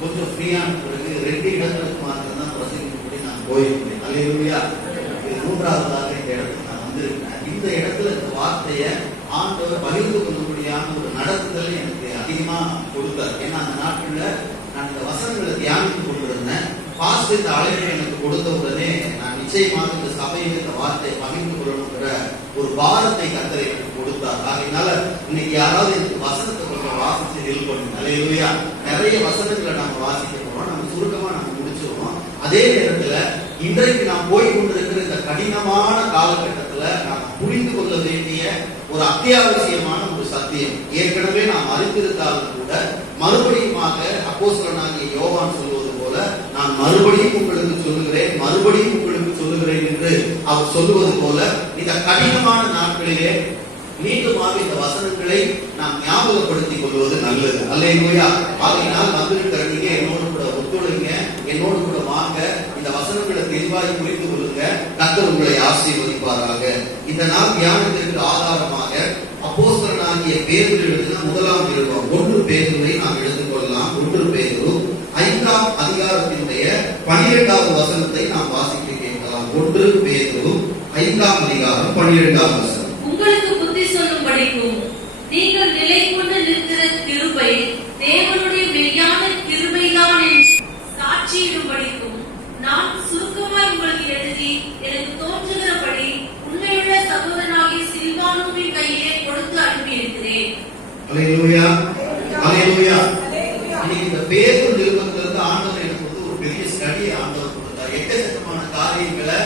கொஞ்சம் ஃப்ரீயான பிறகு 2 இடங்களுக்கு மாத்திரம் தான் பிரசங்கிக்கும்படி நான் போயிருந்தேன். அல்லேலூயா. இது 3வதாக இந்த இடத்துக்கு நான் வந்திருக்கேன். இந்த இடத்துல இந்த வார்த்தையை ஆண்டவர் பகிர்ந்து கொள்ளக்கூடியான ஒரு நடத்துதல் எனக்கு அதிகமா கொடுத்தார். ஏன்னா அந்த நாட்கள்ல நான் இந்த வசனங்களை தியானித்துக் கொண்டிருந்தேன். பாஸ்டர் இந்த அழைப்பை எனக்கு கொடுத்த உடனே நான் நிச்சயமாக இந்த சபையில் இந்த வார்த்தையை பகிர்ந்து கொள்ளணுங்கிற ஒரு பாரத்தை கர்த்தர் எனக்கு கொடுத்தார். ஆகையினால இன்னைக்கு யாராவது இந்த வசனத்தை கொஞ்சம் வாசிச்சு ஹெல்ப் பண்ணுங்க. அல்லேலூயா. நிறைய வசனங்களை நம்ம வாசிக்க போறோம். நம்ம சுருக்கமா நம்ம முடிச்சிருவோம். அதே நேரத்துல இன்றைக்கு நாம் போய் கொண்டிருக்கிற இந்த கடினமான காலகட்டத்துல நாம் புரிந்து கொள்ள வேண்டிய ஒரு அத்தியாவசியமான ஒரு சத்தியம் ஏற்கனவே நாம் அறிந்திருந்தாலும் கூட மறுபடியுமாக அப்போஸ்தலனாகிய யோவான் சொல்வது போல நான் மறுபடியும் உங்களுக்கு சொல்லுகிறேன், மறுபடியும் உங்களுக்கு சொல்லுகிறேன் என்று அவர் சொல்லுவது போல இந்த கடினமான நாட்களிலே மீண்டுமாக இந்த வசனங்களை நாம் ஞாபகப்படுத்திக் கொள்வது நல்லது. அல்லேலூயா. ஆகையினால் வந்திருக்கிற நீங்க என்னோடு கூட ஒத்துழைங்க, என்னோடு கூட வாங்க, இந்த வசனங்களை தெளிவாய் புரிந்து கொள்ளுங்க. கர்த்தர் உங்களை ஆசீர்வதிப்பாராக. இந்த நாள் தியானத்திற்கு ஆதாரமாக அப்போஸ்தலனாகிய பேதுரு எழுதின 1 நிருபம் 1 பேதுருவை நாம் எடுத்துக்கொள்ளலாம். 1 பேதுரு 5ஆம் அதிகாரத்தினுடைய 12வது வசனத்தை நாம் வாசிக்க கேட்கலாம். 1 பேதுரு 5ஆம் அதிகாரம் 12ஆம் வசனம். உங்களுக்கு புத்தி சொல்லும்படிக்கும் நீங்கள் நிலை கொண்டு நிற்கிற கிருபை தேவனுடைய மெய்யான கிருபைதான் என்று சாட்சியிடும்படிக்கும் நான் சுருக்கமாய் உங்களுக்கு எழுதி எனக்கு தோன்றுகிறபடி உண்மையுள்ள சகோதரனாகிய சில்வானுவின் கையிலே கொடுத்து அனுப்பியிருக்கிறேன். அல்லேலூயா. அல்லேலூயா. இன்னைக்கு இந்த பேதுரு நிருபத்திலிருந்து ஆண்டவர் எனக்கு ஒரு பெரிய ஸ்டடி ஆண்டவர் கொடுத்தார். எக்கச்சக்கமான காரியங்களை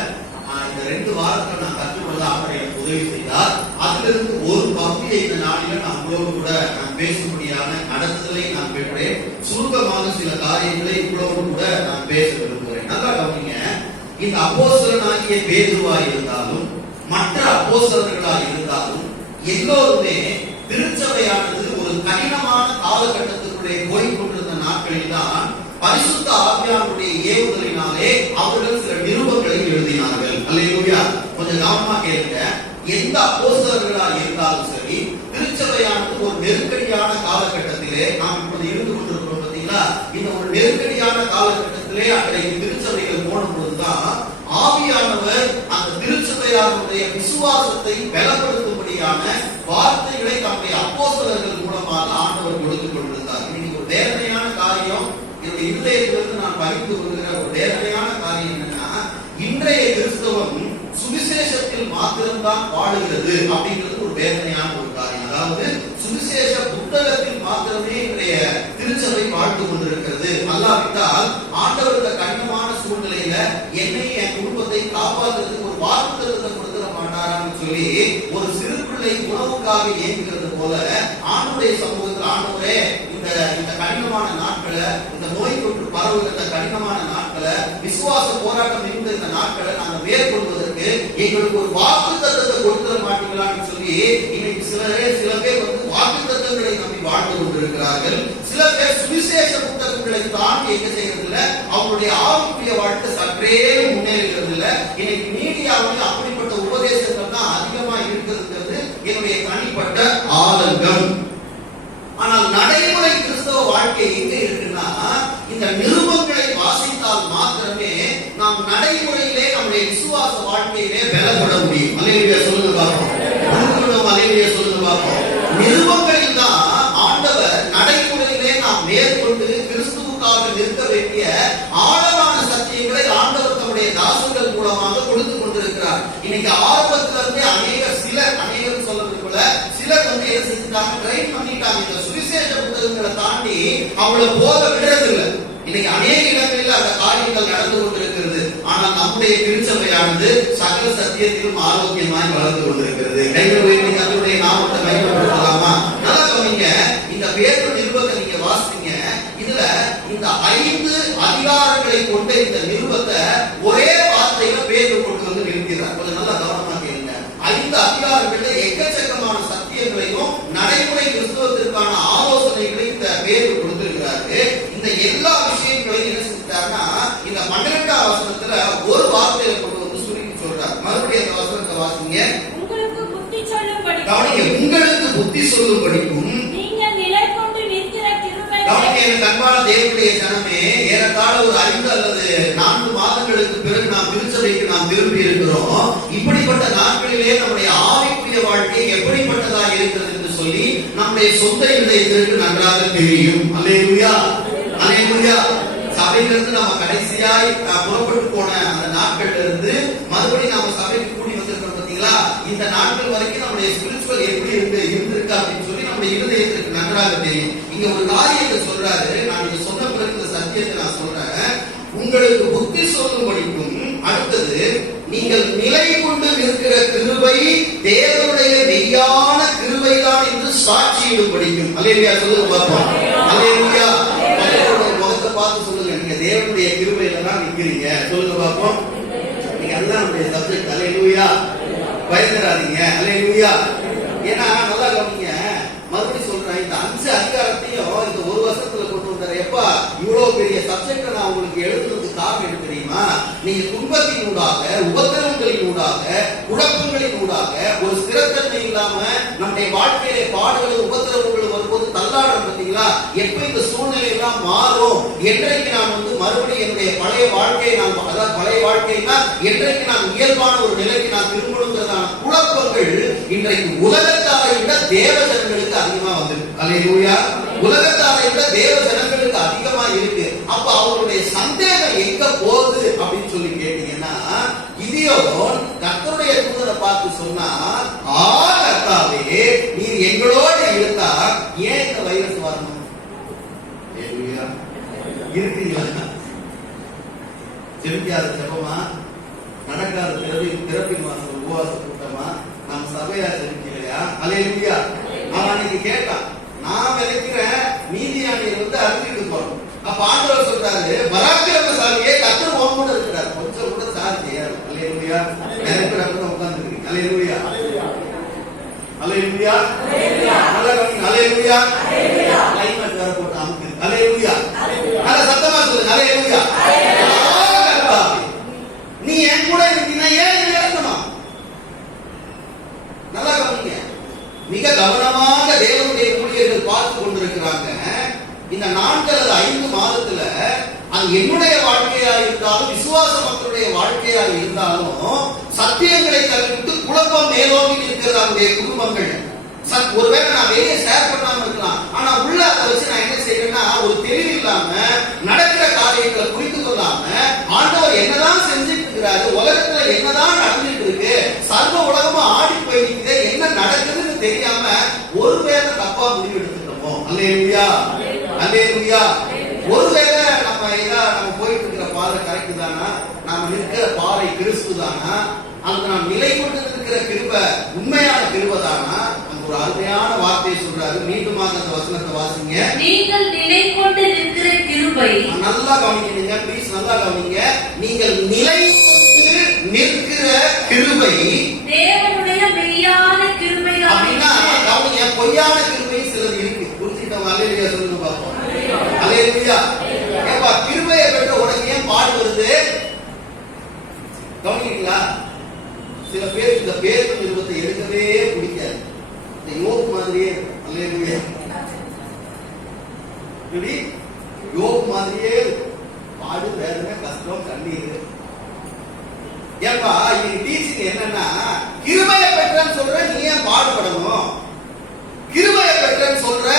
இந்த 2 வாரத்துல நான் கற்றுக்கொள்ள ஆண்டவர் எனக்கு உதவி செய்தார். அதிலிருந்து ஒரு பகுதியை இந்த நாளில நான் உங்களோடு கூட நான் பேசும்படியான நடத்துதலை நான் பெற்றேன். சுருக்கமாக சில காரியங்களை உங்களோடு கூட நான் பேச விரும்புகிறேன். நல்லா கவனிங்க. இந்த அப்போஸ்தலனாகிய பேதுருவா இருந்தாலும் மற்ற அப்போஸ்தலர்களா இருந்தாலும் எல்லோருமே திருச்சபையானது ஒரு கடினமான காலகட்டத்திற்குள்ளே போய் கொண்டிருந்த நாட்களில் தான் பரிசுத்த ஆவியானுடைய ஏவுதலினாலே அவர்கள் சில நிருபங்களை எழுதினார்கள். அல்லேலூயா. கொஞ்சம் கவனமா கேளுங்க. எந்த அப்போஸ்தலர்களா இருந்தாலும் சரி, திருச்சபையானது ஒரு நெருக்கடியான காலகட்டத்திலே நாம் இப்போது இருந்து கொண்டிருக்கிறோம். பார்த்தீங்களா? இந்த ஒரு நெருக்கடியான காலகட்டத்திலே அன்றைக்கு திருச்சபைகள் போன பொழுதுதான் ஆவியானவர் அந்த திருச்சபையாருடைய விசுவாசத்தை பலப்படுத்தும்படியான வார்த்தைகளை தம்முடைய அப்போஸ்தலர்கள் மூலமாக ஆண்டவர் கொடுத்துக் கொண்டிருந்தார். இன்னைக்கு ஒரு வேதனையான காரியம் என்னுடைய இதயத்திலிருந்து நான் பகிர்ந்து கொள்கிற ஒரு வேதனையான காரியம் என்னன்னா, இன்றைய கிறிஸ்தவம் சுவிசேஷத்தில் மாத்திரம்தான் வாழுகிறது அப்படிங்கிறது ஒரு வேதனையான ஒரு காரியம். அதாவது சுவிசேஷ புத்தகத்தில் மாத்திரமே இன்றைய திருச்சபை வாழ்ந்து கொண்டிருக்கிறது. அல்லாவிட்டால் ஆண்டவர் இந்த கடினமான சூழ்நிலையில என்னை என் குடும்பத்தை காப்பாற்றுறதுக்கு ஒரு வாக்குத்தத்தத்தை கொடுத்துட மாட்டாரான்னு சொல்லி ஒரு சிறு பிள்ளை உணவுக்காக இயங்குகிறது போல ஆண்டுடைய சமூகத்தில் ஆண்டவரே இந்த கடினமான நாட்களை, இந்த நோய் தொற்று பரவுகிற கடினமான நாட்களை, விசுவாச போராட்டம் இருந்த இந்த நாட்களை நாங்கள் மேற்கொள்வதற்கு எங்களுக்கு ஒரு வாக்குத்தத்தத்தை கொடுத்துட மாட்டீங்களான்னு சொல்லி இன்னைக்கு சில பேர் வாக்குத்தத்தங்களை நம்பி வாழ்ந்து கொண்டிருக்கிறார்கள். சில பேர் சுவிசேஷ புத்தகங்களை தாண்டி எங்க செய்யறதில்ல, அவங்களுடைய ஆவிக்குரிய வாழ்க்கை சற்றே முன்னேறுகிறது இல்ல. இன்னைக்கு மீடியாவில் அப்படிப்பட்ட உபதேசங்கள் தான் அதிகமா இருக்கிறது என்னுடைய தனிப்பட்ட ஆதங்கம். ஆனால் நடைமுறை கிறிஸ்தவ வாழ்க்கை எங்க இருக்குன்னா, இந்த நிருபங்களை வாசித்தால் மாத்திரமே நாம் நடைமுறையிலே நம்முடைய விசுவாச வாழ்க்கையிலே பலப்பட முடியும். அல்லேலூயா சொல்லுங்க பாப்போம். அல்லேலூயா சொல்லுங்க பாப்போம். நிருபங்களில் தான் ஆண்டவர் நடைமுறையிலே நாம் மேற்கொண்டு கிறிஸ்துவுக்காக நிற்க வேண்டிய ஆழமான சத்தியங்களை ஆண்டவர் தம்முடைய தாசர்கள் மூலமாக கொடுத்து கொண்டிருக்கிறார். இன்னைக்கு ஆரம்பத்துல இருந்தே அநேகர் சொல்ல சிலர் என்ன செஞ்சுட்டாங்க, ட்ரைன் பண்ணிட்டாங்க. இந்த சுவிசேஷ புத்தகங்களை தாண்டி அவங்கள போக விடுறதில்லை. இன்னைக்கு அநேக இடங்களில் அந்த காரியங்கள் நடந்து கொண்டிருக்கிறது. ஆனால் நம்முடைய திருச்சபையானது சகல சத்தியத்திலும் ஆரோக்கியமாய் வளர்ந்து கொண்டிருக்கிறது. அதனுடைய நாமத்தை பயன்படுத்தலாமா? நல்லா கவனிங்க. இந்த பேதுரு நிருபத்தை நீங்க வாசிங்க. இதுல இந்த 5 அதிகாரங்களை கொண்ட இந்த நிருபத்தை ஒரே வார்த்தையில பேதுரு கொண்டு வந்து நிறுத்தினார். கொஞ்சம் நல்லா கவனமா கேளுங்க. 5 அதிகாரங்கள்ல எக்கச்சக்கமான சத்தியங்களையும் நடைமுறை கிறிஸ்தவத்திற்கான ஆலோசனைகளை இந்த பேதுரு கொடுத்திருக்கிறாரு. இந்த எல்லா விஷயங்களையும் என்ன செஞ்சிட்டாருன்னா, இந்த 12ஆம் வசனத்துல ஒரு வார்த்தையை கொண்டு வந்து சுருக்கி சொல்றார். மறுபடியும் அந்த வசனத்தை வாசிங்க. உங்களுக்கு புத்தி சொல்லும்படி, உங்களுக்கு புத்தி சொல்லும்படிக்கும் நீங்கள் நிலை கொண்டு நிற்கிற கிருபை கவனிக்க எனக்கு அன்பான தேவனுடைய ஜனமே, ஏறத்தாழ ஒரு 5 அல்லது 4 மாதங்களுக்கு பிறகு நாம் திருச்சபைக்கு நாம் திரும்பி இருக்கிறோம். இப்படிப்பட்ட நாட்களிலே நம்முடைய ஆவிக்குரிய வாழ்க்கை எப்படிப்பட்டதா இருக்கிறது என்று சொல்லி நம்முடைய சொந்த இதயத்திற்கு நன்றாக தெரியும். அல்லேலூயா, அல்லேலூயா. சபையிலிருந்து நம்ம கடைசியாய் புறப்பட்டு போன அந்த நாட்கள்ல இருந்து மறுபடியும் நாம சபைக்கு கூடி வந்திருக்கிறோம் பாத்தீங்களா? இந்த நாட்கள் வரைக்கும் நம்முடைய ஸ்பிரிச்சுவல் எப்படி இருந்திருக்கு அப்படின்னு சொல்லி நம்முடைய இருதயத்திற்கு நன்றாக தெரியும். இங்க ஒரு காரியத்தை சொல்றாரு, நான் இங்க சொன்ன பிறகு இந்த சத்தியத்தை நான் சொல்றேன். உங்களுக்கு புத்தி சொல்லும்படிக்கும், அடுத்தது நீங்கள் நிலை கொண்டு நிற்கிற கிருபை தேவனுடைய மெய்யான கிருபைதான் என்று சாட்சியிடும் படிக்கும். அல்லேலூயா, சொல்லுங்க பாப்போம். அல்லேலூயா. முகத்தை பார்த்து சொல்லுங்க, நீங்க தேவனுடைய கிருபையில தான் நிக்கிறீங்க. சொல்லுங்க பாப்போம். நீங்க எல்லாம் நம்முடைய சப்ஜெக்ட். அல்லேலூயா. பயந்துடாதீங்க. அல்லேலூயா. ஏன்னா நல்லா கவனிங்க, மறுபடியும் சொல்றேன், இந்த 5 அதிகாரத்தையும் இந்த ஒரு வருஷத்துல கொண்டு வந்தாரு. எப்பா இவ்வளவு பெரிய சப்ஜெக்ட நான் உங்களுக்கு எழுதுறதுக்கு காரணம் என்ன தெரியுமா? நீங்க துன்பத்தின் ஊடாக, உபத்திரவங்களின் ஊடாக, குழப்பங்களின் ஊடாக, ஒரு ஸ்திரத்தன்மை இல்லாம நம்முடைய வாழ்க்கையிலே பாடுகள் உபத்திரவங்கள் வரும்போது தள்ளாடுறோம் பாத்தீங்களா? எப்ப இந்த சூழ்நிலை எல்லாம் மாறும், என்றைக்கு நான் மறுபடியும் என்னுடைய பழைய வாழ்க்கையை நான், அதாவது பழைய வாழ்க்கைன்னா என்றைக்கு நான் இயல்பான ஒரு நிலைக்கு நான் திரும்பணுங்கிறதான குழப்பங்கள் இன்றைக்கு உலகத்தாரை விட தேவ ஜனங்களுக்கு அதிகமா வந்திருக்கு. அல்லேலூயா. உலகத்தாரை விட தேவ ஜனங்களுக்கு அதிகமா இருக்கு. அப்ப அவங்களுடைய சந்தேகம் எங்க போகுது அப்படின்னு சொல்லி கேட்டீங்கன்னா, கிதியோன் கர்த்தருடைய தூதரை பார்த்து சொன்னா, கர்த்தாவே நீர் எங்களோட இருந்தா ஏன் இந்த வைரஸ் வரணும்? இருக்கீங்களா? செலுத்தியாத ஜபமா, நடக்காத திறப்பின் மாசம் உபவாச கூட்டமா, நம்ம சபையா செலுத்தலையா? அல்லேலூயா. அவன் அன்னைக்கு கேட்டான், நான் விதைக்கிறேன், மீதியானீர் அறுத்துட்டு போறோம். அப்ப ஆண்டவர் சொல்றாரு, பராக்கிரமசாலியே கர்த்தர் உன் கூட இருக்கிறார், கொஞ்சம் கூட சாரி செய்யாது. அல்லேலூயா. நிறைய பேர் அப்பதான் உட்கார்ந்து இருக்கீங்க. அல்லேலூயா, அல்லேலூயா. அல்லேலூயா. கிளைமேட் வேற போட்டு அமுக்குது. அல்லேலூயா. நல்ல சத்தமா சொல்லுங்க. அல்லேலூயா. நீ என் கூட இருக்கீங்கன்னா ஏன் நடக்கணும்? நல்லா கவனிங்க. மிக கவனமாக தேவனுடைய ஊழியர்கள் பார்த்து கொண்டிருக்கிறாங்க. இந்த 4 அல்லது 5 மாதத்துல அது என்னுடைய வாழ்க்கையா இருந்தாலும், விசுவாச மக்களுடைய வாழ்க்கையா இருந்தாலும், சத்தியங்களை தவிர்த்து குழப்பம் மேலோங்கி இருக்கிறது அவருடைய குடும்பங்கள். ஒருவேளை நான் வெளியே ஷேர் பண்ணாம இருக்கலாம், ஆனா உள்ள அதை வச்சு நான் என்ன செய்யறேன்னா, ஒரு தெளிவு இல்லாம நடக்கிற காரியங்களை புரிந்து கொள்ளாம, ஆண்டவர் என்னதான் செஞ்சுட்டு இருக்கிறாரு, உலகத்துல என்னதான் நடந்துட்டு இருக்கு, சர்வ உலகமும் ஆடி போயிருக்குது, என்ன நடக்குதுன்னு தெரியாம ஒருவேளை தப்பா முடிவு எடுத்துக்கிறோமோ? அல்லேலூயா, அல்லேலூயா. ஒருவேளை நம்ம போயிட்டு இருக்கிற பாதை கரெக்ட் தானா, நாம நிற்கிற பாறை கிறிஸ்து தானா, அங்க நாம் நிலை கொண்டு இருக்கிற கிருபை உண்மையான கிருபை தானா? ஒரு அருமையான வார்த்தையை சொல்றாரு. மீண்டுமாக அந்த வசனத்தை வாசிங்க. நீங்கள் நிலை கொண்டு நிற்கிற கிருபை. நல்லா கவனிங்க ப்ளீஸ், நல்லா கவனிங்க. நீங்கள் நிலை கொண்டு நிற்கிற கிருபை தேவனுடைய மெய்யான கிருபை. அப்படின்னா கவனிங்க, பொய்யான கிருபை சிலது இருக்கு. புரிஞ்சுக்கிட்டவங்க அல்லேலூயா சொல்லுங்க பாப்போம். அல்லேலூயா. ஏப்பா கிருபையை பெற்ற உனக்கு ஏன் பாடு வருது? கவனிங்களா? சில பேர் இந்த பேர் நிறுவத்தை எடுக்கவே பிடிக்காது. இந்த யோப் மாதிரியே. அல்லேலூயா. இப்படி யோப் மாதிரியே பாடு, வேதனை, கஷ்டம், கண்ணீர். ஏப்பா இன்னைக்கு டீச்சிங் என்னன்னா, கிருபையை பெற்றன்னு சொல்ற, நீ ஏன் பாடுபடணும்? கிருபையை பெற்றன்னு சொல்ற,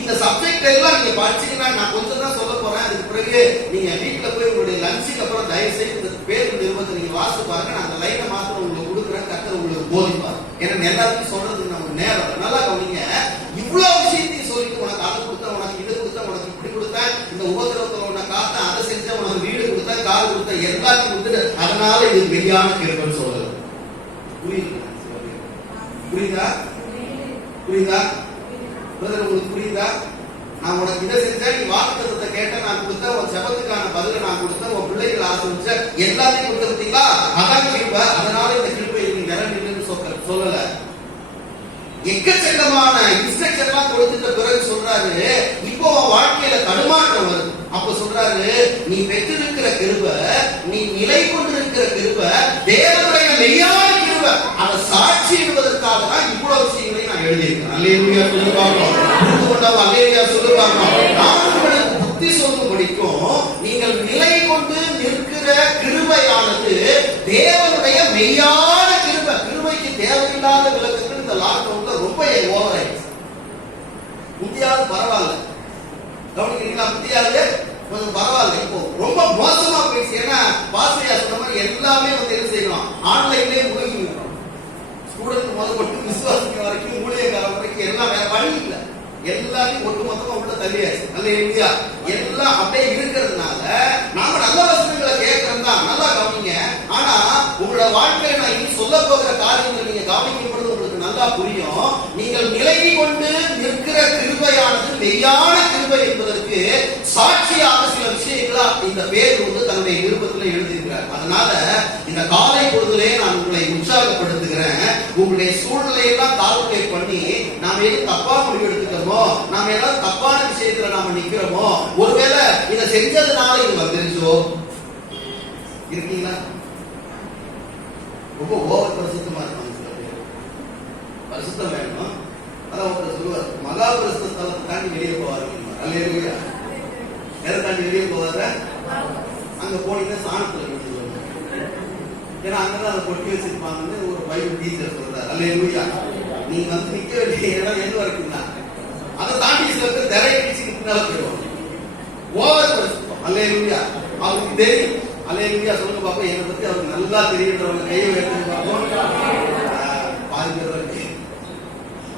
இந்த சப்ஜெக்ட் எல்லாம் நீங்க படிச்சீங்கன்னா, நான் கொஞ்சம் தான் சொல்ல போறேன். அதுக்கு பிறகு நீங்க வீட்டுல போய் உங்களுடைய லஞ்சுக்கு அப்புறம் தயவு செய்து இந்த பேர் நிறுவனத்தை நீங்க வாசிச்சு பாருங்க. நான் அந்த லைனை மாத்திரம் உங்களுக்கு கொடுக்குறேன், கர்த்தர் உங்களுக்கு போதிப்பார். ஏன்னா எல்லாத்தையும் சொல்றதுக்கு நமக்கு நேரம். நல்லா கவனிங்க. இவ்வளவு விஷயத்தையும் சொல்லிட்டு, உனக்கு அதை கொடுத்தேன், உனக்கு இது கொடுத்தேன், உனக்கு இப்படி கொடுத்தேன், இந்த உபத்திரவத்துல உன்னை காத்தேன், அதை செஞ்சேன், உனக்கு வீடு கொடுத்தேன், கார் கொடுத்தேன், எல்லாத்தையும் கொடுத்துட்டு அதனால இது மெய்யான கிருபைன்னு சொல்றது. புரியுது? புரியுதா? புரியுதா? உங்களுக்கு புரியுதா? நான் உனக்கு இதை செஞ்சேன், நீ வாக்குத்தத்தத்தை கேட்ட, நான் கொடுத்தேன், உன் ஜெபத்துக்கான பதில நான் கொடுத்தேன், உன் பிள்ளைகள் ஆசிரிச்ச எல்லாத்தையும் கொடுத்துட்டீங்களா? அதான் கிருபை. அதனால இந்த கிருபை நிரம்பின்னு சொல்லல. எக்கச்சக்கமான இன்ஸ்ட்ரக்ஷன் எல்லாம் கொடுத்துட்ட பிறகு சொல்றாரு, இப்போ வாழ்க்கையில தடுமாற்றம் வருது. அப்ப சொல்றாரு, நீ பெற்றிருக்கிற கிருபை, நீ நிலை கொண்டிருக்கிற கிருபை தேவனுடைய மெய்யான கிருபை, அதை சாட்சியிடுவதற்காக தான் இவ்வளவு விஷயங்களை நான் எழுதியிருக்கேன். அல்லேலூயா சொல்லுவாங்க. அல்லேலூயா சொல்லுவாங்க. சொல்லும்படிக்கும் நீங்கள் நிலை கொண்டு நிற்கிற கிருபையானது தேவனுடைய மெய்யான கிருபை. கிருபைக்கு தேவையில்லாத விளக்கங்கள் இந்த லாக்டவுன்ல ரொம்ப ஓவர் ஆயிடுச்சு. முந்தியாவது பரவாயில்ல, கவனிக்கிறீங்களா? முந்தியாவது கொஞ்சம் பரவாயில்ல, இப்போ ரொம்ப மோசமா போயிடுச்சு. ஏன்னா பாஸ்டர் சொன்ன மாதிரி எல்லாமே என்ன செய்யணும், ஆன்லைன்லயே முழுகி இருக்கணும். ஸ்டூடெண்ட் முதல்கொண்டு விசுவாசிக்க வரைக்கும் ஊழியக்காரன் வரைக்கும் எல்லாம் வேற வழி இல்லை. எல்லாத்தையும் ஒட்டுமொத்தமா உள்ள தள்ளியாச்சு. அல்லேலூயா. எல்லாம் அப்படியே இருக்கிறதுனால நாம நல்ல வசனங்களை கேட்கறது தான், நல்லா கவனிங்க. ஆனா உங்களோட வாழ்க்கையில நான் இனி சொல்ல போகிற காரியங்களை நீங்க கவனிக்கும் பொழுது உங்களுக்கு நல்லா புரியும். நீங்கள் நிலை கொண்டு நிற்கிற கிருபையானது மெய்யான கிருபை என்பதற்கு சாட்சியாக சில விஷயங்களா இந்த பேர் தன்னுடைய விருப்பத்தில் எழுதியிருக்கிறார். அதனால இந்த காலை பொழுதிலே நான் உங்களை உற்சாகப்படுத்துகிறேன். உங்களுடைய சூழ்நிலையெல்லாம் கால்குலேட் பண்ணி நாம எதுவும் தப்பா முடிவு எடுத்துக்கிறோமோ, நாம ஏதாவது தப்பான விஷயத்துல நாம நிக்கிறோமோ, ஒருவேளை இதை செஞ்சதுனால இது வந்துருச்சோ, இருக்கீங்களா? ரொம்ப ஓவர் பரிசுத்தமா இருப்பாங்க சில பேர். பரிசுத்தம் வேணும். அதான் ஒருத்தர் சொல்லுவார், மகா பரிசுத்தத்தை தாண்டி வெளியே போவாரு. அல்லேலூயா. எதை தாண்டி வெளியே போவார? அங்க போனீங்கன்னா சாணத்துல விழுந்துருவாங்க. ஏன்னா அங்கதான் அதை கொட்டி வச்சிருப்பாங்கன்னு ஒரு பைபிள் டீச்சர் சொல்றாரு. அல்லேலூயா. நீ நிக்க வேண்டிய இடம் எது வரைக்கும் தான், அதை தாண்டி சில பேர் திரை கிழிச்சு பின்னால போயிடுவாங்க. ஓவர் பரிசுத்தம். அல்லேலூயா. அவருக்கு தெரியும். அல்லேலூயா. சொல்லுங்க பாப்போம், என்னை பத்தி அவருக்கு நல்லா தெரியுன்றவங்க கையை எடுத்து பார்ப்போம். பாதி பேர் இருக்கு.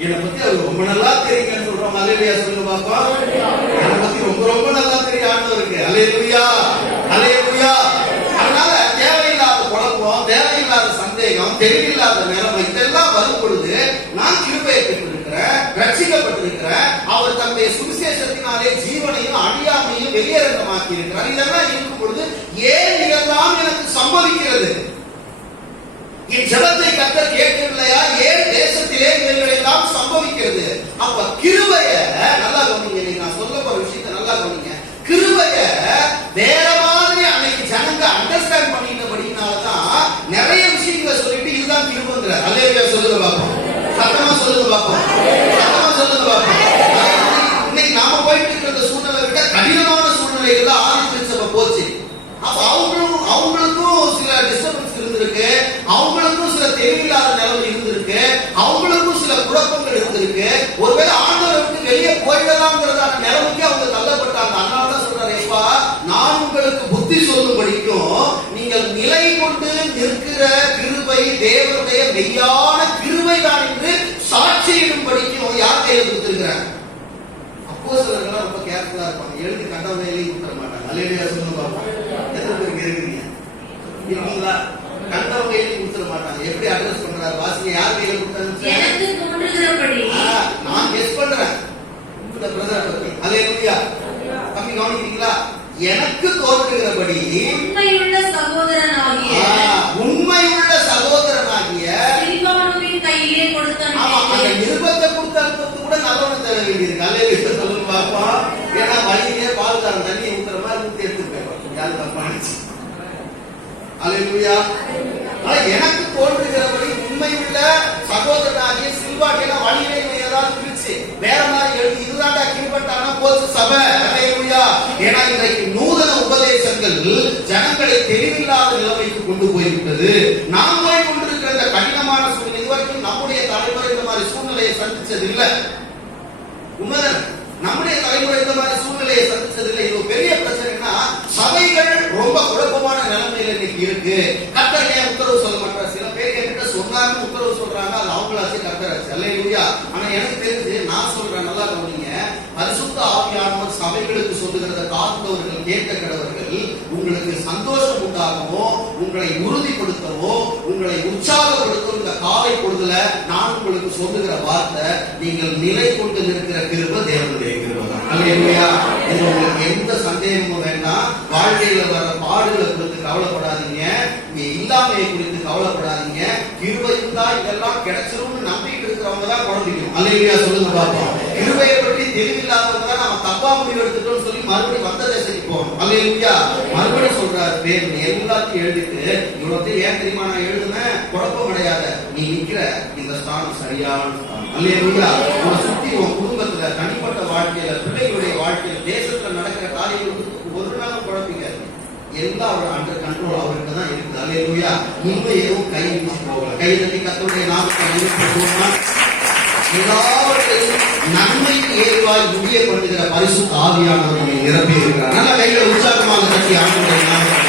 என்னை பத்தி அவருக்கு ரொம்ப நல்லா தெரியுங்கன்னு சொல்றோம். அல்லேலூயா. சொல்லுங்க பாப்போம். என்னை பத்தி ரொம்ப ரொம்ப நல்லா தெரியும் ஆண்டவருக்கு. அல்லேலூயா. அல்லேலூயா. அதனால தேவையில்லாத குழப்பம், தேவையில்லாத சந்தேகம், தெளிவில்லாத நிலைமை இதெல்லாம் வரும் பொழுது நான் கிருபையை பெற்றிருக்கிறேன், ரட்சிக்கப்பட்டிருக்கிறேன். அவர் தன்னுடைய சுவிசேஷத்தினாலே ஜீவனையும் அழியாமையும் வெளியரங்கமாக்கி இருக்கிறார். இதெல்லாம் இருக்கும் பொழுது ஏன் இதெல்லாம் எனக்கு சம்பவிக்கிறது? என் ஜெபத்தை கர்த்தர் கேட்கவில்லையா? ஏன் தேசத்திலே இவைகள் எல்லாம் சம்பவிக்கிறது? அப்ப கிருபைய நல்லா கவனிங்க. நான் சொல்ல போற விஷயத்தை நல்லா கவனிங்க. கிருபைய வேற மாதிரி அன்னைக்கு ஜனங்க அண்டர்ஸ்டாண்ட் பண்ணிட்டபடினாலதான் நிறைய விஷயங்களை சொல்லிட்டு இதுதான் கிருபைங்கிறார். அல்லேலூயா. சொல்லுங்க பாப்போம். சத்தமா சொல்லுங்க பாப்போம். சத்தமா சொல்லுங்க பாப்போம். இன்னைக்கு நாம போயிட்டு இருக்கிற சூழ்நிலை விட கடினமான சூழ்நிலைகள் தான் ஆதித்திருச்சப்ப போச்சு. அப்ப அவங்களுக்கும் சில டிஸ்டர்பன்ஸ் இருந்திருக்கு, அவங்களுக்கும் சில தேவையில்லாத நிலைமை இருந்திருக்கு, அவங்களுக்கும் சில குழப்பங்கள் இருந்திருக்கு. ஒருவேளை ஆண்டவருக்கு வெளியே போயிடலாம்ங்கிறதான நிலைமைக்கு அவங்க தள்ளப்பட்டாங்க. அதனாலதான் சொல்றாரு, எப்பா நான் உங்களுக்கு புத்தி சொல்லும்படிக்கும் நீங்கள் நிலை கொண்டு நிற்கிற கிருபை தேவனுடைய மெய்யான கிருபை தான் என்று சாட்சியிடும்படிக்கும் யார் கையில் கொடுத்திருக்கிறாங்க? அப்போஸ்தலர்கள் ரொம்ப கேர்ஃபுல்லா இருப்பாங்க. எழுதி கண்டவனையிலேயே கொடுத்துட மாட்டாங்க. அல்லேலூயா. சொல்லுங்க பாப்போம். எத்தனை பேருக்கு இருக்கிறீங்க? இருக்கீங்களா? கண்டவனையிலேயே கொடுத்துட மாட்டாங்க. எப்படி அட்ரஸ் பண்றாரு? வாசிங்க. யார் கையில கொடுத்தாங்க? எனக்கு தோன்றுகிறபடி. நான் கெஸ் பண்றேன் இந்த பிரதர் பத்தி. அல்லேலூயா. தம்பி கவனிக்கிறீங்களா? எனக்கு தோன்றுகிறபடி உண்மையுள்ள சகோதரனாகிய சில்வானுவின் கையிலே கொடுத்த அந்த நிருபத்தை கொடுத்த அனுபவத்து கூட நல்லவனை தர வேண்டியிருக்கு. அல்லேலூயா. சொல்லுங்க பாப்பா. ஏன்னா வழியிலே பால்காரன் தண்ணி ஊத்துற மாதிரி ஊத்தி எடுத்து போயிடும். யாரு தப்பாச்சு? அல்லேலூயா. எனக்கு தோன்றுகிறபடி உண்மையுள்ள சகோதரனாகிய சில்வாக்கெல்லாம் வழியிலே ஏதாவது இருந்துச்சு வேற மாதிரி எழுதி இதுதான்டா கிருபைட்டானா போச்சு சபை. அல்லேலூயா. ஏன்னா இன்றைக்கு நூதன உபதேசங்கள் ஜனங்களை தெளிவில்லாத நிலைமைக்கு கொண்டு போய்விட்டது. நாம் போய் கொண்டிருக்கிற இந்த கடினமான சூழ்நிலை இதுவரைக்கும் நம்முடைய தலைமுறை இந்த மாதிரி சூழ்நிலையை சந்திச்சது இல்லை. உண்மைதான். நம்முடைய தலைமுறை இந்த மாதிரி சூழ்நிலையை சந்திச்சதில்லை. இது ஒரு பெரிய பிரச்சனைனா சபைகள் ரொம்ப குழப்பமான நிலைமையில இன்னைக்கு இருக்கு. கர்த்தர் ஏன் உத்தரவு சொல்ல மாட்டார்? சில பேர் என்கிட்ட சொன்னாங்க உத்தரவு சொல்றாங்க, அது அவங்களாச்சு கர்த்தராச்சு. அல்லேலூயா. ஆனா எனக்கு தெரிஞ்சு நான் சொல்றேன், நல்லா கவனிங்க. பரிசுத்த ஆவியானவர் சபைகளுக்கு சொல்லுகிறத காத்தவர்கள் கேட்க கடவர்கள் உங்களுக்கு சந்தோஷம் உண்டாகவோ, உங்களை உறுதிப்படுத்தவோ, உங்களை உற்சாகப்படுத்தவோ இந்த காலை பொழுதுல நான் உங்களுக்கு சொல்லுகிற வார்த்தை, நீங்கள் நிலை கொண்டு நிற்கிற கிருபை தேவனுடைய கிருபை தான். அல்லேலூயா. உங்களுக்கு எந்த சந்தேகமும் வேண்டாம். வாழ்க்கையில வர பாடுகளை குறித்து கவலைப்படாதீங்க, இங்க இல்லாமையை குறித்து கவலைப்படாதீங்க. கிருபை இருந்தா இதெல்லாம் கிடைச்சிரும்னு நம்பிட்டு இருக்கிறவங்க தான் குழம்பிக்கும். அல்லேலூயா. சொல்லுங்க பாப்போம். கிருபையை பற்றி தெளிவில்லாதவங்க தான் நம்ம தப்பா முடிவு எடுத்துட்டோம்னு சொல்லி மறுபடியும் வந்த தேசத்துக்கு போகணும். அல்லேலூயா. மறுபடியும் சொல்றாரு பேர் எல்லாத்தையும் எழுதிட்டு இவ்வளவு ஏன் தெரியுமா நான் எழுதுனேன்? குழப்பம் கிடையாத, நீ நிக்கிற இந்த ஸ்தானம் சரியான ஸ்தானம். அல்லேலூயா. உன்னை சுத்தி உன் குடும்பத்துல, தனிப்பட்ட வாழ்க்கையில, பிள்ளைகளுடைய வாழ்க்கையில, தேசத்துல நடக்கிற காரியங்கள் எல்லாம் அவர் அண்டர் கண்ட்ரோல் அவருக்கு தான் இருக்குது. அல்லேலூயா. முன்பு எதுவும் கை வீசி போகல. கை தட்டி கர்த்தருடைய நாமத்தை மகிமைப்படுத்துவோமா? எல்லாவற்றையும் நன்மைக்கு ஏதுவாய் முடிய பண்ணுகிற பரிசுத்த ஆவியானவர் நம்மை நிரப்பி இருக்கிறார். நல்ல கைகளை உற்சாகமாக தட்டி ஆண்டவருடைய நாமத்தை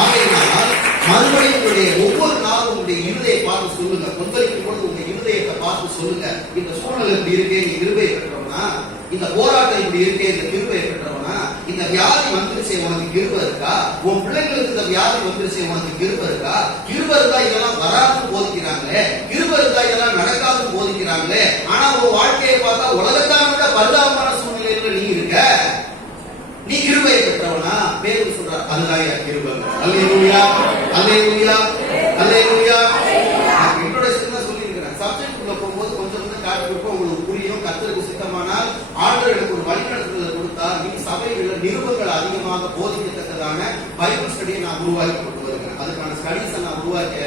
ஆகையினால் மறுபடியும் உங்களுடைய ஒவ்வொரு நாளும் உங்களுடைய இருதயை பார்த்து சொல்லுங்க. கொந்தளிக்கும் பொழுது உங்க இருதயத்தை பார்த்து சொல்லுங்க. இந்த சூழ்நிலை இப்படி இருக்கே, நீ கிருபையை பெற்றவனா? இந்த போராட்டம் இப்படி இருக்கே, இந்த கிருபையை பெற்றவனா? இந்த வியாதி வந்துருச்சே, உனக்கு கிருபை இருக்கா? உன் பிள்ளைங்களுக்கு இந்த வியாதி வந்துருச்சே, உனக்கு கிருபை இருக்கா? கிருபை இருந்தா இதெல்லாம் வராதுன்னு போதிக்கிறாங்களே, கிருபை இருந்தா இதெல்லாம் நடக்காதுன்னு போதிக்கிறாங்களே. ஆனா உன் வாழ்க்கையை பார்த்தா உலகத்தான விட பரிதாபமான சூழ்நிலையில நீ இருக்க. நீ கிருபையை பெற்றவனா? பேரு சொல்றார், அதுதான் கிருபை. அல்லேலூயா, அல்லேலூயா, அல்லேலூயா. இன்ட்ரோடக்ஷன் தான் சொல்லியிருக்கிறேன். சப்ஜெக்ட் உள்ள போகும்போது கொஞ்சம் கொஞ்சம் காட்டி கொடுப்போம், உங்களுக்கு புரியும். கர்த்தருக்கு சித்தமானால் ஆண்டவர் எனக்கு ஒரு வழிநடத்துதலை கொடுத்தார். நீ சபைகளில் நிருபங்கள் அதிகமாக போதிக்கத்தக்கதான பைபிள் ஸ்டடியை நான் உருவாக்கி கொண்டு வருகிறேன். அதுக்கான ஸ்டடிஸை நான் உருவாக்கி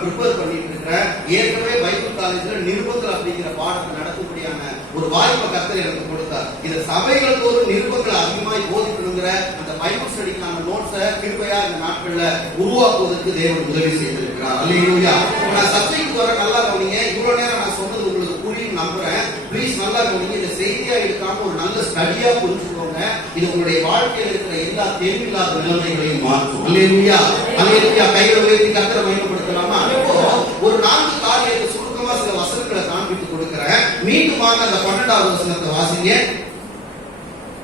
ப்ரிப்பேர் பண்ணிட்டு இருக்கிறேன். ஏற்கனவே பைபிள் காலேஜில் நிருபங்கள் அப்படிங்கிற பாடத்தை நடத்தக்கூடியான ஒரு வாய்ப்பை கர்த்தர் எனக்கு கொடுத்தார். இந்த சபைகள் ஒரு நிருபங்கள் அதிகமாய் போதிக்கணுங்கிற அந்த பைபிள் ஸ்டடிக்கான நோட்ஸை கிருபையா இந்த நாட்கள்ல உருவாக்குவதற்கு தேவன் உதவி செய்திருக்கிறார். அல்லேலூயா. நான் சப்ஜெக்ட் வர நல்லா கவனிங்க. இவ்வளவு நேரம் நான் சொன்னது உங்களுக்கு புரியும் நம்புறேன். ப்ளீஸ் நல்லா கவனிங்க. இந்த செய்தியா எடுக்காம ஒரு நல்ல ஸ்டடியா புரிஞ்சுக்கோங்க. இது உங்களுடைய வாழ்க்கையில் இருக்கிற எல்லா தேவையில்லாத நிலைமைகளையும் மாற்றும். அல்லேலூயா, அல்லேலூயா. கைகளை உயர்த்தி கர்த்தரை மகிமைப்படுத்தலாமா? இப்போ ஒரு 4 காரியத்தை சுருக்கமா சில வசனங்களை காண்பித்து கொடுக்கிறேன். மீண்டுமாக அந்த 12வது வசனத்தை வாசிங்க.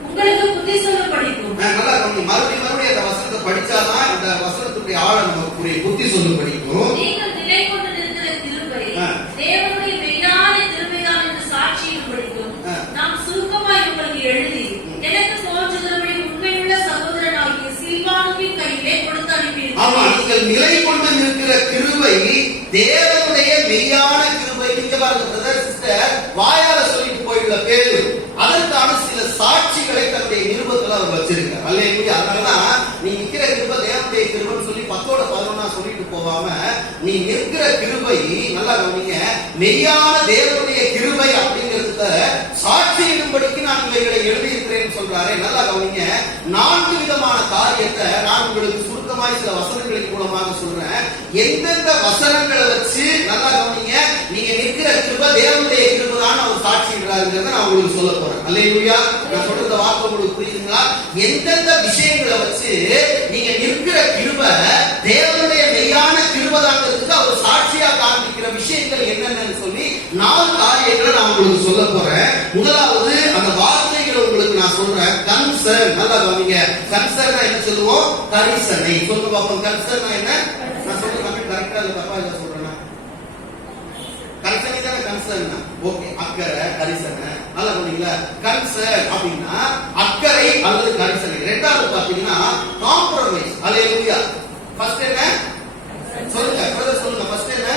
உங்களுக்கு புத்தி சொல்ல படிக்கும். நல்லா கவனிங்க. மறுபடியும் அந்த வசனத்தை படிச்சாதான் இந்த வசனத்துடைய ஆழ நமக்கு புரியும். புத்தி சொல்ல படிக்கும். நீங்கள் நிலை கொண்டு நிற்கிற கிருபை தேவனுடைய மெய்யான கிருபைதான் என்று சாட்சியும் படிக்கும். நாம் சுருக்கமாய் உங்களுக்கு எழுதி எனக்கு தோன்றுகிறபடி உண்மையுள்ள சகோதரனாகிய சில்வானுவின் கையிலே கொடுத்து அனுப்பியிருக்கிறேன். ஆமா, நீங்கள் நிலை கொண்டு நிற்கிற கிருபை தேவனுடைய மெய்யான கிருபை. நீங்க பாருங்க பிரதர் சிஸ்டர், வாயால சொல்லிட்டு போயிடுற பேரு அதற்கான சில சாட்சிகளை தன்னுடைய நிருபத்துல அவர் வச்சிருக்கார். அல்லேலூயா. அதனாலதான் நீ நிற்கிற கிருபை தேவனுடைய கிருபைன்னு சொல்லி 10ஓட 11 சொல்லிட்டு போகாம நீ நிற்கிற கிருபை நல்லா கவனிங்க, மெய்யான தேவனுடைய கிருபை அப்படிங்கிறத சாட்சியிடும்படிக்கு நான் இவைகளை எழுதியிருக்கிறேன்னு சொல்றாரு. நல்லா கவனிங்க. 4 விதமான காரியத்தை நான் உங்களுக்கு சுருக்கமாய் சில வசனங்களின் மூலமாக சொல்றேன். எந்தெந்த வசனங்களை வச்சு நல்லா கவனிங்க, நீங்க நிற்கிற கிருபை தேவனுடைய கிருபைதான் அவர் சாட்சியிடுறாருங்கிறத நான் உங்களுக்கு சொல்ல போறேன். அல்லேலூயா. நான் சொல்ற வார்த்தை உங்களுக்கு புரியுதுங்களா? எந்தெந்த விஷயங்களை வச்சு நீங்க நிற்கிற கிருபை தேவனுடைய மெய்யான கிருபைதாங்கிறதுக்கு அவர் சாட்சியா காண்பிக்கிற விஷயங்கள் என்னென்னு சொல்லி 4 காரியங்களை நான் உங்களுக்கு சொல்ல போறேன். முதலாவது அந்த வார்த்தைகளை உங்களுக்கு நான் சொல்றேன். கன்சர்ன். நல்லா கவனிங்க. கன்சர்னா என்ன சொல்லுவோம்? கரிசனை. சொல்லுங்க பாப்போம். கன்சர்னா என்ன? நான் சொல்ற தமிழ் கரெக்டா இல்ல தப்பா இல்ல சொல்றேன்னா? கரிசனை தானே கன்சர்ன். ஓகே. அக்கறை, கரிசனை. நல்லா கவனிங்களா? கன்சர்ன் அப்படின்னா அக்கறை அல்லது கரிசனை. ரெண்டாவது பாத்தீங்கன்னா காம்ப்ரமைஸ். அல்லேலூயா. ஃபர்ஸ்ட் என்ன சொல்லுங்க பிரதர், சொல்லுங்க. ஃபர்ஸ்ட் என்ன?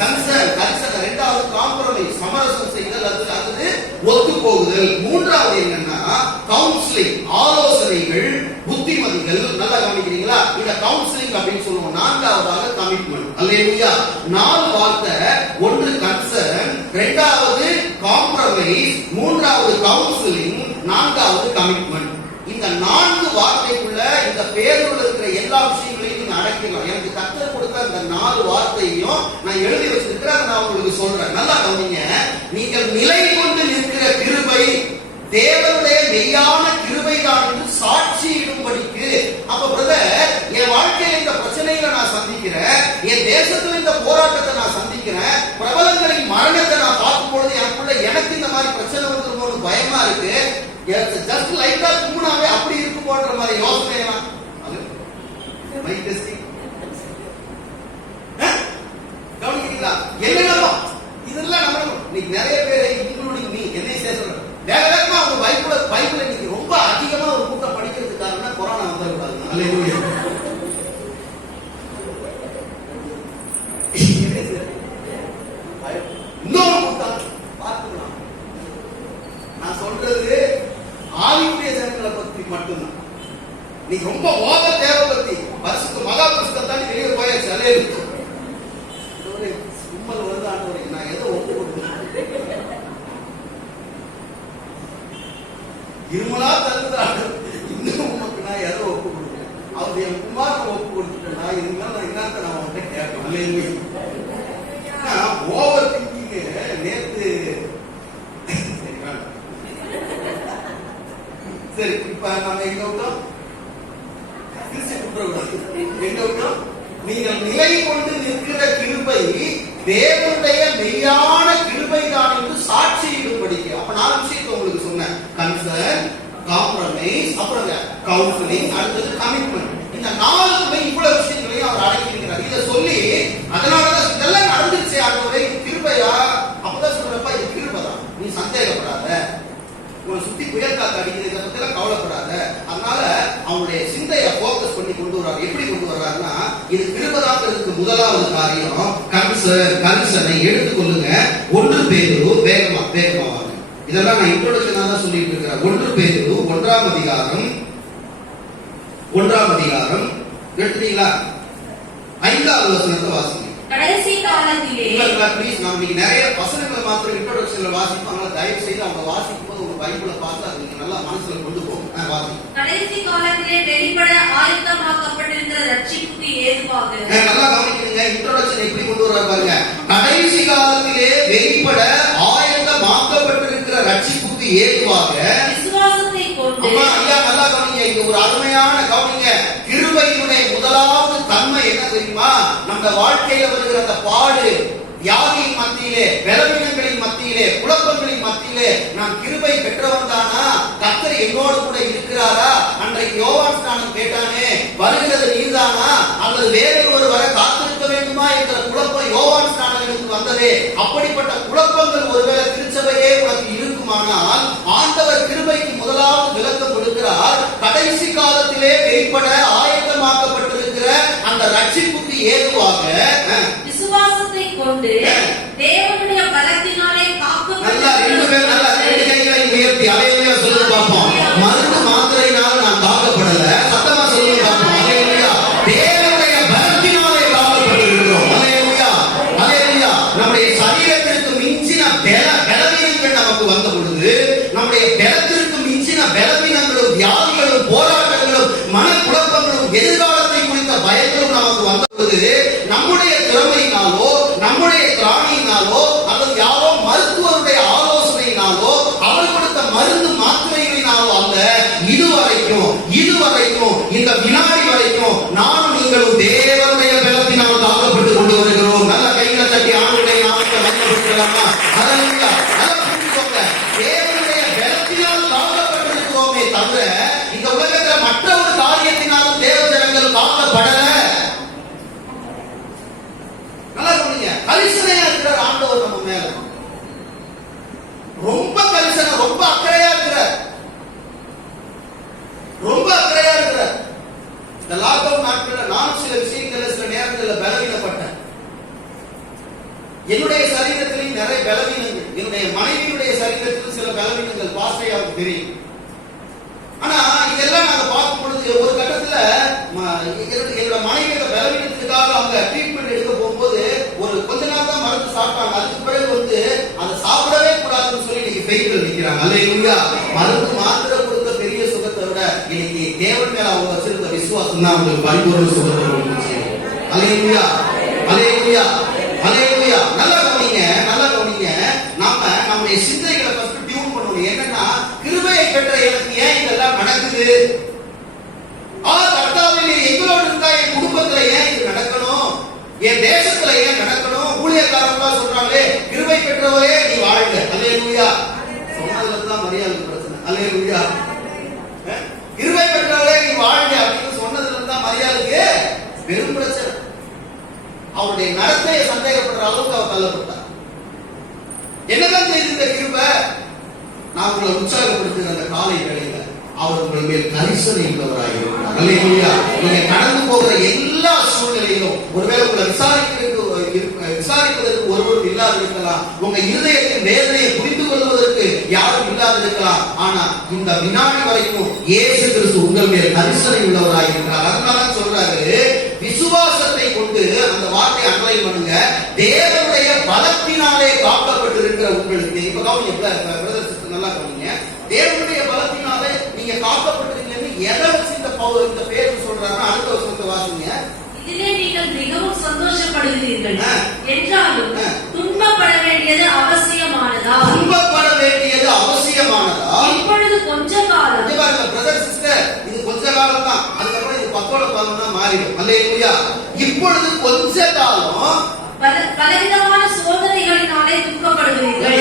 கன்சர்ன், கரிசனை. ரெண்டாவது காம்ப்ரமைஸ், சமரசம் செய்தல் அல்லது ஒத்து போகுதல். மூன்றாவது என்னன்னா கவுன்சிலிங், ஆலோசனைகள், புத்திமதிகள். நல்லா கவனிக்கிறீங்களா? இந்த கவுன்சிலிங் அப்படின்னு சொல்லுவோம். நான்காவதாக கமிட்மெண்ட். அல்லேலூயா. 4 வார்த்தை. ஒன்று கன்சர்ன், இரண்டாவது காம்ப்ரமைஸ், மூன்றாவது கவுன்சிலிங், நான்காவது கமிட்மெண்ட். இந்த 4 வார்த்தைக்குள்ள இந்த பேருல இருக்கிற எல்லா விஷயங்களையும் நீங்க அடக்கலாம். எனக்கு கர்த்தர் கொடுத்த இந்த 4 வார்த்தையும் நான் எழுதி வச்சிருக்கிறேன். நான் உங்களுக்கு சொல்றேன். நல்லா கவனிங்க. நீங்கள் நிலை கொண்டு நிற்கிற கிருபை தேவனுடைய மெய்யான கிருபைதான் என்று சாட்சியிடும்படிக்கு. அப்ப பிரதர், என் வாழ்க்கையில இந்த பிரச்சனைகளை நான் சந்திக்கிறேன், என் தேசத்துல இந்த போராட்டத்தை நான் சந்திக்கிறேன், பிரபலங்களின் மரணத்தை நான் பார்க்கும் பொழுது எனக்குள்ள எனக்கு இந்த மாதிரி பிரச்சனை வந்துருமோன்னு பயமா இருக்கு. ஜஸ்ட் லைட்டா தூணாவே அப்படி இருக்கு போன்ற மாதிரி யோசனை கவனிக்கிறீங்களா? என்னென்னமோ இதெல்லாம் நம்ம இன்னைக்கு நிறைய பேர் இன்க்ளூடிங் மீ என்னை சேர்த்து வேக வேகமா அவங்க பைபிள் இன்னைக்கு ரொம்ப அதிகமா ஒரு கூட்டம் படிக்கிறதுக்கு காரணம் கொரோனா வந்துடக்கூடாது. அல்லேலூயா. இன்னொரு கூட்டம் பார்த்துக்கலாம். நான் சொல்றது ஆவிக்குரிய ஜனங்களை பத்தி மட்டும்தான். நீ ரொம்ப ஓத தேவை பத்தி பரிசுத்த மகா புஸ்தகத்தாண்டி வெளியே போயாச்சு. அல்லேலூயா. உம்மல் வருது ஆண்டவரே, நான் எதை ஒப்பு கொடுக்கணும்? இருமலா தருது ஆண்டவர், இன்னும் உமக்கு நான் எதை ஒப்பு கொடுக்கிறேன்? அவர் என் குமாரனை ஒப்பு கொடுத்துட்டேன்னா இருந்தாலும் நான் என்னத்த நான் அவன்கிட்ட கேட்பேன். ஓவர் திங்கிங் நேத்து சரி. இப்ப நம்ம எங்க விட்டோம்? எங்க விட்டோம்? நீங்கள் நிலை கொண்டு நிற்கிற கிருபை தேவனுடைய மெய்யான கிருபை தான் என்று சாட்சியிடும்படிக்கு. அப்ப 4 விஷயத்தை உங்களுக்கு சொன்னேன். கன்சர்ன், காம்ப்ரமைஸ், அப்புறம் கவுன்சிலிங், அடுத்தது கமிட்மெண்ட். இந்த 4 இவ்வளவு விஷயங்களையும் அவர் அடக்கியிருக்கிறார். இதை சொல்லி அதனாலதான் இதெல்லாம் நடந்துருச்சு ஆண்டவரே கிருபையா. அப்பதான் சொல்றப்ப இது கிருபைதான், நீ சந்தேகப்படாத, உங்களை சுத்தி புயல் காத்து அடிக்கிறது, இதை பத்தி கவலைப்படாத. அதனால அவனுடைய சிந்தையை போக்கஸ் பண்ணி கொண்டு வர்றாரு. எப்படி கொண்டு வர்றாருன்னா, இது கிருபைதாங்கிறதுக்கு முதலாவது காரியம் கன்சர்னை எடுத்துக்கொள்ளுங்க. 1 பேதுரு, வேகமா வாங்க. இதெல்லாம் நான் இன்ட்ரோடக்ஷனா தான் சொல்லிட்டு இருக்கிறேன். 1 பேதுரு 1ஆம் அதிகாரம் எடுத்துட்டீங்களா? 5வது வசனத்தை வாசிங்க. கடைசி காலத்திலே ப்ளீஸ் நம்ம நிறைய வசனங்களை மாத்திரம் இன்ட்ரோடக்ஷன்ல வாசிப்பாங்க. தயவு செய்து அவங்க வாசிக்கும் போது உங்க பைபிளை பார்த்து அது நீங்க நல்லா மனசுல கொண்டு போங்க. வாசிங்க. கடைசி காலத்திலே வெளிப்பட ஆயத்தமாக்கப்பட்டிருக்கிற ரட்சிப்புக்கு ஏதுவாக. நல்லா கவனிக்கணுங்க. இன்ட்ரோடக்ஷன் எப்படி கொண்டு வர்றாரு பாருங்க. கடைசி காலத்திலே வெளிப்பட ஆயத்தமாக்கப்பட்டிருக்கிற ரட்சிப்புக்கு ஏதுவாக விசுவாசத்தை கொண்டு. ஐயா நல்லா கவனிங்க. இது ஒரு அருமையான கவனிங்க. கிருபையினுடைய முதலாவது தன்மை என்ன தெரியுமா? நம்ம வாழ்க்கையில வருகிற அந்த பாடு, வியாதியின் மத்தியிலே, பலவீனங்களின் மத்தியிலே, குழப்பங்களின் மத்தியிலே நான் கிருபை பெற்றவன் தானா? கர்த்தர் என்னோடு கூட இருக்கிறாரா? அன்றைக்கு யோவான் ஸ்நானம் கேட்டானே, வருகிறது நீர்தானா அல்லது வேறொரு வர காத்திருக்க வேண்டுமா என்கிற குழப்பம் யோவான் ஸ்நானங்களுக்கு வந்ததே. அப்படிப்பட்ட குழப்பங்கள் ஒருவேளை திருச்சபையே உனக்கு இருக்குமானால் ஆண்டவர் கிருபைக்கு முதலாவது விளக்கம் கொடுக்கிறார். கடைசி காலத்திலே வெளிப்பட ஆயத்தமாக்கப்பட்டிருக்கிற அந்த ரட்சிப்புக்கு ஏதுவாக விசுவாசத்தை கொண்டு தேவனுடைய பலத்தினாலே காக்கப்பட்ட. நல்லா 2 பேர் நல்லா 2 கைகளை உயர்த்தி அல்லேலூயா சொல்லுங்க பாப்போம். மருந்து மாத்திரையினால நான் காக்கப்படல. சத்தமா சொல்லுங்க பாப்போம். அல்லேலூயா. தேவனுடைய பலத்தினாலே காக்கப்பட்டிருக்கிறோம். அல்லேலூயா. நம்முடைய சரீரத்திற்கு மிஞ்சின பலவீனங்கள் நமக்கு வந்த பொழுது, நம்முடைய பலத்திற்கு மிஞ்சின பலவீனங்களும் வியாதிகளும் போராட்டங்களும் மனக்குழப்பங்களும் எதிர்காலத்தை குறித்த பயங்களும் நமக்கு வந்த பொழுது, நம்முடைய திறமையினாலோ நம்முடைய திராணியினாலோ அல்லது யாரோ மருத்துவருடைய ஆலோசனையினாலோ அவர் கொடுத்த மருந்து மாத்திரைகளினாலோ அல்ல, இதுவரைக்கும் இந்த வினாடி வரைக்கும் நானும் நீங்களும் தேவனுடைய பலத்தினால் தாக்கப்பட்டு கொண்டு வருகிறோம். நல்ல கைகளை தட்டி ஆண்டுடைய நாமத்தை மகிமைப்படுத்தலாமா? அல்லேலூயா. நல்லா புரிஞ்சுக்கோங்க. தேவனுடைய பலத்தினால் தாக்கப்பட்டிருக்கிறோமே தவிர இந்த உலகத்தில் மற்ற ஒரு காரியத்தினாலும் தேவ ஜனங்கள் தாக்கப்படல. நல்லா சொல்லுங்க. கரிசனையா இருக்கிறார் ஆண்டவர் நம்ம மேல. ரொம்ப கரிசனை, ரொம்ப அக்கறையா இருக்கிறார். இந்த லாக்டவுன் நாட்களில் நானும் சில விஷயங்கள்ல சில நேரங்களில் பலவீனப்பட்டேன். என்னுடைய சரீரத்திலையும் நிறைய பலவீனங்கள், என்னுடைய மனைவியுடைய சரீரத்திலும் சில பலவீனங்கள் பாஸ்டையாவுக்கு தெரியும். ஆனா இதெல்லாம் நாங்க பார்க்கும் பொழுது ஒரு கட்டத்துல என்னோட மனைவி பலவீனத்துக்காக அவங்க ட்ரீட்மெண்ட் எடுக்க போகும்போது ஒரு கொஞ்ச நாள் தான் மருந்து சாப்பிட்டாங்க. அதுக்கு பிறகு அதை சாப்பிடவே கூடாதுன்னு சொல்லி இன்னைக்கு ஃபெயிலியர் நிக்கிறாங்க. அல்லேலூயா. மருந்து மாத்திரை கொடுத்த பெரிய சுகத்தை விட இன்னைக்கு தேவன் மேல அவங்க வச்சிருந்த விசுவாசம் தான் அவங்களுக்கு பரிபூர்ண சுகத்தை கொடுத்துச்சு. அல்லேலூயா. நல்லா கவனிங்க. நாம நம்முடைய சிந்தைகளை ஃபர்ஸ்ட் டியூன் பண்ணணும். என்னன்னா, கிருபையை பெற்ற எனக்கு ஏன் இதெல்லாம் நடக்குது? கர்த்தாவே எங்களோடு இருந்தா என் குடும்பத்துல ஏன் இது நடக்கணும்? என் தேசத்துல ஏன் நடக்கணும்? ஊழியக்காரங்களா சொல்றாங்களே, கிருபை பெற்றவரே நீ வாழ்க. அல்லேலூயா. சொன்னதுதான் மரியாதை பிரச்சனை. அல்லேலூயா. கிருபை பெற்றவரே நீ வாழ்க அப்படின்னு சொன்னதுல தான் மரியாதைக்கு பெரும் பிரச்சனை. அவருடைய நடத்தையை சந்தேகப்படுற அளவுக்கு அவர் தள்ளப்பட்டார். என்னதான் செய்து இந்த கிருபை? நான் உங்களை உற்சாகப்படுத்துகிற அந்த காலை வேளையில அவர் உங்கள் மேல் கரிசனை உள்ளவராக இருக்கிறார். அல்லேலூயா. நீங்க கடந்து போகிற எல்லா சூழ்நிலையிலும் ஒருவேளை உங்களை விசாரிப்பதற்கு ஒருவர் இல்லாது இருக்கலாம். உங்க இருதயத்தின் வேதனையை புரிந்து கொள்வதற்கு யாரும் இல்லாது இருக்கலாம். ஆனா இந்த வினாடி வரைக்கும் இயேசு கிறிஸ்து உங்கள் மேல் கரிசனை உள்ளவராக இருக்கிறார். அதனால சொல்றாரு, விசுவாசத்தை கொண்டு, அந்த வார்த்தை அன்றைய பண்ணுங்க, தேவனுடைய பலத்தினாலே காக்கப்பட்டிருக்கிற உங்களுக்கு. இப்ப கவனிங்க, நல்லா கவனிங்க. தேவனுடைய பலத்தினாலே நீங்க காக்கப்பட்டிருக்கீங்கன்னு எதை வச்சு இந்த பேர் சொல்ற சொல்றாருன்னா அடுத்த வசனத்தை வாசிங்க. இதிலே நீங்கள் மிகவும் சந்தோஷப்படுகிறீர்கள் என்றாலும் துன்பப்பட வேண்டியது அவசியமானதா? துன்பப்பட வேண்டியது அவசியமானதா? இப்பொழுது கொஞ்ச காலம் பிரதர் சிஸ்டர், இது கொஞ்ச காலம் தான், அதுக்கப்புறம் இது 10 மாறிடும். அல்லேலூயா. இப்பொழுது கொஞ்ச காலம் பலவிதமான சோதனைகளினாலே துன்பப்படுகிறீர்கள்.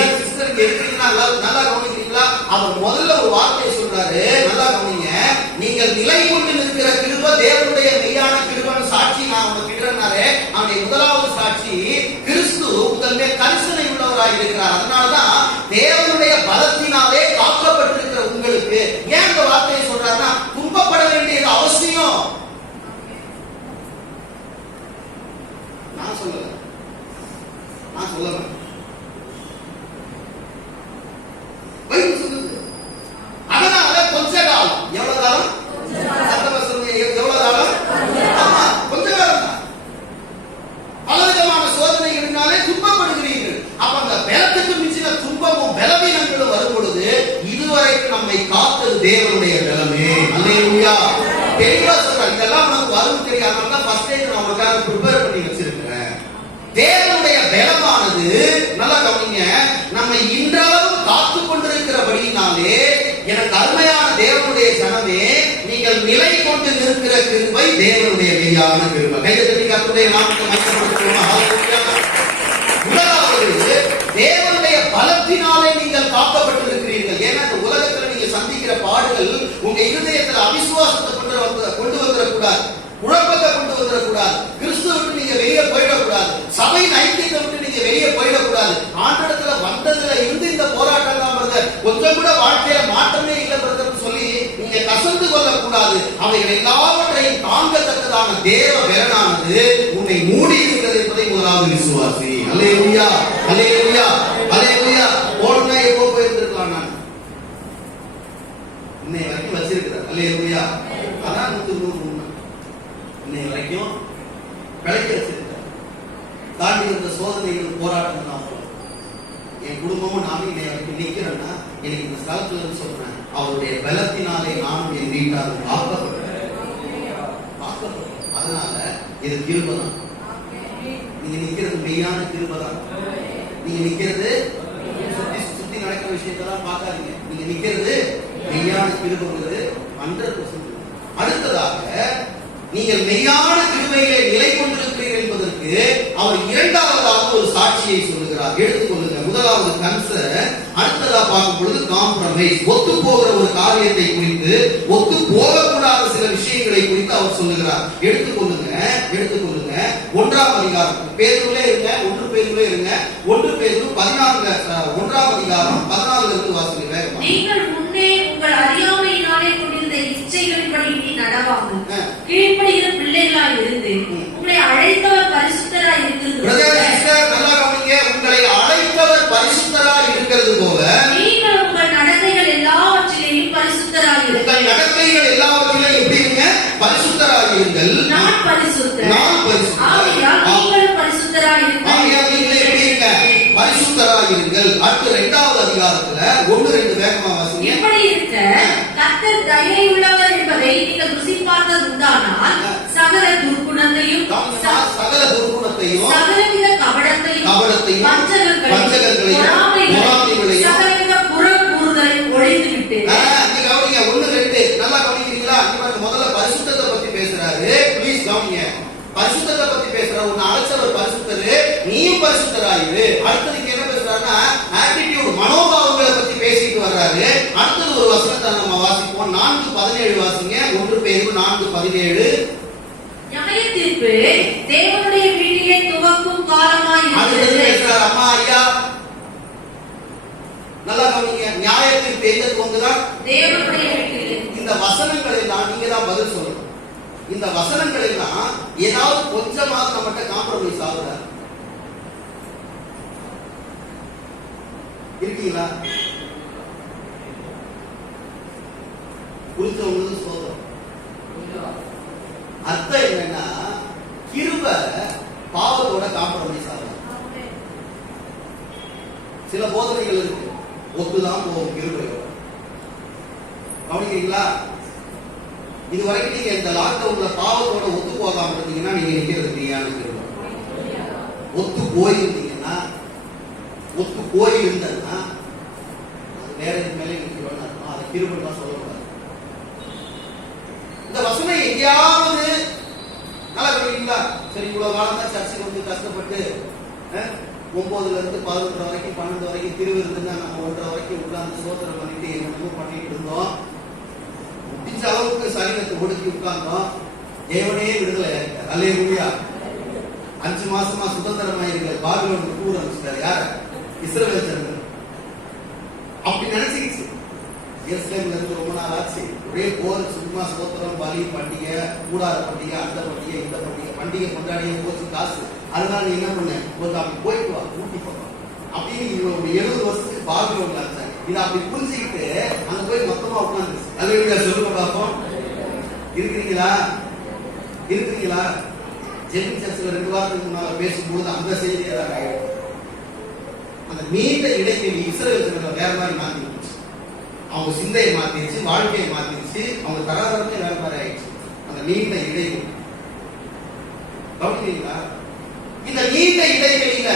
நல்லா கவனிக்கிறீங்களா? அவர் முதல்ல ஒரு வார்த்தையை சொல்றாரு, நல்லா கவனிங்க. நீங்கள் நிலை கொண்டு நிற்கிற கிருபை தேவனுடைய மெய்யான கிருபைன்னு சாட்சி நான் உங்களுக்கு இடுறேன்னாரே, அவனுடைய முதலாவது சாட்சி கிறிஸ்து உங்கள் மேல் கரிசனை உள்ளவராய் இருக்கிறார். அதனாலதான் தேவனுடைய பலத்தினாலே காக்கப்பட்டிருக்கிற உங்களுக்கு ஏன் இந்த வார்த்தையை சொல்றாருன்னா, துன்பப்பட வேண்டியது அவசியம். நான் சொல்லல. பைபிள் சொல்லுது. அதனால கொஞ்ச காலம், எவ்வளவு காலம்? எவ்வளவு காலம்? ஆமா, கொஞ்ச காலம் தான். பலவிதமான சோதனைகளினாலே துன்பப்படுகிறீர்கள். அப்ப அந்த பலத்துக்கு மிஞ்சின துன்பமும் பலவீனங்களும் வரும் பொழுது இதுவரைக்கும் நம்மை காத்தது தேவனுடைய பலமே. அல்லேலூயா. தெளிவா சொல்றேன். இதெல்லாம் நமக்கு வரும் தெரியாதனால தான் ஃபர்ஸ்ட் டைம் நான் உங்களுக்காக ப்ரிப்பேர் பண்ணி வச்சிருக்கிறேன். தேவனுடைய பலமானது, நல்லா கவனிங்க, நம்ம இன்றளவும் காத்து கொண்டிருக்கிறபடியினாலே எனக்கு அருமையான தேவனுடைய ஜனமே, நீங்கள் நிலை கொண்டு நிற்கிற கிருபை தேவனுடைய மெய்யான கிருபை. கையை தட்டி கர்த்தருடைய நாமத்தை மகிமைப்படுத்துவோமா? ஹல்லேலூயா. முதலாவது, தேவனுடைய பலத்தினாலே நீங்கள் காக்கப்பட்டிருக்கிறீர்கள். ஏன்னா இந்த உலகத்துல நீங்க சந்திக்கிற பாடுகள் உங்க இருதயத்துல அவிசுவாசத்தை கொண்டு வந்துடக்கூடாது, குழப்பத்தை கொண்டு வந்துடக்கூடாது, கிறிஸ்துவுக்கு நீங்க வெளியே போயிடக்கூடாது, சபை ஐக்கியத்தை விட்டு நீங்க வெளியே போயிடக்கூடாது. ஆண்டவரத்துல வந்ததுல இருந்து இந்த போராட்டம் தான் பிரதர், கொஞ்சம் கூட வாழ்க்கையில மாற்றமே இல்லை பிரதர்னு சொல்லி நீங்க கசந்து கொள்ளக்கூடாது. அவைகள் எல்லாவற்றையும் தாங்கத்தக்கதான தேவ பலனானது உன்னை மூடி இருக்கிறது என்பதை முதலாவது விசுவாசி. அல்லேலூயா, அல்லேலூயா, அல்லேலூயா. போனா எப்போ போயிருந்திருக்கலாம், நான் இன்னை வரைக்கும் வச்சிருக்கிறார். அல்லேலூயா. அதான் 100 உண்மை. இன்னை வரைக்கும் விளக்கி வச்சிருக்கிறார். தாண்டி வந்த சோதனைகள் போராட்டம் தான். என் குடும்பமும் நானும் இன்னை வரைக்கும் நிக்கிறேன்னா எனக்கு இந்த ஸ்தலத்துல இருந்து சொல்றேன், அவருடைய பலத்தினாலே நானும் என் வீட்டாரும் காக்கப்பட்டேன். அதனால இது கிருபை தான். நீங்க நிக்கிறது மெய்யான கிருபை தான். நீங்க நிக்கிறது சுத்தி நடக்கிற விஷயத்தெல்லாம் பார்க்காதீங்க. நீங்க நிக்கிறது மெய்யான கிருபைங்கிறது 100%. அடுத்ததாக, நீங்கள் மெய்யான கிருபையிலே நிலை கொண்டிருக்கிறீர்கள் என்பதற்கு அவர் இரண்டாவதாக ஒரு சாட்சியை சொல்லுகிறார். எடுத்துக்கொள்ளுங்க. முதலாவது கன்சர்ன், அடுத்ததா பார்க்கும் பொழுது காம்ப்ரமைஸ். ஒத்து போகிற ஒரு காரியத்தை குறித்து, ஒத்து போகக்கூடாத சில விஷயங்களை குறித்து அவர் சொல்லுகிறார். எடுத்துக்கொள்ளுங்க, எடுத்துக்கொள்ளுங்க. 1ஆம் அதிகாரம் பேதுருவிலே இருங்க. 1 பேதுருவிலே இருங்க. 1 பேதுரு 1ஆம் அதிகாரம் 14 இருந்து வாசிங்க. நீங்கள் முன்னே உங்கள் அறியாமையினாலே கொண்டிருந்த இச்சைகளின்படி நீ நடவாமல் கீழ்ப்படிகிற பிள்ளைகளாய் இருந்து உங்களை அழைத்தவர் பரிசுத்தராய் இருக்கிறது. பிரதர் சிஸ்டர், நல்லா கவனிங்க. உங்களை அழைத்தவர் பரிசுத்தராய் இருக்கிறது போல நீங்கள் உங்கள் நடத்தைகள் எல்லாவற்றிலேயும் பரிசுத்தராய் இருங்கள். உங்கள் நடத்தைகள் எல்லாவற்றிலேயும் எப்படி இருங்க? பரிசுத்தராய் இருங்கள். நான் பரிசுத்தர். நான் பரிசுத்தர். ஆகையால் நீங்களும் பரிசுத்தராய் இருங்கள். ஆகையால் நீங்களே எப்படி இருங்க? பரிசுத்தராய் இருங்கள். அடுத்து 2ஆவது அதிகாரத்துல 1-2 வேகமா வாசிங்க. இப்படி இருக்க கர்த்தர் தயை உள்ளவர் என்பதை நீங்கள் ருசி பார்த்தது உண்டானால் சகல துர்க்குணத்தையும் சகலவித கபடத்தையும் வஞ்சகங்களையும் சகலவித புறக்கூறுதலையும் ஒழித்து விட்டு. கவனிங்க. 1-2 நல்லா கவனிக்கிறீங்களா? முதல்ல பரிசுத்தத்தை பத்தி பேசுறாரு. ப்ளீஸ் கவனிங்க. பரிசுத்தத்தை பத்தி பேசுற உன்னை அழைச்சவர் பரிசுத்தரு, நீயும் பரிசுத்தராயிரு. அடுத்ததுக்கு என்ன பேசுறாருன்னா ஆட்டிடியூட், மனோபாவங்களை பத்தி பேசிட்டு வர்றாரு. அடுத்தது ஒரு வசனத்தை நம்ம வாசிப்போம். 4:17 வாசிங்க. 1 பேதுரு 4:17. நியாய தீர்ப்பு தேவனுடைய வீட்டிலே துவக்கும் காலமாய் இருக்கிறது. அம்மா ஐயா நல்லா கவனிங்க. நியாய தீர்ப்பு எங்க துவங்குதா? தேவனுடைய வீட்டிலே. இந்த வசனங்களை எல்லாம் நீங்க தான் பதில் சொல்லணும். இந்த வசனங்கள் எல்லாம் ஏதாவது கொஞ்சமாக நம்மகிட்ட காம்ப்ரமைஸ் ஆகுதா? இருக்கீங்களா? குறிச்சவங்களுக்கு சோதம். அர்த்தம் என்னன்னா, கிருபை பாவத்தோட காம்ப்ரமைஸ் ஆகுது. சில போதனைகள் இருக்கு, ஒத்துதான் போகும் கிருபையோட. கவனிக்கிறீங்களா? இது வரைக்கும் நீங்க இந்த லாக்டவுன்ல பாவத்தோட ஒத்து போகாம இருந்தீங்கன்னா நீங்க நிக்கிறது நீயான கிருபை. ஒத்து போயிருந்தீங்கன்னா, ஒத்து போயிருந்தா அது வேற எது மேலே நிக்கிறோம்னு அர்த்தம். அதை கிருபை தான் சொல்லக்கூடாது. இந்த வசனம் எங்கேயாவது நல்லா கேட்டீங்களா? சரி, இவ்வளவு காலம் தான் சர்ச்சைக்கு வந்து கஷ்டப்பட்டு 9ல இருந்து 11 வரைக்கும் 12 வரைக்கும் திருவிருந்துன்னா நம்ம 1:30 வரைக்கும் உட்கார்ந்து சோதனை பண்ணிட்டு என்னமோ பண்ணிட்டு இருந்தோம். முடிஞ்ச அளவுக்கு சரீரத்தை ஒடுக்கி உட்கார்ந்தோம். தேவனே விடுதலை ஆகிட்டார். அல்லேலூயா. 5 மாசமா சுதந்திரமாயிருக்க பாபிலோனுக்கு கூற ஆரம்பிச்சிட்டாரு. யார? இஸ்ரவேல் ஜனங்கள். அப்படி நினைச்சுக்கிச்சு. எருசலேம்ல இருந்து ரொம்ப நாள் ஆச்சு. ஒரே போர், சும்மா சோத்திரம், பலி, பண்டிகை, கூடார பண்டிகை, அந்த பண்டிகை, இந்த பண்டிகை, பண்டிகை கொண்டாடிய போச்சு காசு. அதனால நீ என்ன பண்ண? ஒரு அப்படி போயிட்டு வா, ஊட்டி போகலாம் அப்படின்னு இவங்க 70 வருஷத்துக்கு பாபிலோன்ல இருந்தாங்க. இதை அப்படி புரிஞ்சுக்கிட்டு அங்க போய் மொத்தமா உட்காந்துருச்சு. அல்லேலூயா சொல்லுங்க பார்ப்போம். இருக்கிறீங்களா? இருக்கிறீங்களா? ஜெர்மன் சர்ச்சில் 2 வாரத்துக்கு முன்னால பேசும்போது அந்த செய்தியை தான் ஆயிடும். அந்த நீண்ட இடைவெளி இஸ்ரவேல் ஜனங்களை வேற மாதிரி மாத்தி விட்டுச்சு. அவங்க சிந்தையை மாத்திருச்சு, வாழ்க்கையை மாத்திருச்சு, அவங்க தராதரமே வேற மாதிரி ஆயிடுச்சு. அந்த நீண்ட இடைவெளி கவனிக்கிறீங்களா? இந்த நீண்ட இடைவெளியில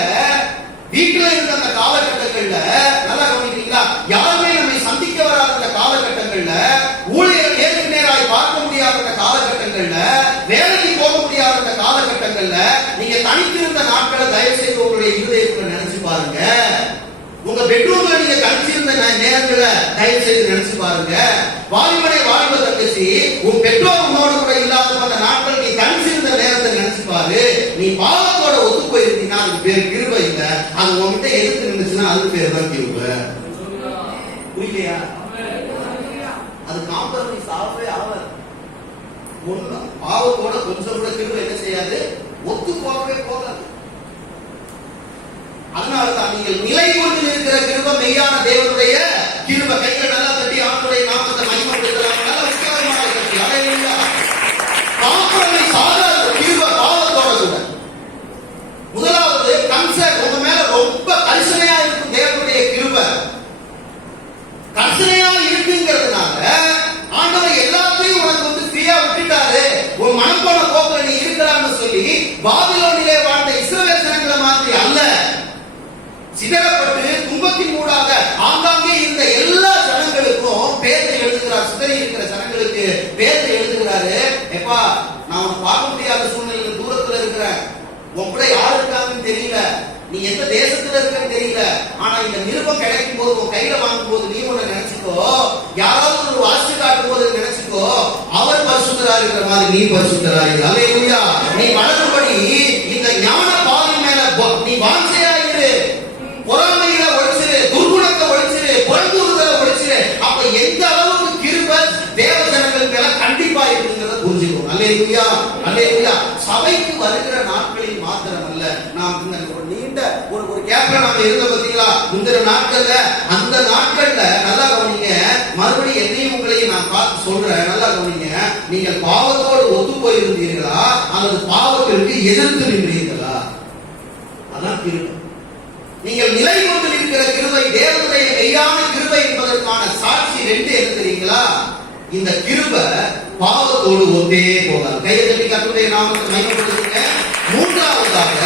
வீட்டுல இருந்த அந்த காலகட்டங்கள்ல நல்லா கவனிக்கிறீங்களா? யாருமே நம்மை சந்திக்க வராத அந்த காலகட்டங்கள்ல, ஊழியர் நேருக்கு நேராய் பார்க்க முடியாத அந்த காலகட்டங்கள்ல, வேலைக்கு போக முடியாத அந்த காலகட்டங்கள்ல நீங்க தனித்திருந்த நாட்களை தயவு செய்து உங்களுடைய இருதயத்துல நினைச்சு பாருங்க. உங்க பெட்ரூம்ல நீங்க தனிச்சிருந்த நேரங்களை தயவு செய்து நினைச்சு பாருங்க. வாலிபனை வாலிப தங்கச்சி, உன் பெற்றோர் உன்னோட கூட இல்லாத அந்த நாட்கள் நீ தனிச்சிருந்த நேரத்தை நினைச்சு பாரு. நீ பாவத்தோட ஒத்து போயிருந்தீங்கன்னா அதுக்கு பேர் கிருபை இல்ல. அது உன்கிட்ட எதிர்த்து நின்றுச்சுன்னா அதுக்கு பேர் தான் கிருபை. புரியலையா? அது காம்ப்ரமைஸ் ஆகவே ஆகாது. ஒண்ணு பாவத்தோட கொஞ்சம் கூட கிருபை என்ன செய்யாது? ஒத்து போகவே போகாது. அதனாலதான் நீங்கள் நிலை கொண்டு இருக்கிற கிருபை மெய்யான தேவனுடைய கிருபை. கைகள் நல்லா தட்டி ஆண்டவருடைய நாமத்தை மகிமைப்படுத்தலாம். நல்லா உற்சாகமாக கட்டி அல்லேலூயா. காம்ப்ரமைஸ் ஆகாத கிருபை பாவத்தோட கூட. முதலாவது கன்சர்ன், உங்க மேல ரொம்ப கரிசனையா இருக்கும் தேவனுடைய கிருபை. கரிசனையா இருக்குங்கிறதுனால ஆண்டவர் எல்லாத்தையும் உனக்கு வந்து ஃப்ரீயா விட்டுட்டாரு. உன் மனம் போன போக்குல நீ இருக்கலாம்னு சொல்லி பாபிலோனிலே வாழ்ந்த இஸ்ரவேல் ஜனங்களை மாதிரி அல்ல, சிதறப்பட்டு துன்பத்தின் மூடாக ஆங்காங்கே இருந்த எல்லா ஜனங்களுக்கும் பேரை எழுதுகிறார். சிதறி இருக்கிற ஜனங்களுக்கு பேரை எழுதுகிறாரு. எப்பா, நான் உன்னை பார்க்க முடியாத சூழ்நிலையில் தூரத்துல இருக்கிறேன். உன் கூட யார் இருக்காங்கன்னு தெரியல, நீ எந்த தேசத்துல இருக்கன்னு தெரியல. ஆனா இந்த நிருபம் கிடைக்கும் போது, உன் கையில வாங்கும் போது நீ உன்னை நினைச்சுக்கோ, யாராவது ஒரு வாசிச்சு காட்டும் போது நினைச்சுக்கோ, அவர் பரிசுத்தரா இருக்கிற மாதிரி நீ பரிசுத்தரா இரு. அல்லேலூயா. நீ வளரும்படி இந்த ஞான பாலின் மேல நீ வாஞ்சையாயிரு. பொறாமையில ஒழிச்சிரு, துர்குணத்தை ஒழிச்சிரு, புறங்கூறுதலை ஒழிச்சிரு. அப்ப எந்த அளவுக்கு கிருபை தேவ ஜனங்கள் மேல கண்டிப்பா இருக்குங்கிறத புரிஞ்சுக்கணும். அல்லேலூயா, அல்லேலூயா. சபைக்கு வருகிற நாட்களில் மாத்திரம் அல்ல, நாம் இந்த ஒரு நீண்ட ஒரு கேப்ல நாம இருந்த பாத்தீங்களா முந்தின நாட்கள்ல, அந்த நாட்கள்ல நல்லா கவனிங்க. மறுபடியும் என்னையும் உங்களையும் நான் பார்த்து சொல்றேன், நல்லா கவனிங்க. நீங்கள் பாவத்தோடு ஒத்து போயிருந்தீர்களா அல்லது பாவத்திற்கு எதிர்த்து நின்றீர்களா? அதான் கிருபை. நீங்கள் நிலை கொண்டு இருக்கிற கிருபை தேவனுடைய மெய்யான கிருபை என்பதற்கான சாட்சி 2 என்ன தெரியுங்களா? இந்த கிருபை பாவத்தோடு ஒத்தே போகாது. கையை தட்டி கர்த்தருடைய நாமத்தை மகிமைப்படுத்துங்க. மூன்றாவதாக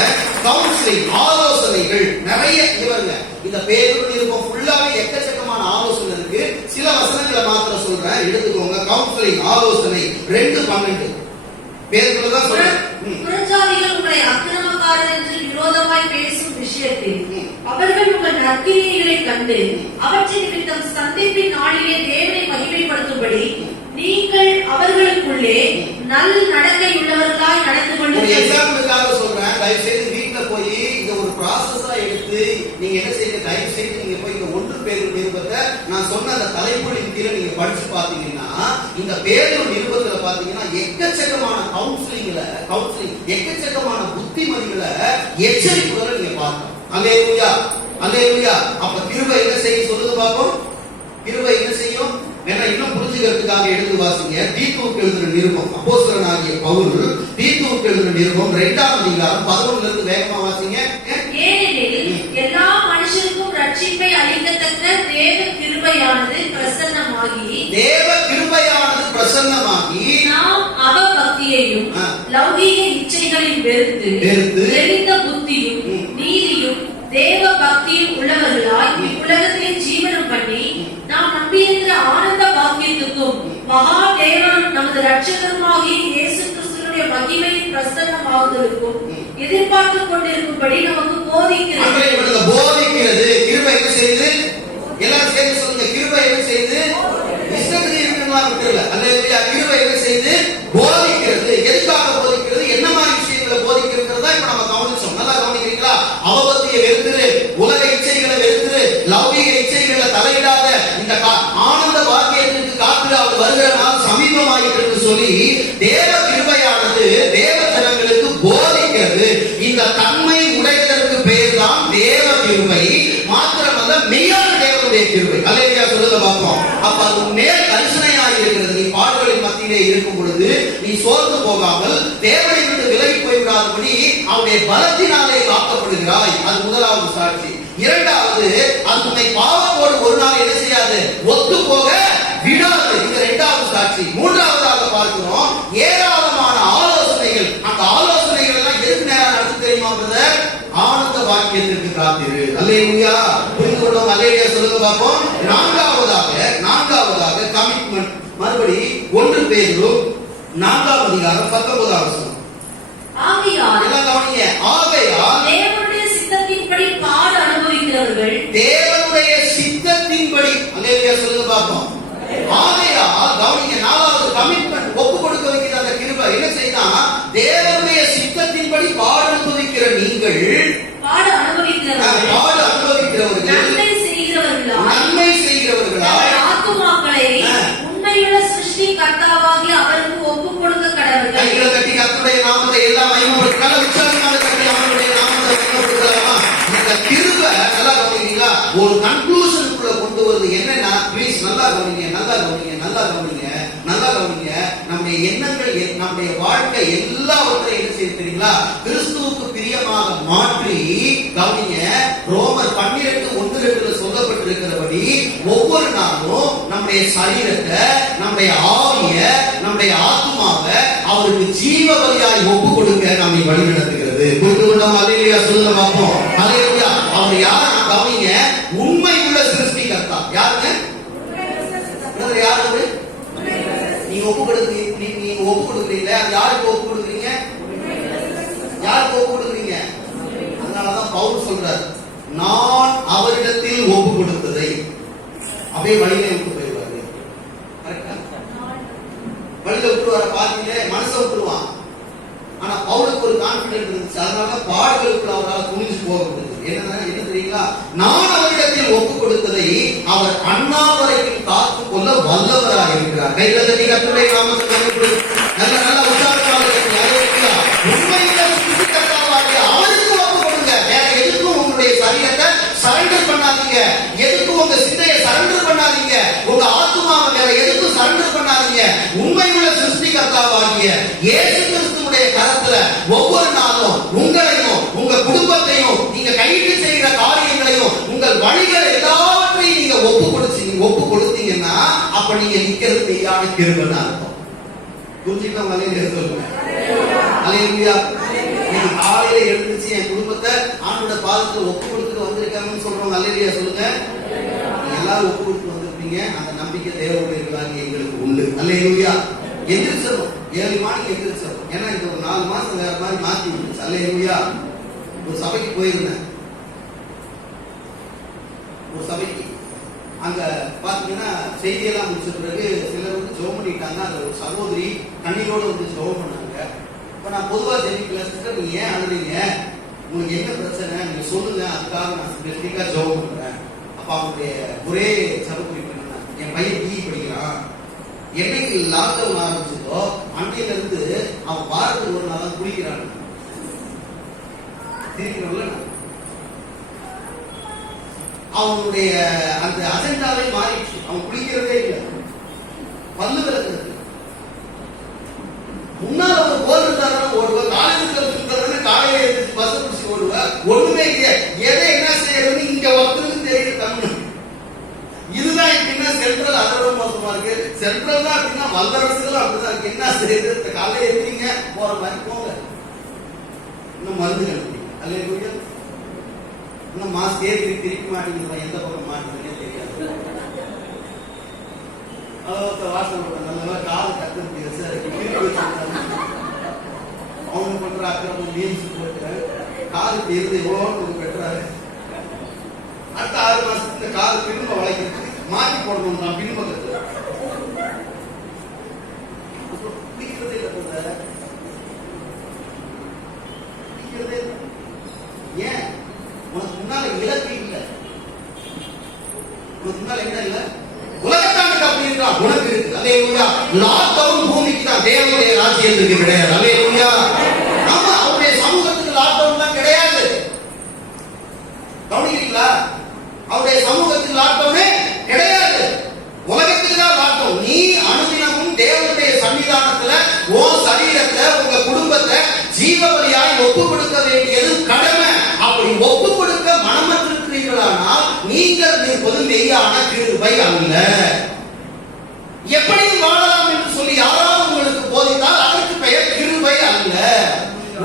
கவுன்சிலிங், ஆலோசனைகள் நிறைய இவங்க. இந்த பேதுரு நிருபம் ஃபுல்லாவே எக்கச்சக்கமான ஆலோசனை இருக்கு. சில வசனங்களை மாத்திரம் சொல்றேன், எடுத்துக்கோங்க. கவுன்சிலிங், ஆலோசனை 2:12 பேதுரு தான் சொல்றேன். புறஜாதிகள் உங்களை அக்கிரமக்காரர் என்று விரோதமாய் பேசும் விஷயத்தில் அவர்கள் உங்கள் நற்கிரியைகளை கண்டு அவற்றின் நிமித்தம் சந்திப்பின் நாளிலே தேவனை மகிமைப்படுத்தும்படி நீங்கள் அவர்களுக்குள்ளே நல் நடக்கை உள்ளவர்களாய் நடந்து கொள்ளுங்கள். எக்ஸாம்பிளுக்காக சொல்றேன். தயவு செய்து வீட்டுல போய் இந்த ஒரு ப்ராசஸா எடுத்து நீங்க என்ன செய்யுங்க, தயவு செய்து நீங்க போய் இந்த 1 பேதுரு நிருபத்தை நான் சொன்ன அந்த தலைப்புகளின் கீழே நீங்க படிச்சு பாத்தீங்கன்னா, இந்த பேதுரு நிருபத்துல பாத்தீங்கன்னா எக்கச்சக்கமான கவுன்சிலிங், எக்கச்சக்கமான புத்திமதிகளை, எச்சரிப்புகளை நீங்க பார்க்கணும். அல்லேலூயா, அல்லேலூயா. அப்ப கிருபை என்ன செய்யும் சொல்லுங்க பாப்போம். கிருபை என்ன செய்யும்? வேணா இன்னும் புரிஞ்சுக்கிறதுக்காக எடுத்து வாசிங்க. தீத்துவுக்கு எழுதின நிருபம், அப்போஸ்தலனாகிய பவுல் தீத்துவுக்கு எழுதின நிருபம் 2ஆம் அதிகாரம் 11ல இருந்து வேகமா வாசிங்க. ஏனெனில் எல்லா மனுஷருக்கும் ரட்சிப்பை அளிக்கத்தக்க தேவ கிருபையானது பிரசன்னமாகி நாம் அவபக்தியையும் லௌகீக இச்சைகளில் வெறுத்து தெளிந்த புத்தியும் நீதியும் தேவ பக்தியும் உள்ளவர்களாய் இவ்வுலகத்திலே ஜீவனம் பண்ணி நாம் நம்பியிருக்கிற ஆனந்த பாக்கியத்துக்கும் மகா தேவனும் நமது இரட்சகருமாகிய இயேசு கிறிஸ்துவினுடைய மகிமையின் பிரசன்னமாகுதலுக்கும் எதிர்பார்த்து கொண்டிருக்கும்படி நமக்கு போதிக்கிறது. கிருபை என்ன செய்து எல்லாரும் சேர்ந்து சொல்லுங்க. கிருபை என்ன செய்து இஷ்டத்துக்கு இருக்கணும்லாம் விட்டுறல. அல்லேலூயா. கிருபை என்ன செய்து போதிக்கிறது. எதுக்காக போதிக்கிறது? என்ன மாதிரி விஷயங்களை போதிக்கிறது தான் இப்ப நம்ம கவனிச்சோம். நல்லா கவனிக்கிறீங்களா? அவபக்தியை வெறுத்துரு, உலக இச்சைகளை வெறுத்துரு, லௌகிக இச்சைகளை தலையிடாத இந்த ஆனந்த பாக்கியத்திற்கு காத்து அவர் வருகிற நாள் சமீபமாயிட்டு சொல்லி தேவ கிருபையானது தேவ ஜனங்களுக்கு போதிக்கிறது. இந்த தன்மை உடையதற்கு பெயர் தான் தேவ கிருபை. மாத்திரமல்ல மெய்யான தேவனுடைய கிருபை. அல்லேலூயா சொல்லுங்க பார்ப்போம். அப்ப அது மேல் கரிசனையாய் இருக்கிறது. நீ பாடுகளின் மத்தியிலே இருக்கும் பொழுது நீ சோர்ந்து போகாமல் தேவனை விட்டு விலகி போய்விடாதபடி அவருடைய பலத்தினாலே காக்கப்படுகிறாய். அது முதலாவது சாட்சி. இரண்டாவது, அது உன்னை பாவத்தோடு ஒரு நாள் என்ன செய்யாது, ஒத்து போக விடாது. இது இரண்டாவது சாட்சி. மூன்றாவதாக பார்க்கிறோம் ஏராளமான ஆலோசனைகள். அந்த ஆலோசனைகள் எல்லாம் எதுக்கு நேரம் நடந்து தெரியுமா பிரதர்? ஆனந்த வாக்கியத்திற்கு காத்திரு. அல்லேலூயா. புரிந்து கொண்டோம். அல்லேலூயா சொல்லுங்க பார்ப்போம். நான்காவதாக கமிட்மெண்ட். மறுபடி 1 பேதுரு 4ஆம் அதிகாரம் 19ஆம் வசனம். ஆகையால் தேவனுடைய சித்தத்தின்படி பாட அனுபவிக்கிறவர்கள் தேவனுடைய சித்தத்தின்படி. அல்லேலூயா சொல்லுங்க பார்ப்போம். ஆகையால் கவனிங்க. 4வது கமிட்மெண்ட், ஒப்பு கொடுக்க வைக்கிற அந்த கிருபை என்ன செய்யலாம்? தேவனுடைய சித்தத்தின்படி பாட அனுபவிக்கிற நீங்கள், பாட அனுபவிக்கிறவர்கள் நன்மை செய்கிறவர்களா ஆத்துமாக்களை உண்மையுள்ள சிருஷ்டி கர்த்தாவாகிய அவருக்கு ஒப்பு கொடுக்க கடவுள். கைகளை தட்டி கர்த்தருடைய நாமத்தை எல்லாம் மகிமைப்படுத்தலாம். உற்சாகமான தட்டி அவருடைய நாமத்தை மகிமைப்படுத்தலாமா? இந்த கிருபை நல்லா கவனிக்கிறீங்களா? ஒரு கன்க்ளூஷனுக்குள்ள கொண்டு வருது. என்னன்னா, ப்ளீஸ் நல்லா கவனிங்க. நம்முடைய எண்ணங்கள், நம்முடைய வாழ்க்கை எல்லாவற்றையும் என்ன செய்ய தெரியுங்களா? கிறிஸ்துவுக்கு பிரியமாக மாற்றி கவனிங்க. ரோமர் 12:1-2 சொல்லப்பட்டிருக்கிறபடி ஒவ்வொரு நாளும் நம்முடைய சரீரத்தை, நம்முடைய ஆவிய, நம்முடைய ஆத்மாவை அவருக்கு ஜீவ பலியாய் ஒப்பு கொடுக்க நம்மை வழி நடத்துகிறது. புரிந்து கொண்டோம்? அல்லேலூயா சொல்லுங்க பார்ப்போம். அல்லேலூயா. அவர் யார்? கவனிங்க. உண்மை உள்ள சிருஷ்டிகர்த்தா. யாருங்க? யாரு? நீங்க ஒப்பு கொடுக்குறீங்க. அது யாருக்கு ஒப்பு கொடுக்குறீங்க? அதனாலதான் பவுல் சொல்றார், நான் அவரிடத்தில் ஒப்பு கொடுத்ததை. அப்படியே வழியில விட்டு போயிடுவாரு. வழியில விட்டுருவார பாத்தீங்க. மனசை விட்டுருவான். ஆனா பவுலுக்கு ஒரு கான்பிடன்ஸ் இருந்துச்சு. அதனால பாடுகளுக்குள்ள அவரால் துணிஞ்சு போக முடியுது. என்ன தெரியுங்களா? நான் அவரிடத்தில் ஒப்பு கொடுத்ததை அவர் அண்ணால் வரைக்கும் காத்து கொள்ள வல்லவராக இருக்கிறார். கையில தட்டி கர்த்தருடைய நாமத்தை மகிமைப்படுத்து. நல்ல உற்சாகமாக உண்மையில சிருஷ்டிகர்த்தாவாகிய அவருக்கு ஒப்பு கொடுங்க. வேற எதுக்கும் உங்களுடைய சரீரத்தை சரண்டர் பண்ணாதீங்க. எதுக்கும் உங்க சிந்தையை சரண்டர் பண்ணாதீங்க. உங்க ஆத்துமாவை வேற எதுக்கும் சரண்டர் பண்ணாதீங்க. உண்மையுள்ள சிருஷ்டிகர்த்தாவாகிய இயேசு கிறிஸ்துவுடைய கரத்துல ஒவ்வொரு நாளும் உங்களையும் உங்க குடும்பத்தையும் நீங்க கையிட்டு செய்கிற காரியங்களையும் உங்கள் வழிகள் எல்லாவற்றையும் நீங்க ஒப்பு கொடுத்தீங்கன்னா அப்ப நீங்க நிக்கிறது மெய்யான கிருபைன்னு அர்த்தம். புரிஞ்சுக்கலாம்? அல்லேலூயா சொல்லுங்க. அல்லேலூயா. நீங்க காலையில எழுந்துச்சு என் குடும்பத்தை ஆண்டோட பாதத்துல ஒப்பு கொடுத்துட்டு வந்திருக்காங்கன்னு சொல்றவங்க அல்லேலூயா சொல்லுங்க. எல்லாரும் ஒப்பு கொடுத்து வந்திருப்பீங்க. அந்த நம்பிக்கை தேவனுடையவர்களாக எங்களுக்கு உண்டு. அல்லேலூயா. எந்திரிச்சிடும். 7 மணிக்கு எந்திரிச்சிடும். ஏன்னா இந்த ஒரு 4 மாசம் வேற மாதிரி மாத்தி விட்டுச்சு. அல்லேலூயா. ஒரு சபைக்கு போயிருந்தேன். ஒரு சபைக்கு அங்க பாத்தீங்கன்னா செய்தியெல்லாம் முடிச்ச பிறகு சிலர் வந்து ஜெபம் பண்ணிட்டாங்க. அந்த ஒரு சகோதரி கண்ணீரோட வந்து ஜெபம் பண்ணாங்க. இப்ப நான் பொதுவா ஜெபிக்கல. சிஸ்டர் நீங்க ஏன் அழுறீங்க? உங்களுக்கு என்ன பிரச்சனை நீங்க சொல்லுங்க, அதுக்காக நான் ஸ்பெசிபிக்கா ஜெபம் பண்றேன். அப்ப அவங்களுடைய ஒரே சபைக்கு என் பையன் பிஇ படிக்கிறான். என்னைக்கு லாக்டவுன் ஆரம்பிச்சதோ அன்றையில இருந்து அவன் வாரத்துக்கு ஒரு நாள் தான் குளிக்கிறான். அவனுடைய அந்த அஜெண்டாவே மாறிடுச்சு. அவன் குளிக்கிறதே இல்லை. பல்லு விளக்குறது முன்னால ஒரு போல் இருந்தாருன்னா ஓடுவார். காலையில எழுந்திரிச்சு பஸ் பிடிச்சி ஓடுவார். ஒண்ணுமே இல்லையா? எதை என்ன செய்யறதுன்னு இங்க ஒருத்தருக்கு தெரியுது. தமிழ் சென்ட்ரல் தான் அப்படின்னா வல்லரசுகளும் அப்படிதான் இருக்கு. என்ன செய்யுது? காலையில எழுதிங்க போற மாதிரி போங்க. இன்னும் மருந்து கண்டுபிடிங்க. அல்லேலூயா. இன்னும் மாஸ்க் ஏறி திருப்பி மாட்டீங்க. எந்த பக்கம் மாட்டுதுன்னே தெரியாது. வாசல் நல்லா காது கட்டு அவங்க பண்ற அக்கிரமம் மீன்ஸ் போட்டு காலுக்கு இருந்து எவ்வளோ பெற்றாரு. அடுத்த 6 மாசத்துக்கு இந்த காது திரும்ப வளைக்கிறதுக்கு மாற்றி போடணும் தான் பின்பக்கத்துல. பிடிக்கிறதே இல்லை. பிடிக்கிறதே இல்லை. ஏன்? உனக்கு முன்னால இலக்கு இல்லை. உனக்கு முன்னால என்ன இல்லை? உலகத்தானுக்கு அப்படி இருக்கா? உனக்கு இருக்கு. அல்லேலூயா. லாக்டவுன் பூமிக்கு தான், தேவனுடைய ராஜ்யத்துக்கு கிடையாது. அல்லேலூயா. ஆமா, அவருடைய சமூகத்துக்கு லாக்டவுன் தான் கிடையாது. கவனிக்கிறீங்களா? அவருடைய சமூகத்துக்கு லாக்டவுனே கிடையாது. உலகத்துக்கு தான் லாக்டவுன். நீ அனுதினமும் தேவனுடைய சன்னிதானத்துல உன் சரீரத்தை, உங்க குடும்பத்தை ஜீவ பலியாய் ஒப்பு கொடுக்க வேண்டியது கடமை. அப்படி ஒப்பு கொடுக்க மனமற்றிருக்கிறீர்களானால் நீங்கள் நிற்பது மெய்யான கிருபை அல்ல. எப்படி வாழலாம் என்று சொல்லி யாராவது உங்களுக்கு போதித்தால் அதற்கு பெயர் கிருபை அல்ல.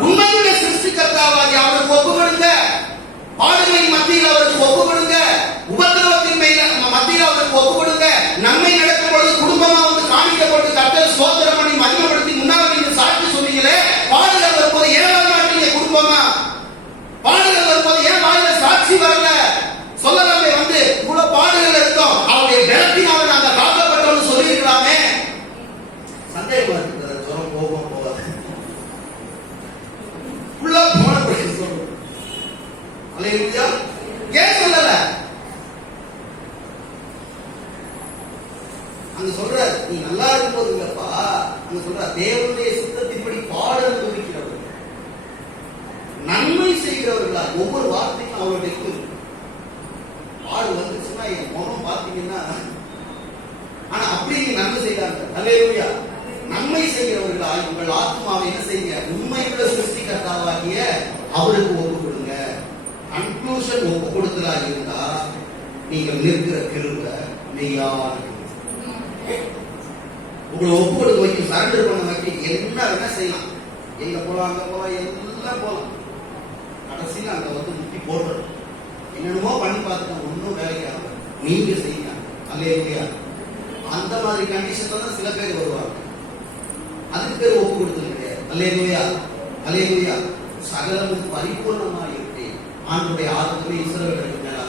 உண்மையுள்ள சிருஷ்டிகர்த்தாவாகி அவருக்கு ஒப்பு கொடுங்க. பாடுகளின் மத்தியில் அவருக்கு ஒப்பு கொடுங்க. உபத்திரவத்தின் மத்தியில் அவருக்கு ஒப்பு கொடுங்க. நன்மை நடக்கும் பொழுது குடும்பமா வந்து காணிக்கப்பட்டு கர்த்தர் ஸ்தோத்திரம் பண்ணி மகிமைப்படுத்தி முன்னால நீங்க சாட்சி சொன்னீங்களே, பாடுகள் வரும்போது ஏன் வர மாட்டீங்க? குடும்பமா பாடுகள் வரும்போது ஏன் வாயில சாட்சி வரல? சொல்லலாமே, வந்து இவ்வளவு பாடுகள் இருக்கோம், அவருடைய பலத்தினால நாங்க காக்கப்பட்டோம்னு சொல்லியிருக்கலாமே. சந்தேகமா இருக்கிற ஜுரம் போகும் போகாது உள்ள போன சொல்லுங்க. அல்லேலூயா. ஏன் சொல்லல? அங்க சொல்ற நீ நல்லா இருக்கும்போது இல்லப்பா, அங்க சொல்ற தேவனுடைய சித்தத்தின்படி பாட அனுபவிக்கிறவர்கள், நன்மை செய்கிறவர்களா. ஒவ்வொரு வார்த்தைக்கும் அவருடைய பாடு வந்துச்சுன்னா என் முகம் பார்த்தீங்கன்னா, ஆனா அப்படி நீங்க நன்மை செய்யறாங்க. அல்லேலூயா. நன்மை செய்கிறவர்களா உங்கள் ஆத்மாவை என்ன செய்யுங்க? உண்மையுள்ள சிருஷ்டிகர்த்தாவாகிய அவருக்கு ஒப்பு கொடுங்க. கன்க்ளூஷன் ஒப்பு கொடுத்தலா இருந்தா நீங்கள் நிற்கிற கிருபை மெய்யான. உங்களை ஒப்பு கொடுக்க வைக்கும், சரண்டர் பண்ண வைக்க என்ன வேணா செய்யலாம். எங்க போலாம், அங்க போலாம், எல்லாம் போலாம். கடைசியில் அங்க வந்து முட்டி போடுறது என்னென்னமோ பண்ணி பார்த்துட்டோம், ஒன்றும் வேலைக்கு ஆகும். நீங்க செய்யுங்க. அல்லேலூயா. அந்த மாதிரி கண்டிஷன்ல தான் சில பேர் வருவாங்க. அதுக்கு பேர் ஒப்பு கொடுத்தது கிடையாது. அல்லேலூயா. அல்லேலூயா. சகலமும் பரிபூர்ணமா இருக்கு. ஆண்டுடைய ஆத்மே இஸ்ரவேலுக்கு மேல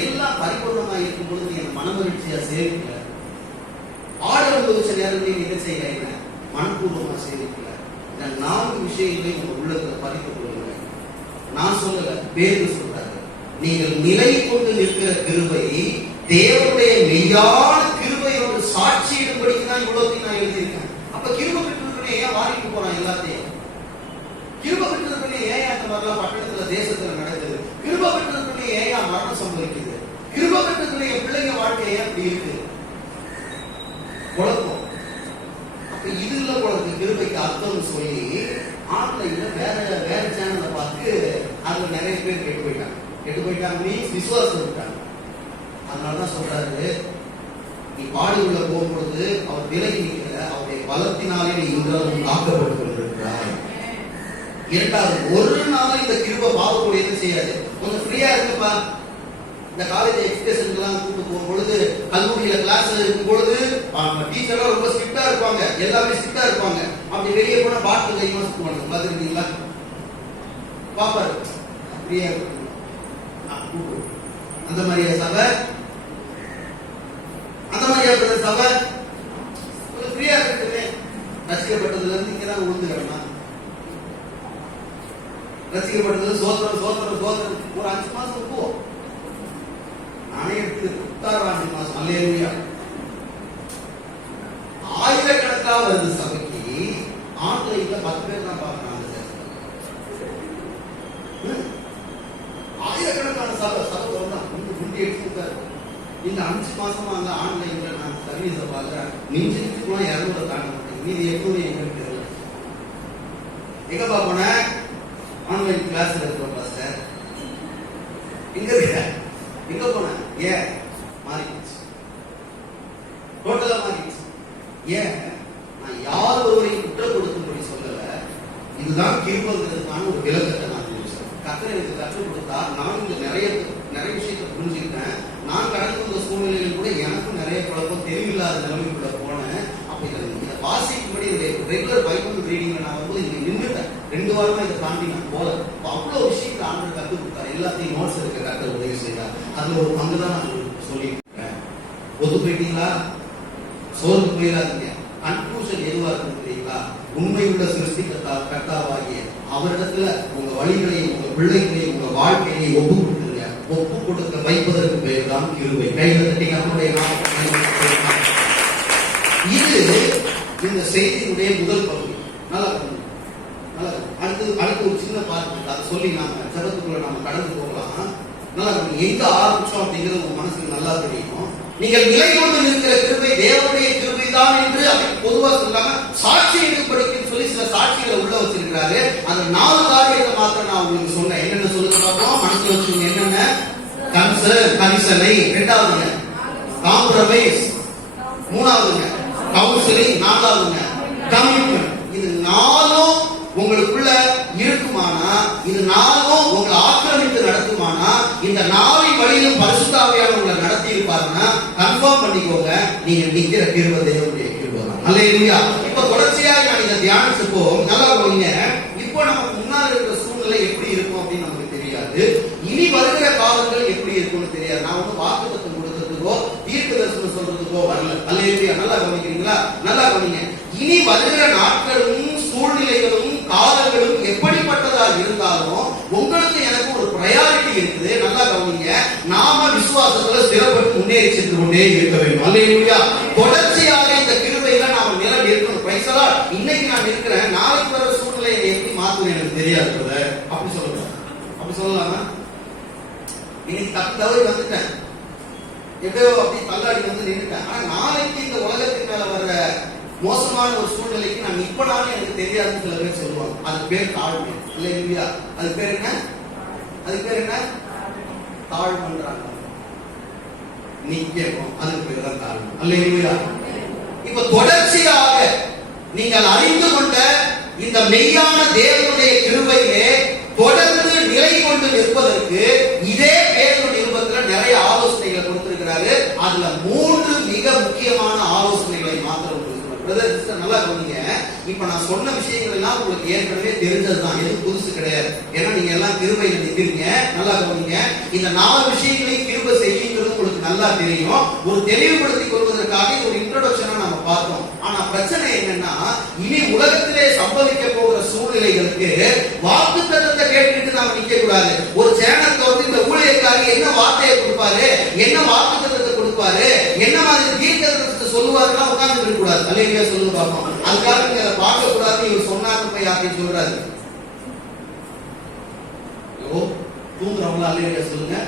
எல்லாம் பரிபூர்ணமா இருக்கும் பொழுது நீங்க மனமகிழ்ச்சியா சேவிக்கல. ஆடு அனுபவிச்ச நேரத்தில் என்ன செய்யல? மனப்பூர்வமா சேவிக்கல. இந்த 4 விஷயங்களை உங்க உள்ளத்துல பறித்துக் கொள்ளுங்க. நான் சொல்லல, பேரு சொல்றாரு. நீங்கள் நிலை கொண்டு நிற்கிற கிருபை தேவனுடைய மெய்யான கிருபை ஒரு சாட்சியிடும்படிக்கு தான் இவ்வளோத்தையும் நான் எழுதியிருக்கேன். அப்ப கிருபை பெற்றிருக்கனே ஏன் வாரிட்டு போறான் எல்லாத்தையும்? கிருபை பெற்றிருக்கனே ஏன் அந்த மாதிரிலாம் பட்டணத்துல தேசத்துல நடக்குது? கிருபை பெற்றிருக்கனே ஏன் மரணம் சம்பவிக்குது? கிருபை பெற்றிருக்கனே என் பிள்ளைங்க வாழ்க்கை ஏன் அப்படி இருக்கு? குழப்பம். அப்ப இது இல்ல குழந்தை கிருபைக்கு அர்த்தம்னு சொல்லி ஆன்லைன்ல வேற சேனலை பார்த்து அதுல நிறைய பேர் கெட்டு போயிட்டாங்க மீன்ஸ் விசுவாசம் விட்டாங்க. அதனாலதான் சொல்றாரு, நீ பாடுக்குள்ள போகும்பொழுது அவர் விலகி நிற்கிற அவருடைய பலத்தினாலே நீ இன்றாலும் காக்கப்பட்டு கொண்டிருக்கிறார். இரண்டாவது, ஒரு நாள் இந்த கிருபை பாவக்கூடியது செய்யாது. கொஞ்சம் ஃப்ரீயா இருக்குப்பா. இந்த காலேஜ் எக்ஸ்பிரஷன் எல்லாம் கூட்டு போகும் பொழுது, கல்லூரியில கிளாஸ் இருக்கும் பொழுது டீச்சர்லாம் ரொம்ப ஸ்ட்ரிக்டா இருப்பாங்க, எல்லாமே ஸ்ட்ரிக்டா இருப்பாங்க. அப்படி வெளியே போனா பாட்டு கைமா சுத்துவாங்க. பாத்துருக்கீங்களா? பாப்பாரு ஃப்ரீயா இருக்கும். அந்த மாதிரியா சபை? அந்த மாதிரியா சபை? கொஞ்சம் ஃப்ரீயா இருக்குமே. ரசிக்கப்பட்டதுல இருந்து இங்கதான் உழுந்துக்கிறோமா? ரசிக்கப்பட்டது சோதரம் சோதரம் சோதரம் ஒரு 5 மாசம் போ. நானே எடுத்து 6 மாசம். அல்லேலூயா. ஆயிரக்கணக்கா வருது சபைக்கு. ஆன்லைன்ல 10 பேர் தான் பார்க்கறாங்க. ஆயிரக்கணக்கான சபை வரலாம். முண்டி எடுத்துட்டாரு. இந்த 5 மாசமா அந்த ஆன்லைன்ல நான் சர்வீஸை பார்க்கிறேன். மிஞ்சிருக்குலாம் 200 தாண்ட மாட்டேன். மீதி 800 எங்களுக்கு தெரியல. எங்க பாப்போன ஆன்லைன் கிளாஸ் இருக்கிறோம் பாஸ்டர். எங்க இருக்க? எங்க போன? ஏன் மாறி போச்சு? ஏன் நான் யார் ஒருவரையும் குற்றப்படுத்தும்படி சொல்லல, இதுதான் கிருபைங்கிறதுக்கான ஒரு விளக்கத்தை நான் சொல்றேன். கர்த்தர் எனக்கு கற்றுக் கொடுத்தா நான் இங்க நிறைய விஷயத்தை புரிஞ்சுக்கிட்டேன். நான் கடந்து வந்த சூழ்நிலையில் கூட எனக்கும் நிறைய குழப்பம் தெரியவில்லாத நிலைமைக்குள்ள போனேன். அப்ப இதை வாசிக்கும்படி ரெகுலர் பைபிள் ரீடிங்ல நான் வரும்போது இங்க நின்றுட்டேன். 2 வாரமா இதை தாண்டி நான் போல. அவ்வளவு விஷயத்தை ஆண்டவர் கற்றுக் கொடுத்தாரு. எல்லாத்தையும் நோட்ஸ் இருக்க கர்த்தர் உதவி செய்தார். அதுல ஒரு பங்கு தான் நான் சொல்லியிருக்கேன். ஒத்து போயிட்டீங்களா? சோர்ந்து போயிடாதீங்க. கன்க்ளூஷன் எதுவா இருக்கும் தெரியுங்களா? உண்மையுள்ள சிருஷ்டிகர்த்தால் கர்த்தாவாகிய அவரிடத்துல உங்க வழிகளையும் உங்க பிள்ளைகளையும் உங்க வாழ்க்கையை ஒப்பு கொடுத்துருங்க. ஒப்பு கொடுக்க வைப்பதற்கு பேர் தான் கிருபை. கையில தட்டி நம்முடைய இது இந்த செய்தியுடைய முதல் பகுதி. நல்லா அடுத்து ஒரு சின்ன பார்த்து அதை சொல்லி நாம ஜபத்துக்குள்ள நாம கடந்து போகலாம். நல்லா எங்க ஆரம்பிச்சோம் அப்படிங்கிறது உங்க மனசுக்கு நல்லா தெரியும். நீங்கள் நிலை கொண்டு இருக்கிற கிருபை தேவனுடைய கிருபை தான் என்று பொதுவா சொல்லாம சாட்சியை படிக்கணும்னு சொல்லி சில சாட்சிகளை உள்ள வச்சிருக்கிறாரு. அந்த 4 காரியத்தை மாத்திரம் நான் உங்களுக்கு சொன்னேன். என்னென்ன சொல்லுங்க பார்ப்போம். மனசுல வச்சுக்கோங்க. என்னென்ன? கன்சர்ன், கரிசனை. 2வது காம்ப்ரமைஸ். 3வது கவுன்சிலிங். 4வது கமிட்மெண்ட். இது 4ம் உங்களுக்குள்ள இருக்குமானா, இது 4ம் உங்களை ஆக்கிரமித்து நடத்துமானா, இந்த 4 வழியிலும் பரிசுத்த ஆவியானவர் உங்களை நடத்தி இருப்பாருன்னா கன்ஃபார்ம் பண்ணிக்கோங்க, நீங்க நிக்கிற கிருபை தேவனுடைய கிருபை தான். அல்லேலூயா. இப்ப தொடர்ச்சியா நான் இதை தியானிச்சப்போ நல்லா போறீங்க. இப்போ நமக்கு முன்னாடி இருக்கிற சூழ்நிலை எப்படி இருக்கும் அப்படின்னு நமக்கு தெரியாது. இனி வருகிற காலங்கள் எப்படி இருக்கும்னு தெரியாது. நான் வந்து வாக்குத்தத்தம் கொடுக்கறதுக்கோ தீர்க்க தரிசனம் சொல்றதுக்கோ வரல. அல்லேலூயா. நல்லா கவனிக்கிறீங்களா? நல்லா கவனிங்க. இனி வருகிற நாட்களும் சூழ்நிலைகளும் காலங்களும் எப்படிப்பட்டதா இருந்தாலும் உங்களுக்கு எனக்கு ஒரு பிரையாரிட்டி இருக்குது. நல்லா கவனிங்க. நாம விசுவாசத்துல ஸ்திரப்பட்டு முன்னேறி சென்று கொண்டே இருக்க வேண்டும். அல்லேலூயா. தொடர்ச்சியாக இந்த கிருபையில நாம நிலம் இருக்கணும். பிரைஸலா. இன்னைக்கு நான் இருக்கிறேன், நாளைக்கு வர சூழ்நிலையை எப்படி மாத்துவேன் எனக்கு தெரியாது. அப்படி சொல்லலாம். அப்படி சொல்லலாமா? இன்னைக்கு தவறி வந்துட்டேன், எப்பயோ அப்படி தள்ளாடி வந்து நின்றுட்டேன். ஆனா நாளைக்கு இந்த உலகத்துக்கு மேல வர்ற மோசமான ஒரு சூழ்நிலைக்கு நான் இப்பனாலும் எனக்கு தெரியாதுன்னு சில பேர் சொல்லுவாங்க. அது பேர் தாழ்மை. இல்லையா? அது பேர் என்ன? அதுக்கு பேர் என்ன? தாழ்மன்றாங்க. நிக்கணும். அதுக்கு பேர் தான் தாழ்மை. அல்லேலூயா. இப்ப தொடர்ச்சியாக நீங்கள் அறிந்து கொண்ட இந்த மெய்யான தேவனுடைய கிருபையிலே தொடர்ந்து நிலை கொண்டு நிற்பதற்கு இதே பேதுரு நிருபத்துல நிறைய ஆலோசனைகளை கொடுத்திருக்கிறாரு. அதுல 3 மிக முக்கியமான ஆலோசனைகளை மாத்திரம் நல்லா கவனிங்க. இப்ப நான் சொன்ன விஷயங்கள் எல்லாம் உங்களுக்கு ஏற்கனவே தெரிஞ்சதுதான், எதுவும் புதுசு கிடையாது. ஏன்னா நீங்க எல்லாம் கிருபையில நிக்கிறீங்க. நல்லா கவனிங்க. இந்த 4 விஷயங்களையும் கிருபை செய்யுங்கிறது உங்களுக்கு நல்லா தெரியும். ஒரு தெளிவுபடுத்திக் கொள்வதற்காக ஒரு இன்ட்ரோடக்ஷனா நம்ம பார்த்தோம். ஆனா பிரச்சனை என்னன்னா, இனி உலகத்திலே சம்பவிக்க போகிற சூழ்நிலைகளுக்கு வாக்குத்தத்தத்தை கேட்டுட்டு நாம நிக்க கூடாது. ஒரு சேனல் வந்து இந்த ஊழியக்காரி என்ன வார்த்தையை கொடுப்பாரு, என்ன வாக்குத்தத்தத்தை கொடுப்பாரு, என்ன மாதிரி தீர்க்கதரிசனத்தை சொல்லுவாருன்னா உட்கார்ந்து இருக்க கூடாது. அல்லேலூயா. சொல்லுங்க பாப்போம். அதுக்காக நீங்க அதை பார்க்க கூடாது. இவர் சொன்னாருன்னு போய் யாரையும் சொல்றாரு. தூங்குறவங்களா? அல்லேலூயா சொல்லுங்க.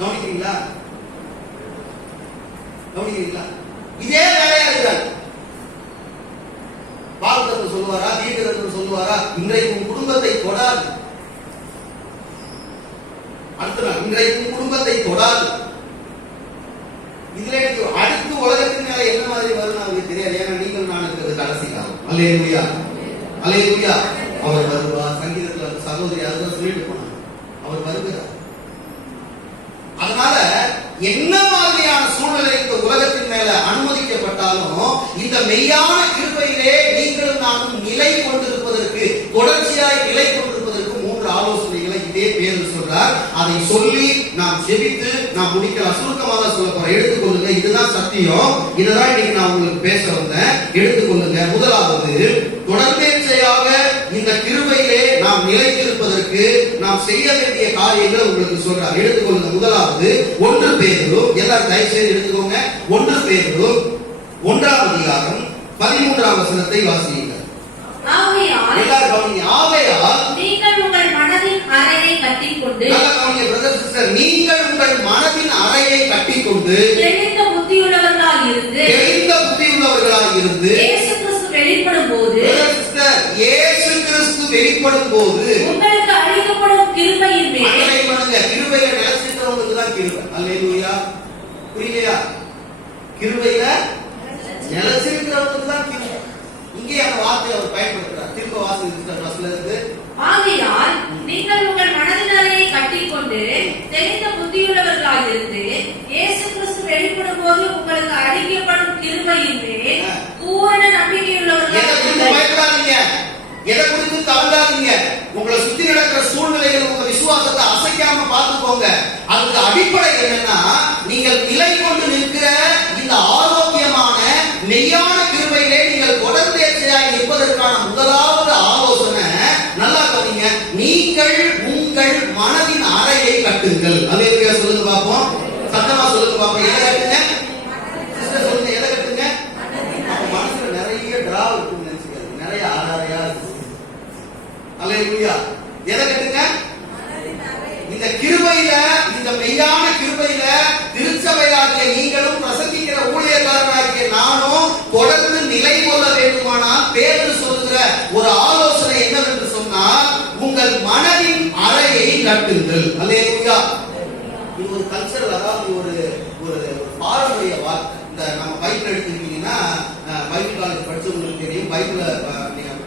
கவனிக்கிறீங்களா? கவனிக்கிறீங்களா? இதே வேலையா இருக்கிறார். வாக்குத்தத்தத்தை சொல்லுவாரா, தீர்க்கதரிசனம் சொல்லுவாரா? இன்றைக்கு உன் குடும்பத்தை தொடாது. அடுத்த நாள் இன்றைக்கு உன் குடும்பத்தை தொடாது. இதுல எனக்கு அடுத்த உலகத்தின் மேல என்ன மாதிரி வரும் நமக்கு தெரியாது. ஏன்னா நீங்கள் நான் இருக்கிறது கடைசி காலம். அல்லேலூயா. அல்லேலூயா. அவர் வருவார். சங்கீதத்துல சகோதரி அதுதான் சொல்லிட்டு போனாங்க. அவர் வருகிறார். அதனால என்ன மாதிரியான சூழ்நிலை இந்த உலகத்தின் மேல அனுமதிக்கப்பட்டாலும் இந்த மெய்யான கிருபையிலே நீங்களும் நானும் நிலை கொண்டிருப்பதற்கு, தொடர்ச்சியாய் நிலை கொண்டிருப்பதற்கு 3 ஆலோசனைகளை இதே பேர் சொல்றார். அதை சொல்லி நாம் ஜெபித்து நாம் முடிக்கலாம். சுருக்கமாக சொல்ல போறேன். எடுத்துக்கொள்ளுங்க. இதுதான் சத்தியம். இதுதான் இன்னைக்கு நான் உங்களுக்கு பேச வந்தேன். எடுத்துக்கொள்ளுங்க. முதலாவது, தொடர்ந்தேர்ச்சையாக இந்த கிருபையிலே நாம் நிலைத்திருப்பதற்கு நாம் செய்ய வேண்டிய காரியங்களை உங்களுக்கு சொல்றார். எடுத்துக்கொள்ளுங்க. முதலாவது 1 பேதுரு. எல்லாரும் தயவு செய்து எடுத்துக்கோங்க. 1 பேதுரு 1ஆம் அதிகாரம் 13ஆம் வசனத்தை வாசியுங்கள். ஆகையால் எல்லாரும் கவனிங்க. ஆகையால் நீங்கள் உங்கள் மனதின் அறையை கட்டிக்கொண்டு, நல்லா கவனிங்க பிரதர் சிஸ்டர், நீங்கள் உங்கள் மனதின் அறையை கட்டிக்கொண்டு தெளிந்த புத்தியுள்ளவர்களாய் இருந்து இயேசு கிறிஸ்து வெளிப்படும் போது, சிஸ்டர், இயேசு கிறிஸ்து வெளிப்படும் போது உங்களுக்கு அளிக்கப்படும் கிருபையின் மேல், கிருபையில நிலைச்சிருக்கிறவங்களுக்கு தான் கிருபை. அல்லேலூயா. புரியலையா? கிருபையில நிலைச்சிருக்கிறவங்களுக்கு தான் கிருபை. இங்கே அந்த வார்த்தையை அவர் பயன்படுத்துறார். திரும்ப வாசிக்கிறது. ஆகையால் நீங்கள் உங்கள் மனதின் அறையை கட்டிக்கொண்டு தெளிந்த புத்தியுள்ளவர்களாக இருந்து இயேசு கிறிஸ்து வெளிப்படும் போது உங்களுக்கு அளிக்கப்படும் கிருபையின் மேல் பூரண நம்பிக்கையுள்ளவர்களாக. எதை குறித்து தவறாதீங்க. உங்களை சுத்தி நடக்கிற சூழ்நிலைகள் உங்க விசுவாசத்தை அசைக்காம பார்த்துக்கோங்க. அதுக்கு அடிப்படை என்னன்னா, நீங்கள் நிலை கொண்டு நிற்கிற இந்த ஆரோக்கியமான மெய்யான கிருபையிலே நீங்கள் தொடர்ந்தேர்ச்சியாய் நிற்பதற்கான முதலாவது ஆலோசனை நல்லா கவனிங்க. நீங்கள் உங்கள் மனதின் அறையை கட்டுங்கள். அல்லேலூயா சொல்லுங்க பாப்போம். சத்தமா சொல்லுங்க பாப்போம். எதை கட்டுங்க? சிஸ்டர் சொல்லுங்க, எதை கட்டுங்க? மனசுல நிறைய டிரா இருக்குன்னு நினைச்சுக்காது, நிறைய ஆதாரையா இருக்கு. அல்லேலூயா. எதை கட்டுங்க? இந்த கிருபையில, இந்த மெய்யான கிருபையில திருச்சபையாகிய நீங்களும் பிரசங்கிக்கிற ஊழியக்காரனாகிய நானும் தொடர்ந்து நிலை கொள்ள வேண்டுமானால் பேதுரு சொல்லுகிற ஒரு ஆலோசனை என்னவென்று சொன்னால், உங்கள் மனதின் அறையை கட்டுங்கள். அல்லேலூயா. இது ஒரு கல்ச்சர், அதாவது ஒரு பாரம்பரிய வார்த்தை. இந்த நம்ம பைபிள் எடுத்துக்கிட்டீங்கன்னா, பைபிள் காலேஜ் படிச்சவங்களுக்கு தெரியும், பைபிள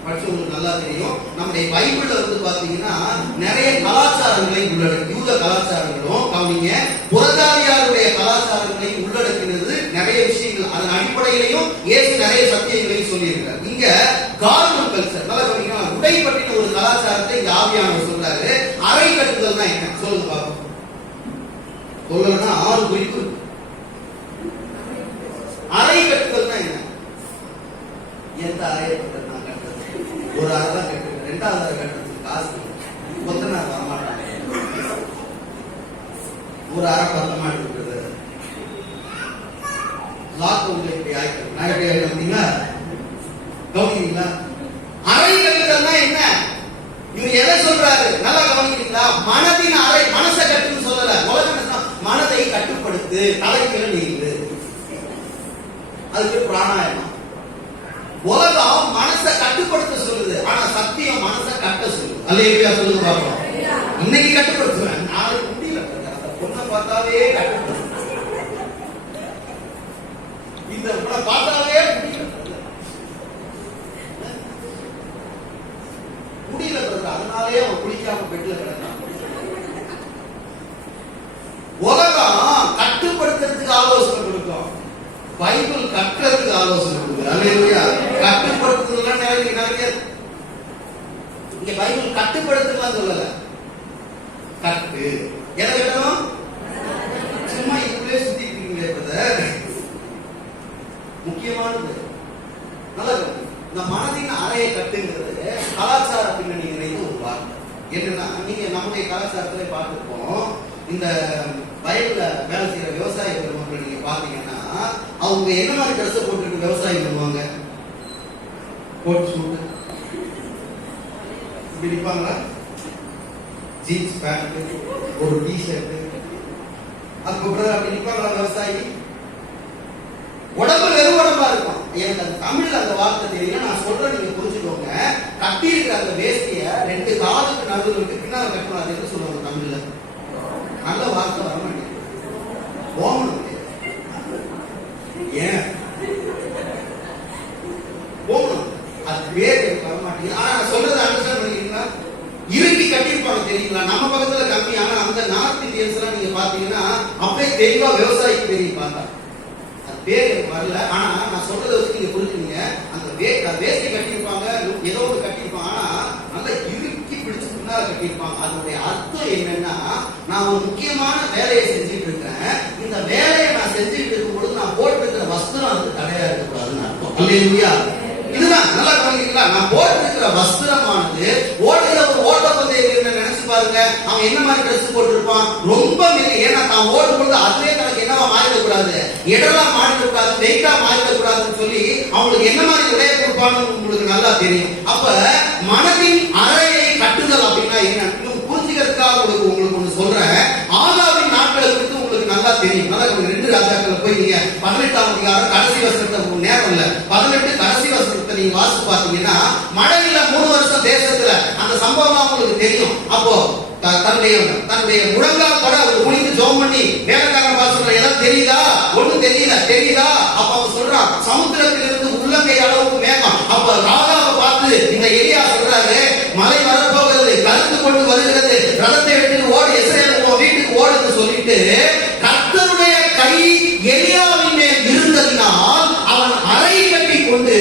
படிச்சவங்களுக்கு நல்லா தெரியும். நம்முடைய பைபிள்ல வந்து பாத்தீங்கன்னா நிறைய கலாச்சாரங்களை உள்ளடக்கி, யூத கலாச்சாரங்களும் கவனிங்க, புறஜாதியாருடைய கலாச்சாரங்களை உள்ளடக்கினது நிறைய விஷயங்கள். அதன் அடிப்படையிலையும் இயேசு நிறைய சத்தியங்களையும் சொல்லியிருக்கிறார். இங்க கார்மெண்ட் கல்ச்சர் நல்லா கவனிங்க, உடை பற்றின ஒரு கலாச்சாரத்தை இங்க ஆவியானவர் சொல்றாரு. அறை கட்டுதல்னா என்ன சொல்லுங்க பாப்போம். சொல்லணும்னா 6 குறிப்பு. அறை கட்டுதல்னா என்ன? எந்த அறையை கட்டுறது? நான் கட்டுறது ஒரு அறை தான் கட்டுறேன், 2வது அறை கட்டுறதுக்கு காசு கொத்தனார் வரமாட்டாங்க. ஒரு அறை பத்தமா எடுக்கிறது லாக் உங்களுக்கு இப்படி ஆயிட்டு நான் எப்படி ஆயிட்டு வந்தீங்களா? கவனிக்கிறீங்களா? அறை கட்டுதல்னா என்ன? இவர் எதை சொல்றாரு நல்லா கவனிக்கிறீங்களா? மனதின் அறை. மனசை கட்டுன்னு சொல்லல. உலகம் மனதை கட்டுப்படுத்து, தலைக்கீழ நீங்கு, அதுக்கு பிராணாயாமம். உலகம் மனசை கட்டுப்படுத்த சொல்லுது, ஆனா சத்தியம் மனசை கட்ட சொல்லுது. அல்லேலூயா சொல்லுங்க பாப்போம். இன்னைக்கு கட்டுப்படுத்துவேன், நாளைக்கு முடியல. அந்த பொண்ணை பார்த்தாவே கட்டுப்படுத்து, இந்த பொண்ணை பார்த்தாவே முடியல. அதனாலே அவன் குளிக்காம பெட்ல கிடந்தான். உலகம் கட்டுப்படுத்துறதுக்கு ஆலோசனை கொடுக்கும், பைபிள் கட்டுறதுக்கு ஆலோசனை கொடுக்குது. அல்லேலூயா. கட்டுப்படுத்துறதுலாம் நிறைய இங்க பைபிள் கட்டுப்படுத்துறதுலாம் சொல்லல. கட்டு எதை கட்டணும்? சும்மா இதுக்குள்ளே சுத்திட்டு இருக்கீங்களே பிரதர், முக்கியமானது நல்லா இந்த மனதின் அறையை கட்டுங்கிறது கலாச்சார பின்னணி நிறைந்த ஒரு வார்த்தை. என்னன்னா, நீங்க நம்முடைய கலாச்சாரத்திலே பார்த்துருப்போம். இந்த வயல்ல வேலை செய்யற விவசாய பெருமக்கள் நீங்க பாத்தீங்கன்னா, அவங்க என்ன மாதிரி ட்ரெஸ் போட்டுட்டு விவசாயம் பண்ணுவாங்க? கோட் சூட் இப்படி நிற்பாங்களா? ஜீன்ஸ் பேண்ட், ஒரு டி ஷர்ட், அதுக்கப்புறம் அப்படி நிற்பாங்களா விவசாயி? உடம்பு வெறும் உடம்பா இருக்கும். எனக்கு அந்த தமிழ்ல அந்த வார்த்தை தெரியல, நான் சொல்றேன், நீங்க புரிஞ்சுக்கோங்க. கட்டி இருக்கிற அந்த வேஷ்டிய 2 காலுக்கு நடுவில் இருக்கு, பின்னால கட்டணும். அது என்ன சொல்லுவாங்க தமிழ்ல? நல்ல வார்த்தை வர மாட்டேங்குது. ஓமனம் ஏன் ஓமனம் அது பேர் எனக்கு வர மாட்டேங்குது. ஆனா நான் சொல்றதை அண்டர்ஸ்டாண்ட் பண்ணிக்கிறீங்களா? இறுக்கி கட்டியிருப்பாங்க தெரியுங்களா? நம்ம பக்கத்துல கம்மி. ஆனா அந்த நார்த் இந்தியன்ஸ் எல்லாம் நீங்க பாத்தீங்கன்னா அப்படியே தெளிவா விவசாயிக்கு தெரியும். பார்த்தா அது பேர் எனக்கு வரல. ஆனா நான் சொல்றதை வச்சு நீங்க புரிஞ்சுக்கீங்க. அந்த வேஷ்டி கட்டியிருப்பாங்க, ஏதோ ஒரு கட்டியிருப்பாங்க, ஆனா நல்லா இறுக்கி பிடிச்சு பின்னால கட்டியிருப்பாங்க. அதனுடைய அர்த்தம் என்னன்னா, நான் ஒரு முக்கியமான வேலையை செஞ்சுட்டு இருக்கிறேன், இந்த வேலையை நான் செஞ்சுட்டு இருக்கும் பொழுது நான் போட்டிருக்கிற வஸ்திரம் வந்து தடையா இருக்கக்கூடாதுன்னு அர்த்தம். அல்லேலூயா. இதுதான் நல்லா கவனிக்கிறீங்களா? நான் போட்டிருக்கிற வஸ்திரமானது ஓடுகிற ஒரு ஓட்டப்பந்தய நினைச்சு பாருங்க, அவன் என்ன மாதிரி ட்ரெஸ் போட்டிருப்பான்? ரொம்ப ஏன்னா தான் ஓடும் பொழுது அதுவே தனக்கு என்னவா மாறிடக்கூடாது, இடலாம் மாறிடக்கூடாது, வெயிட்டா மாறிடக்கூடாதுன்னு சொல்லி அவங்களுக்கு என்ன மாதிரி உடைய கொடுப்பான்னு உங்களுக்கு நல்லா தெரியும். அப்ப மனதின் அறையை கட்டுதல் அப்படின்னா என்ன புரிஞ்சுக்கிறதுக்காக உங்களுக்கு ஒண்ணு சொல்றேன். ஆகாவின் நாட்களை குறித்து உங்களுக்கு நல்லா தெரியும். நல்லா 2 ராஜாக்கள் போய் நீங்க 18ஆம் அதிகாரம் கடைசி வசனத்தை நேரம் இல்ல 18 கடைசி வசனத்தை நீங்க வாசிச்சு பாத்தீங்கன்னா, மழை இல்ல 3 வருஷம் தேசத்துல அந்த சம்பவம் உங்களுக்கு தெரியும். அப்போ தன்னுடைய முழங்கால் கூட அவர் குனிந்து ஜெபம் பண்ணி வேலைக்காரன் பார்த்து சொல்ற ஏதாவது தெரியுதா? ஒண்ணும் தெரியுதா? அப்ப அவன் சொல்றான் சமுத்திரத்திலிருந்து உள்ளங்கை அளவுக்கு மேகம். அப்ப ராஜாவை பார்த்து இந்த எலியா சொல்றாரு மழை வரப்போகிறது, கருத்து கொண்டு வருகிறது, ரதத்தை எடுத்துட்டு ஓடு, இஸ்ரவேல் உன் வீட்டுக்கு ஓடுன்னு சொல்லிட்டு கர்த்தருடைய கை எலியாவின் மேல் இருந்ததினால் அவன் அறை கட்டி கொண்டு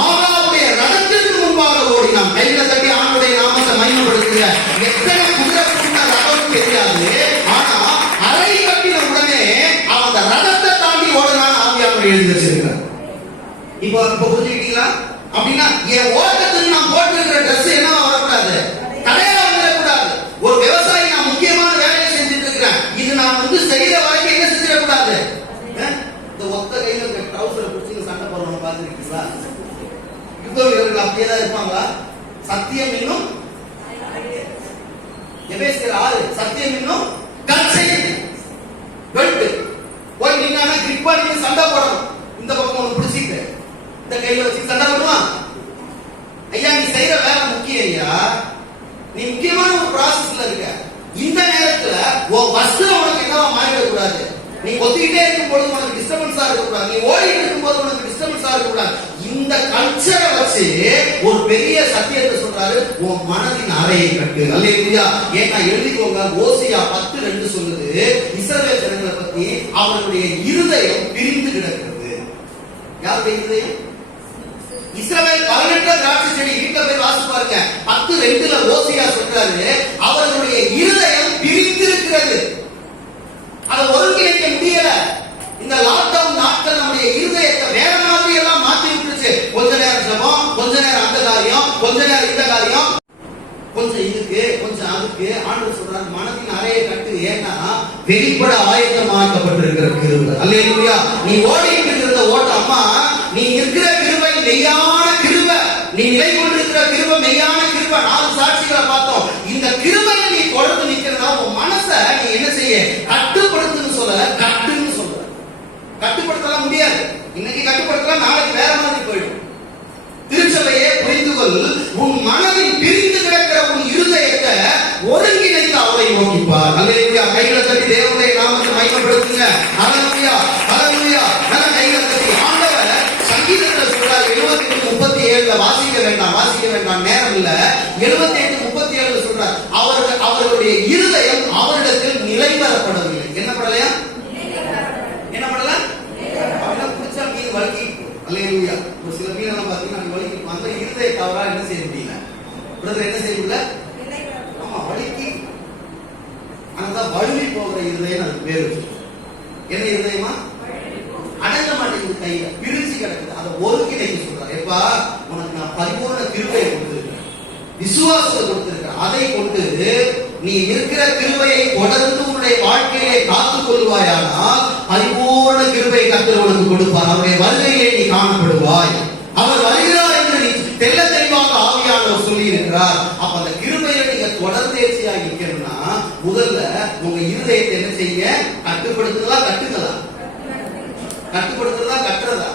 ஆகாவுடைய ரதத்திற்கு முன்பாக ஓடினான். கையில தட்டி ஆண்டுடைய நாமத்தை மகிமைப்படுத்துங்க. எத்தனை குதிரை கூட்டின ரதம் தெரியாது, ஆனா அறை கட்டின உடனே அவன் அந்த ரதத்தை தாண்டி ஓடனான். ஆவியானவர் எழுதி வச்சிருக்கிறார். இப்போ புரிஞ்சுக்கிட்டீங்களா? அப்படின்னா என் ஓட்டத்துக்கு நான் போட்டிருக்கிற ட்ரெஸ் என்னவா வரக்கூடாது? கடையா வந்துடக்கூடாது. ஒரு விவசாயி நான் முக்கியமான வேலையை செஞ்சுட்டு இருக்கிறேன், இது நான் செய்யற வரைக்கும் என்ன செஞ்சிடக்கூடாது? இந்த ஒத்த கையில இருக்க ட்ரவுசரை பிடிச்சி சண்டை போடுறவங்க பார்த்துருக்கீங்களா? யுத்த வீரர்கள் அப்படியே தான் இருப்பாங்களா? சத்தியம் இன்னும் எபேசியர் 6 சத்தியம் இன்னும் கச்சை வெட்டு போய் நின்னா கிரிப்பா நீங்க சண்டை போடணும். இந்த பக்கம் ஒன்று பிடிச்சிட்டு இந்த கையில வச்சு சண்டை போடுவான். ஐயா நீ செய்யற வேலை முக்கியம் ஐயா, நீ முக்கியமான ஒரு ப்ராசஸ்ல இருக்க. இந்த நேரத்துல உன் வஸ்திரம் உனக்கு என்னவா மாறிடக்கூடாது. நீ ஒத்திக்கிட்டே இருக்கும் போது உனக்கு டிஸ்டர்பன்ஸா இருக்கக்கூடாது, நீ ஓடிட்டு இருக்கும் போது உனக்கு டிஸ்டர்பன்ஸா இருக்கக்கூடாது. இந்த கல்ச்சரை வச்சு ஒரு பெரிய சத்தியத்தை சொல்றாரு, உன் மனதின் அறையை கட்டு. அல்லேலூயா. ஏன்னா எழுதிக்கோங்க, ஓசியா 10:2 சொல்லுது இஸ்ரவேல் ஜனங்களை பத்தி, அவர்களுடைய இருதயம் பிரிந்து கிடக்கிறது. யாருடைய இருதயம்? இஸ்ரவேல் 18 திராட்சை செடி. வீட்டுல போய் வாசி பாருங்க. 10:2 ஓசியா சொல்றாரு அவர்களுடைய இருதயம் பிரிந்திருக்கிறது, அதை ஒருங்கிணைக்க முடியல. இந்த லாக்டவுன் நாட்கள் நம்முடைய இருதயத்தை வேற மாதிரி எல்லாம் மாற்றி விட்டுருச்சு. கொஞ்ச நேரம் ஜெபம், கொஞ்ச நேரம் அந்த காரியம், கொஞ்ச நேரம் இந்த காரியம், கொஞ்சம் இதுக்கு கொஞ்சம் அதுக்கு. ஆண்டவர் சொல்றாரு மனதின் அறையை கட்டு. ஏன்னா வெளிப்பட ஆயத்தமாக்கப்பட்டிருக்கிற கிருபை. அல்லேலூயா. நீ ஓடிட்டு இருக்கிற ஓட்ட அம்மா, நீ இருக்கிற கிருபை மெய்யான கிருபை, நீ நிலை கொண்டிருக்கிற கிருபை மெய்யான கிருபை. 4 சாட்சிகளை பார்த்தோம். இந்த கிருபையை நீ தொடர்ந்து நிக்கிறதா உன் மனசை நீ என்ன செய்ய? கட்டுப்படுத்துன்னு சொல்லல, கட்டுன்னு சொல்ற. கட்டுப்படுத்தலாம் முடியாது. இன்னைக்கு கட்டுப்படுத்தலாம், நாளைக்கு வேற மாதிரி போயிடும். திருச்சபையே புரிந்து கொள், உன் மனதில் பிரிந்து கிடக்கிற உன் இருதயத்தை ஒருங்கிணைத்து அவரை நோக்கிப்பார். அல்லேலூயா. கைகளை தட்டி தேவனுடைய நாமத்தை மகிமைப்படுத்துங்க. ஹல்லேலூயா, ஹல்லேலூயா. நல்ல கைகளை தட்டி. ஆண்டவர் சங்கீதத்தில் சொல்றார் 78:37 வாசிக்க வேண்டாம் நேரம் இல்ல. 78:37 சொல்றார் அவர்களுடைய இருதயம் அவரிடத்தில் நிலை பெறப்படவில்லை. என்ன படலையா? என்ன படல? அப்படின்னா பிடிச்சா மீன் வலிக்கு. அல்லேலூயா. ஒரு சில மீனெல்லாம் பாத்தீங்கன்னா வலிக்கு அந்த இருதய தவறா என்ன செய்ய முடியல. பிரதர் என்ன செய்ய முடியல? ஆமா வலிக்கு. ஆனா வழுவி போகிற இருதயம் அதுக்கு பேர் வச்சு. என்ன இருதயமா? அடங்க மாட்டேங்குது, கையில பிரிச்சு கிடக்குது. அதை ஒருங்கிணைக்க சொல்றாரு. எப்பா உனக்கு நான் பரிபூர்ண கிருபையை கொடுத்திருக்கேன், விசுவாசத்தை கொடுத்திருக்கேன். அதை கொண்டு நீ இருக்கிற கிருபையை தொடர்ந்து உன்னுடைய வாழ்க்கையை காத்துக் கொள்வாயானால் பரிபூர்ண கிருபை கர்த்தர் உனக்கு கொடுப்பார். அவருடைய வருகையிலே நீ காணப்படுவாய். அவர் வருகிறார் என்று நீ தெள்ள தெளிவாக ஆவியானவர் சொல்லி இருக்கிறார். அப்ப அந்த கிருபையில நீங்க தொடர்ந்தேர்ச்சியாக நிக்கணும்னா முதல்ல உங்க இருதயத்தை என்ன செய்ய? கட்டுப்படுத்துதலா கட்டுங்களா? கட்டுப்படுத்துறதா கட்டுறதா?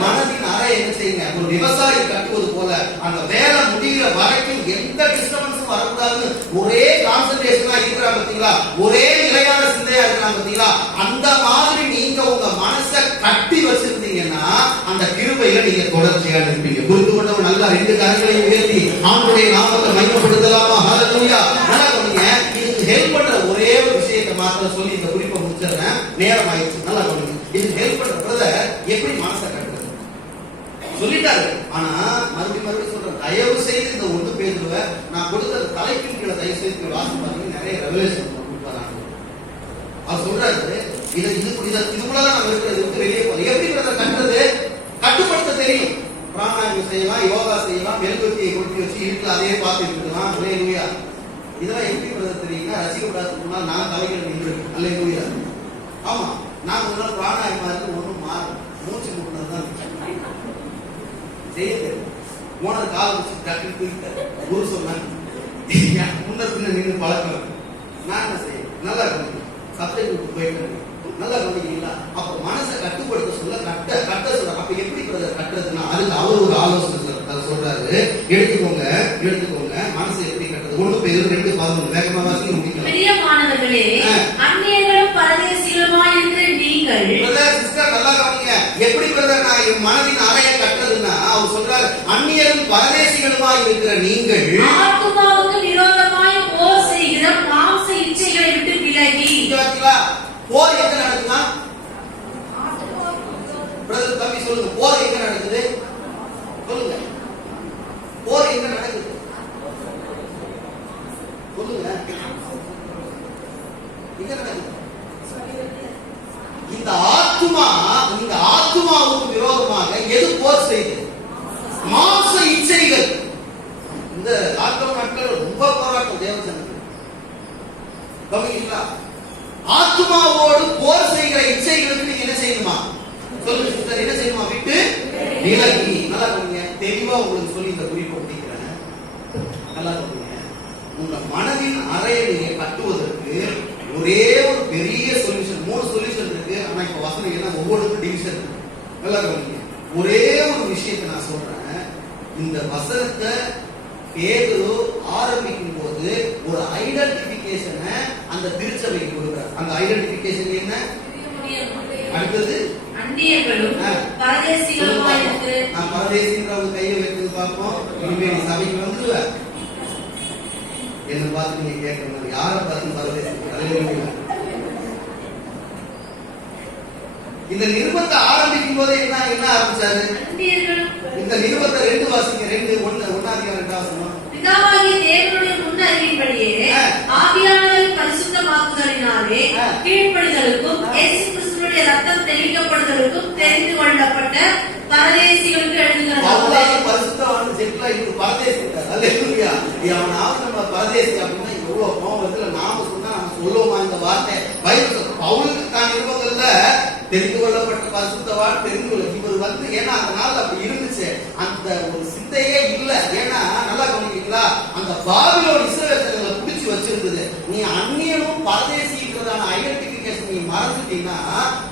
மனதின் அறை என்ன செய்யுங்க? ஒரு விவசாயி கட்டுவது போல அந்த வேலை முடிகிற வரைக்கும் எந்த டிஸ்டர்பன்ஸும் வரக்கூடாது. ஒரே கான்சென்ட்ரேஷனா இருக்கிறாங்க பாத்தீங்களா? ஒரே நிலையான சிந்தையா இருக்கிறாங்க பாத்தீங்களா? அந்த மாதிரி நீங்க உங்க மனசை கட்டி வச்சிருந்தீங்கன்னா அந்த கிருபையில நீங்க தொடர்ச்சியா இருப்பீங்க. புரிந்து கொண்டவங்க நல்லா 2 கரங்களையும் உயர்த்தி ஆண்டவருடைய நாமத்தை மகிமைப்படுத்தலாமா? ஹல்லேலூயா. நல்லா சொன்னீங்க. இதுக்கு ஹெல்ப் பண்ற ஒரே ஒரு விஷயத்தை மாத்திரம் சொல்லி இந்த குறிப்பை முடிச்சிடுறேன், நேரம் ஆயிடுச்சு. நல்லா சொன்னீங்க. இதுக்கு ஹெல்ப் பண்ற பிரதர் எப்படி மனசை கட்டுறது சொல்லிட்டாரு. ஆனா மறுபடியும் சொல்றேன், தயவு செய்து இந்த 1 பேதுருவை நான் கொடுத்த தலைப்பின் கீழே தயவு செய்து வாசிப்பாங்க. நிறைய ரெவலேஷன் கொடுப்பாங்க. அவர் சொல்றாரு இதுக்குள்ளதான் நம்ம இருக்கிறது விட்டு வெளியே போறோம். எப்படி கட்டுறது? கட்டுப்படுத்த தெரியும். பிராணாயாமம் செய்யலாம், யோகா செய்யலாம், மெழுகுவர்த்தியை கொட்டி வச்சு இருட்டில் அதே பார்த்துட்டு இருக்கலாம். அல்லேலூயா. இதெல்லாம் எப்படி தெரியுங்கன்னா ரசிக்கப்படாதுக்கு முன்னால் நான் தலைகள் நின்று. அல்லேலூயா. ஆமா, நான் ஒரு நாள் பிராணாயாமம் இருந்து ஒன்றும் மாறும் மூச்சு முட்டினது தான் செய்ய தெரியும். ஓனர் காலை வச்சு டக்குன்னு தூக்கிட்டார். குரு சொன்னாங்க முன்ன பின்ன நின்று பழக்கம். நான் என்ன செய்ய? நல்லா கவனிக்க. சப்ஜெக்ட் போயிட்டு நல்லா கவனிக்கிறீங்களா? அப்ப மனசை கட்டுப்படுத்த சொல்ல கட்ட சொல்ற. அப்ப எப்படி கட்டுறதுன்னா அதுக்கு அவர் ஒரு ஆலோசனை சொல்றாரு. எடுத்துக்கோங்க மனசை எப்படி கட்டுறது? 1 பேதுரு 2:11 வேகமா வாசிங்க. என் மனதின் அறையை கட்டுறதுன்னா அவர் சொல்றாரு, அந்நியரும் பரதேசிகளுமா இருக்கிற நீங்கள் ஆத்துமாவுக்கு விரோதமாய் போர் செய்கிற மாம்ச இச்சைகளை விட்டு விலகி. போர் எங்க நடக்குதா? பிரதர் தம்பி சொல்லுங்க, போர் எங்க நடக்குது? சொல்லுங்க, போர் எங்க நடக்குது? சொல்லுங்க, எங்க நடக்குது? இந்த ஆத்துமாவுக்கு விரோதமாக எது போர் செய்யுது? மாம்ச இச்சைகள். இந்த லாக்டவுன் நாட்கள் ரொம்ப போராட்டம் தேவசனத்துக்கு. கவனிங்களா? ஆத்துமாவோடு போர் செய்கிற இச்சைகளுக்கு நீங்க என்ன செய்யணுமா? சொல்லுங்க சிஸ்டர், என்ன செய்யணுமா? விட்டு விலகி. நல்லா கவனிங்க, தெளிவா உங்களுக்கு சொல்லி இந்த குறிப்பை முடிக்கிறேன். நல்லா கவனிங்க, உங்க மனதின் அறையை நீங்க கட்டுவதற்கு ஒரே ஒரு பெரிய சொல்யூஷன், 3 சொல்யூஷன் இருக்கு. ஆனா இப்ப வசனம் என்ன, ஒவ்வொருக்கும் டிவிஷன் இருக்கு. நல்லா கவனிங்க, ஒரே ஒரு விஷயத்தை நான் சொல்றேன். இந்த வசனத்தை பேதுரு ஆரம்பிக்கும் போது ஒரு ஐடென்டிபிகேஷனை அந்த திருச்சபைக்கு கொடுக்கிறார். அந்த ஐடென்டிபிகேஷன் என்ன? அடுத்தது அந்நியர்களும் பரதேசிகளுமாய் இருக்கு. நான் பரதேசின்றவங்க கையை வைத்து பார்ப்போம். இனிமே நீ சபைக்கு வந்துருவ. என்ன பார்த்து நீங்க கேட்கணும், யாரை பார்த்து பரதேசி? இந்த நிருபத்தை ஆரம்பிக்கும் போதே என்ன ஆரம்பிச்சாரு? இந்த நிருபத்தை 2 வாசிங்க. 1:1 பிதாவாகிய தேவனுடைய முன்னறிவின்படியே ஆவியானவரின் பரிசுத்தமாக்குதலினாலே கீழ்ப்படிதலுக்கும் இயேசு கிறிஸ்துவினுடைய ரத்தம் தெளிக்கப்படுதலுக்கும் தெரிந்து கொள்ளப்பட்ட பரதேசிகளுக்கு எழுதுகிறார். பரிசுத்தவான் ஜெட்ல இது பரதேசி. அல்லேலூயா. அவனாவது நம்ம பரதேசி அப்படின்னா எவ்வளவு கோபத்துல நாம சொன்னா நம்ம சொல்லுவோமா இந்த வார்த்தை? பைபிள் பவுலுக்கு தான் நிருபங்கள்ல தெரிந்து கொள்ளப்பட்ட பரிசுத்தவான் தெரிந்து கொள்ள இவர் வந்து, ஏன்னா அந்த நாள் அப்படி இருந்துச்சு. அந்த ஒரு சிந்தையே இல்ல. ஏன்னா நல்லா கவனிக்கிறீங்களா, அந்த பாபிலோன் இஸ்ரவேல் ஜனங்களை பிடிச்சு வச்சிருந்தது. நீ அந்நியனும் பரதேசிங்கிறதான ஐடென்டிபிகேஷன் நீ மறந்துட்டீங்கன்னா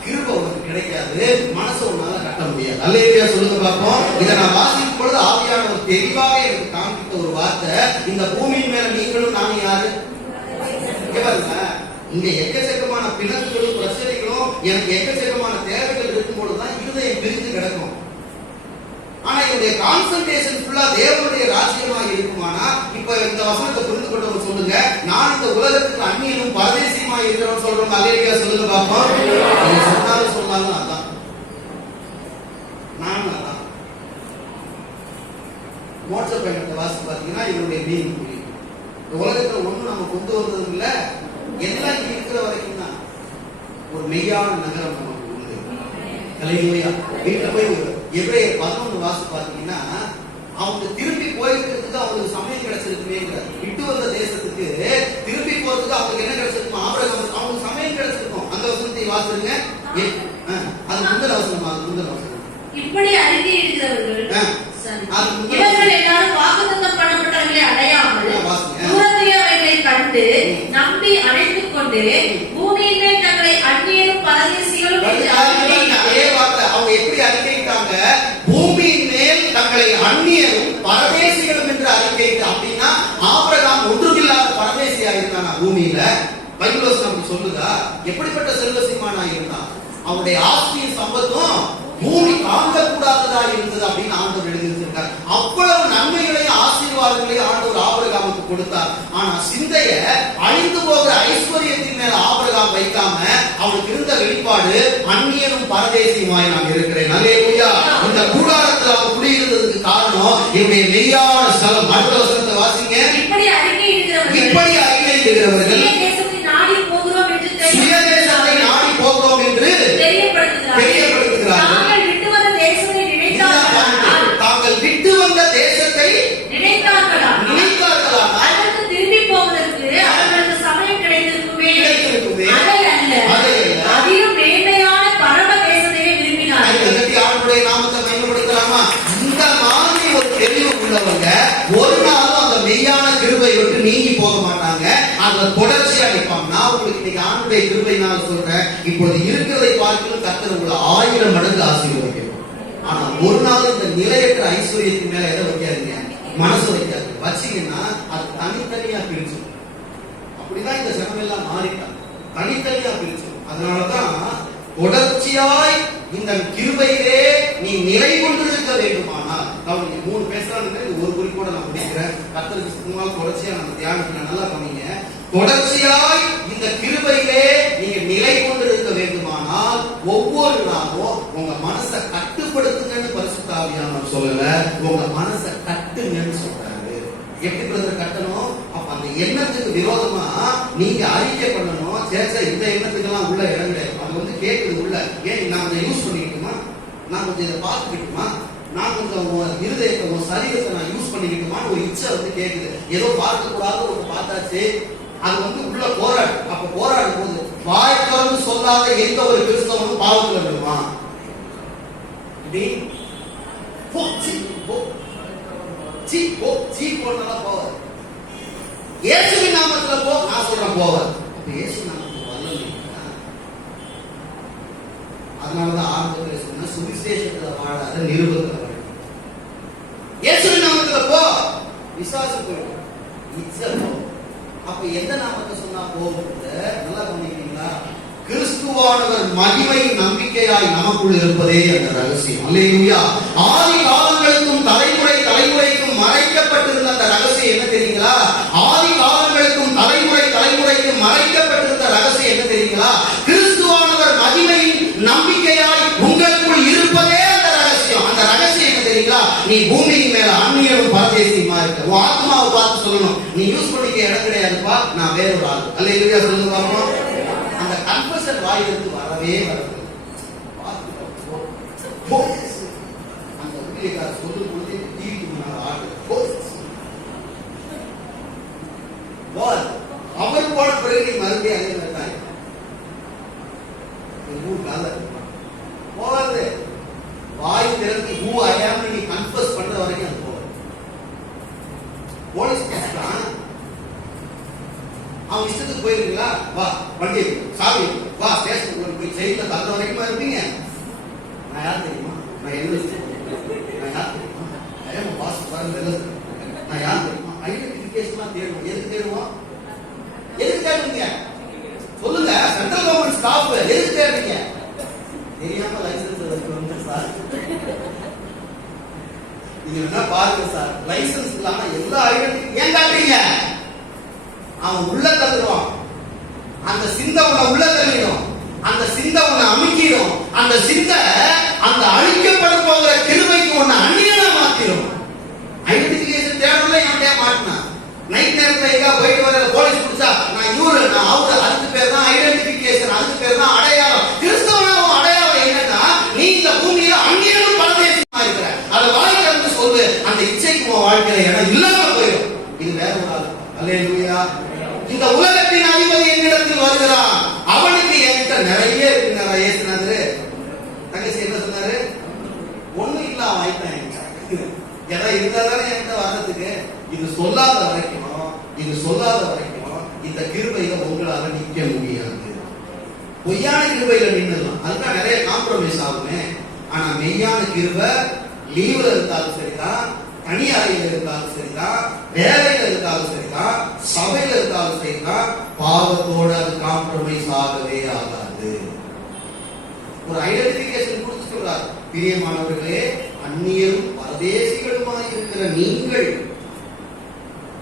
கிருபை உனக்கு கிடைக்காது, மனசை உன்னால கட்ட முடியாது. அல்லேலூயா சொல்லுங்க பார்ப்போம். இதை நான் வாசிக்கும் பொழுது ஆவியானவர் தெளிவாக எனக்கு காண்பித்த ஒரு வார்த்தை, இந்த பூமியின் மேல நீங்களும் நானும் யாரு? இங்க எக்கச்சக்கமான பிணக்குகளும் பிரச்சனைகளும் எனக்கு எக்கச்சக்கமான தேவைகள் இருக்கும் பொழுதுதான் இருதயம் பிரிந்து கிடக்கும். ஆனா என்னுடைய கான்சன்ட்ரேஷன் ஃபுல்லா தேவனுடைய ராஜ்யமாக இருக்குமானா, இப்ப இந்த வசனத்தை புரிந்து கொண்டவங்க சொல்லுங்க, நான் இந்த உலகத்துக்கு அந்நியனும் பரதேசியமாக இருக்கிறவன் சொல்றோம். அல்லேலூயா சொல்லுங்க பாப்போம். நீங்க சொன்னாலும் அதான், நானும் அதான். மோட்ச பயணத்தை வாசி பார்த்தீங்கன்னா இவருடைய மீனிங் புரியும். இந்த உலகத்துல ஒண்ணு நம்ம கொண்டு வந்ததும் இல்ல, எல்லாம் இங்க இருக்கிற வரைக்கும் தான். ஒரு மெய்யான நகரம் நமக்கு உண்டு. அல்லேலூயா. வீட்டுல போய் எபிரேயர் 11 வாசி பார்த்தீங்கன்னா, அவங்க திரும்பி போயிருக்கிறதுக்கு அவங்களுக்கு சமயம் கிடைச்சிருக்குமே. விட்டு வந்த தேசத்துக்கு திரும்பி போறதுக்கு அவங்களுக்கு என்ன கிடைச்சிருக்கும்? ஆபிரகாம் அவங்களுக்கு சமயம் கிடைச்சிருக்கும். அந்த வசனத்தை வாசிருங்க. அது முந்தின வசனம். அது முந்தின வசனம். இப்படி அறிக்கையிடுகிறவர்கள் இவர்கள் எல்லாரும் வாக்குத்தத்தம் பண்ணப்பட்டவர்களை அடையாமல் தூரத்திலே அவைகளை கண்டு நம்பி அணைத்துக் கொண்டு பூமியின் மேல் தங்களை அந்நியரும் பரதேசிகளும் அவங்க எப்படி அறிக்கையிட்டாங்க? பூமியின் மேல் தங்களை அந்நியரும் பரதேசிகளும் என்று அறிக்கையிட்டு. அப்படின்னா ஆபிரகாம் ஒன்றுமில்லாத பரதேசியா இருந்தானா பூமியில? பைபிள் வசனம் சொல்லுதா? எப்படிப்பட்ட செல்வசீமானா இருந்தான்? அவனுடைய ஆஸ்தியின் சம்பத்தும் பூமி தாங்கக்கூடாததா இருந்தது அப்படின்னு ஆண்டவர் எழுதி வச்சிருக்கார். அவ்வளவு நன்மைகளையும் ஆசீர்வாதங்களையும் ஆண்டவர் ஆபிரகாமுக்கு கொடுத்தார். ஆனா சிந்தைய அழிந்து போகிற ஐஸ்வர்யத்தின் மேல ஆபிரகாம் வைக்காம அவனுக்கு இருந்த வெளிப்பாடு, அந்நியனும் பரதேசியுமாய் நான் இருக்கிறேன். அல்லேலூயா. இந்த கூடாரத்தில் அவன் குடியிருந்ததுக்கு காரணம் என்னுடைய மெய்யான ஸ்தலம். அடுத்த வசனத்தை வாசிங்க. இப்படி அறிக்கையிடுகிறவர்கள் சுயதேசத்தை நாடி போகிறோம் என்று தெரியப்படுத்துகிறார்கள். தாங்கள் விட்டு வந்த தேசத்தை நினைத்தார்களா? அதற்கு திரும்பி போவதற்கு அவர்களுக்கு சமயம் கிடைத்திருக்குமே. அதிலும் மேன்மையான பரம தேசத்தையே விரும்பினார்கள். ஆண்டவருடைய நாமத்தை பயன்படுத்தலாமா? இந்த மாதிரி ஒரு தெளிவு உள்ளவங்க ஒரு நாளும் அந்த மெய்யான கிருபை விட்டு நீங்கி போக மாட்டாங்க. அதுல தொடர்ச்சியா நிற்பாங்க. நான் உங்களுக்கு இன்னைக்கு ஆண்டவருடைய கிருபையினால சொல்றேன், இப்போது இருக்கிறதை பார்க்கணும் கர்த்தர் உங்களை 1000 மடங்கு ஆசீர்வதிக்கும். ஆனா ஒரு நாள் இந்த நிலையற்ற ஐஸ்வர்யத்தின் மேல எதை வைக்காதீங்க, மனசு வைக்காது. வச்சீங்கன்னா அது தனித்தனியா பிரிச்சு. அப்படிதான் இந்த ஜனம் எல்லாம் மாறிட்டாங்க, தனித்தனியா பிரிச்சு. அதனாலதான் தொடர்ச்சியாய் இந்த கிருபையிலே நீ நீ நிலை கொண்டிருக்க வேண்டுமானால், கவனிங்க, 3 பேசுறாங்க, ஒரு குறிப்போட நான் முடிக்கிறேன். கர்த்தருக்கு சுத்தமாக தொடர்ச்சியா நம்ம தியானத்துல நல்லா கவனிங்க. தொடர்ச்சியாய் இந்த கிருபையிலே நீங்க நிலை கொண்டிருக்க வேண்டுமானால் ஒவ்வொரு நாளும் உங்க மனசை கட்டுப்படுத்துங்கன்னு பரிசுத்த ஆவியானவர் சொல்லல, உங்க மனசை கட்டுங்கன்னு சொல்றாரு. எப்படி பிரதர் கட்டணும்? அப்ப அந்த எண்ணத்துக்கு விரோதமா நீங்க அறிக்கை பண்ணணும். சேச்சா இந்த எண்ணத்துக்கெல்லாம் உள்ள இடம் கிடையாது. அது வந்து கேட்குது உள்ள. ஏன் நான் கொஞ்சம் யூஸ் பண்ணிக்கிட்டுமா, நான் கொஞ்சம் இதை பார்த்துக்கிட்டுமா, நான் கொஞ்சம் இருதயத்தை சரீரத்தை நான் யூஸ் பண்ணிக்கிட்டுமான்னு ஒரு இச்சை வந்து கேட்குது. ஏதோ பார்க்க கூடாது ஒரு பார்த்தாச்சு, அது வந்து உள்ள போராடு. அப்ப போராடும் போது வாய் திறந்து சொல்லாத எந்த ஒரு கிறிஸ்தவனும் பாவத்துல விடுவான். இப்படி போ சீ போ சீ போ சீ போனாலும் போவார். இயேசுவின் நாமத்துல போ, நான் சொல்றேன் போவார். அப்ப இயேசு நாமத்துக்கு வரல. அதனாலதான் ஆரம்பத்தில் சொன்ன சுவிசேஷத்துல வாழாத நிருபத்துல வாழ. இயேசுவின் நாமத்துல போ, விசுவாசம் போயிடும், இச்சை போ. அப்ப எந்த நாமத்தை சொன்னா போகுது? நல்லா கவனிக்கிறீங்களா? கிறிஸ்துவானவர் மகிமை நம்பிக்கையாய் நமக்குள் இருப்பதே அந்த ரகசியம். அல்லேலூயா. ஆதி காலங்களுக்கும் தலைமுறை தலைமுறைக்கும் மறைக்கப்பட்டிருந்த அந்த ரகசியம் என்ன தெரியுங்களா? ஆதி காலங்களுக்கும் தலைமுறை தலைமுறைக்கும் மறைக்கப்பட்டிருந்த ரகசியம் என்ன தெரியுங்களா? கிறிஸ்துவானவர் மகிமையின் நம்பிக்கையாய் உங்களுக்குள் இருப்பதே அந்த ரகசியம். அந்த ரகசியம் என்ன தெரியுங்களா? நீ பூமியின் மேல அந்நியனும் பரதேசியுமா இருக்க. உன் ஆத்மாவை பார்த்து சொல்லணும், நீ யூஸ் பண்ணிக்க இடம் கிடையாதுப்பா, நான் வேறொரு ஆள். அல்லேலூயா சொல்லுங்க பாப்போம். அந்த கன்ஃபெஷன் வாயிலிருந்து வரவே வராது. அந்த ஊழியக்காரர் சொல்லும் பொழுது டிவிக்கு முன்னால ஆடு அவர் போன பிறகு நீ மறுபடியும் அதே மாதிரி போகாது. வாய் திறந்து who I am நீ கன்ஃபஸ் பண்ற வரைக்கும் அது போகாது. போலீஸ் அவன் இஷ்டத்துக்கு போயிருக்கீங்களா, வா வண்டி சாவி வா ஸ்டேஷனுக்கு போய் ஜெயில தந்த வரைக்குமா இருப்பீங்க? நான் யார் தெரியுமா? நான் என்ன நான் யார் தெரியுமா? ஐயம் பாஸ் பாருங்க, நான் யார் தெரியுமா? ஐடென்டிஃபிகேஷன் தேடுவோம். எதுக்கு தேடுவோம்? எதுக்கு தேடுவீங்க சொல்லுங்க? சென்ட்ரல் கவர்மெண்ட் ஸ்டாஃப் எதுக்கு தேடுறீங்க? தெரியாம லைசன்ஸ் வந்து சார் நீங்க என்ன பாருங்க சார், லைசன்ஸ் இல்லாம எல்லா ஐடென்டிட்டி ஏன் காட்டுறீங்க? அவன் உள்ள தள்ளுவான். அந்த சிந்தை உன்னை உள்ள தள்ளிடும். அந்த சிந்தை உன்னை அமுக்கிடும். அந்த சிந்தை அந்த அழிக்கப்பட போகிற கிருபைக்கு உன்னை அந்நியனா மாத்திடும். ஐடென்டிஃபிகேஷன் தேடல என்கிட்ட மாட்டினான். நைட் நேரத்துல எங்க போயிட்டு வர போலீஸ் பிடிச்சா நான் இவரு நான் அவரு, அதுக்கு பேர் தான் ஐடென்டிஃபிகேஷன், அதுக்கு பேர் தான் அடையாளம். கிறிஸ்தவனாவும் அடையாளம் என்னன்னா நீ இந்த பூமியில அந்நியனும் பரதேசியமா இருக்கிற. அதை வாய்க்கு சொல்லு, அந்த இச்சைக்கு உன் வாழ்க்கையில இடம் இல்லாம போயிடும். இது வேற ஒரு ஆள். அல்லேலூயா. இந்த உலகத்தின் அதிபதி என்னிடத்தில் வருகிறான், அவனுக்கு என்கிட்ட நிறைய இருக்குங்க. ஏசுனாரு தங்கச்சி என்ன சொன்னாரு? ஒண்ணு இல்ல அவன் ஆயிட்டான். எதா இருந்தாதானே என்கிட்ட வர்றதுக்கு. இது சொல்லாத வரைக்கும் இந்த கிருபையில உங்களால நிக்க முடியாது. பொய்யான கிருபையில நின்றுலாம், அதுதான் நிறைய காம்ப்ரமைஸ் ஆகுமே. ஆனா மெய்யான கிருபை லீவ்ல இருந்தாலும் சரிதான், தனி அறையில் இருந்தாலும் சரிதான், வேலையில இருந்தாலும் சரிதான், சபையில இருந்தாலும் சரிதான், பாவத்தோட அது காம்ப்ரமைஸ் ஆகவே ஆகாது. ஒரு ஐடென்டிஃபிகேஷன் கொடுத்து சொல்றார், பிரியமானவர்களே அந்நியரும் பரதேசிகளுமாய் இருக்கிற நீங்கள்,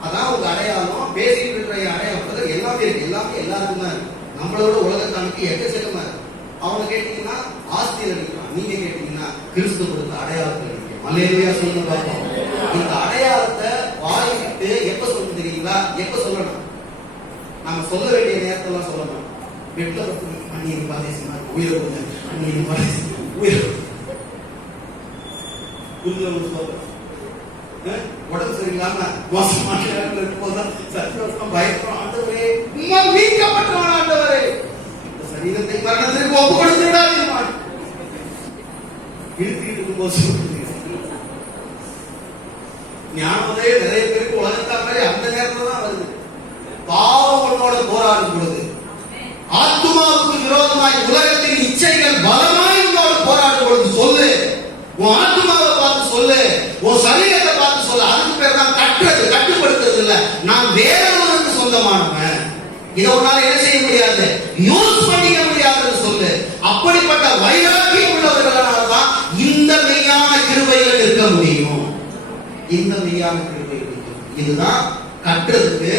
அதான் உங்க அடையாளம். பேசிட்டு இருக்கிற அடையாளம் எல்லாமே இருக்கு. எல்லாமே எல்லாருக்கும் தான் இருக்கு. நம்மளோட உலகத்தானுக்கு எக்கச்சக்கமா இருக்கு. அவங்க கேட்டீங்கன்னா ஆஸ்தியில் அடிக்கலாம், நீங்க கேட்டீங்கன்னா கிறிஸ்து கொடுத்த அடையாளத்தில் அடிக்கும். அல்லேலூயா சொல்லுங்க பார்ப்போம். இந்த அடையாளத்தை வாய்விட்டு எப்ப சொல்லணும் தெரியுங்களா? எப்ப சொல்லணும்? நம்ம சொல்ல வேண்டிய நேரத்துல சொல்லணும். வெட்ல அந்நியன் பாதேசமா உயிரை அந்நியன் பாதேசம் உயிரை உடம்பு சரியில்லாம மோசமான இருக்கும்போதுதான் சத்தியவசனம் பயப்படுறோம். ஆண்டவரே மீட்கப்பட்டவன், ஆண்டவரே இந்த சரீரத்தை மரணத்திற்கு ஒப்பு கொடுத்து விடாதீங்க. இழுத்துக்கிட்டு இருக்கும்போது ஞானதே நிறைய பேருக்கு உலகத்தா மாதிரி அந்த நேரத்துல தான் வருது. பாவம் உன்னோட போராடும் பொழுது, ஆத்மாவுக்கு விரோதமாய் உலகத்தின் இச்சைகள் பலமாய் உன்னோடு போராடும் பொழுது சொல்லு. உன் ஆத்மாவை பார்த்து சொல்லு, உன் சரீரத்தை பார்த்து சொல்லு. அதுக்கு பேர் தான் கட்டுறது, கட்டுப்படுத்துறது இல்ல. நான் வேறொருவருக்கு சொந்தமானவன், இதை உன்னால என்ன செய்ய முடியாது, யூஸ் பண்ணிக்க முடியாதுன்னு சொல்லு. அப்படிப்பட்ட வைராக்கியம் உள்ளவர்களால்தான் இந்த மெய் இந்த மெய்யான கிருபை பிடிக்கும். இதுதான் கட்டுறதுக்கு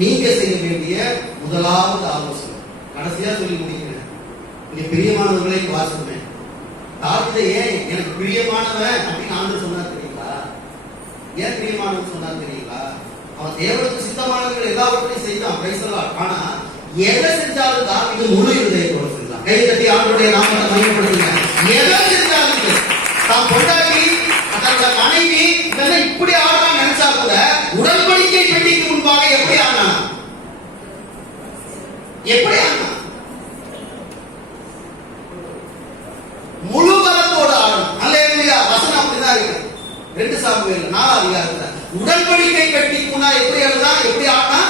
நீங்க செய்ய வேண்டிய முதலாவது ஆலோசனை. கடைசியா சொல்லி முடிக்கிறேன். இங்க பிரியமானவர்களை வாசிப்பேன். தாவீதை ஏன் எனக்கு பிரியமானவன் அப்படின்னு ஆண்டவர் சொன்னார் தெரியுங்களா? ஏன் பிரியமானவன் சொன்னார் தெரியுங்களா? அவன் தேவனுக்கு சித்தமானவர்கள் எல்லாவற்றையும் செய்தான், பிரைஸ் தி லார்ட். ஆனா எதை செஞ்சாலும் தாவீது முழு இதயத்தோட செஞ்சான். கை தட்டி ஆண்டவருடைய நாமத்தை மகிமைப்படுத்துங்க. எதை செஞ்சாலும் தான் பொண்டாட்டி தன்னோட மனைவி இதெல்லாம் இப்படி ஆடலாம் நினைச்சா கூட உடன்படிக்கை பெட்டிக்கு முன்பாக எப்படி ஆனா முழு பலத்தோட ஆடணும். அல்லேலூயா. வசனம் அப்படிதான் இருக்கு. 2 சாமுவேல் 4 அதிகாரத்துல உடன்படிக்கை பெட்டிக்கு முன்னாடி எப்படி ஆடுனா, எப்படி ஆடினா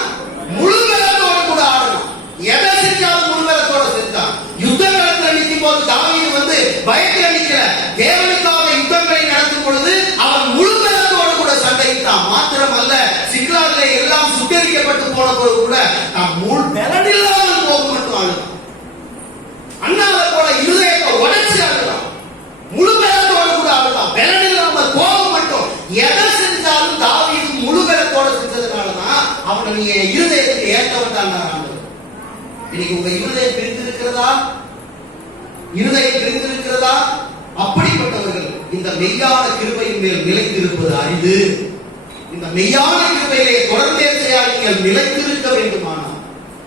முழு பலத்தோட கூட ஆடணும். எதை செஞ்சாலும் முழு பலத்தோட செஞ்சான். யுத்த களத்துல நிற்கும் போது தாவீது பயத்துல நிக்கல. தேவனுக்காக யுத்தங்களை நடத்தும் பொழுது அவன் முழு பலத்தோடு கூட சண்டையிட்டான். மாத்திரமல்ல, சிக்லாகிலே எல்லாம் சுட்டரிக்கப்பட்டு போன போது கூட நான் முழு பலனில்லாமல் போக மட்டும் ஆடுறான். அண்ணாவை போல இருதயத்தை உடைச்சு ஆடுறான். முழு பலத்தோடு கூட ஆடுறான். பலனில்லாமல் போக மட்டும். எதை செஞ்சாலும் தாவீது முழு பலத்தோட செஞ்சதுனாலதான் அவனுடைய இருதயத்துக்கு ஏற்றவன் தான் ஆண்டவர். இன்னைக்கு உங்க இருதயம் பிரிந்திருக்கிறதா? இருதயம் பிரிந்திருக்கிறதா? அப்படிப்பட்டவர்கள் இந்த மெய்யான கிருபையின் மேல் நிலைத்திருப்பது அரிது. இந்த மெய்யான கிருபையிலே தொடர்ந்தேசையாக நீங்கள் நிலைத்திருக்க வேண்டுமானால்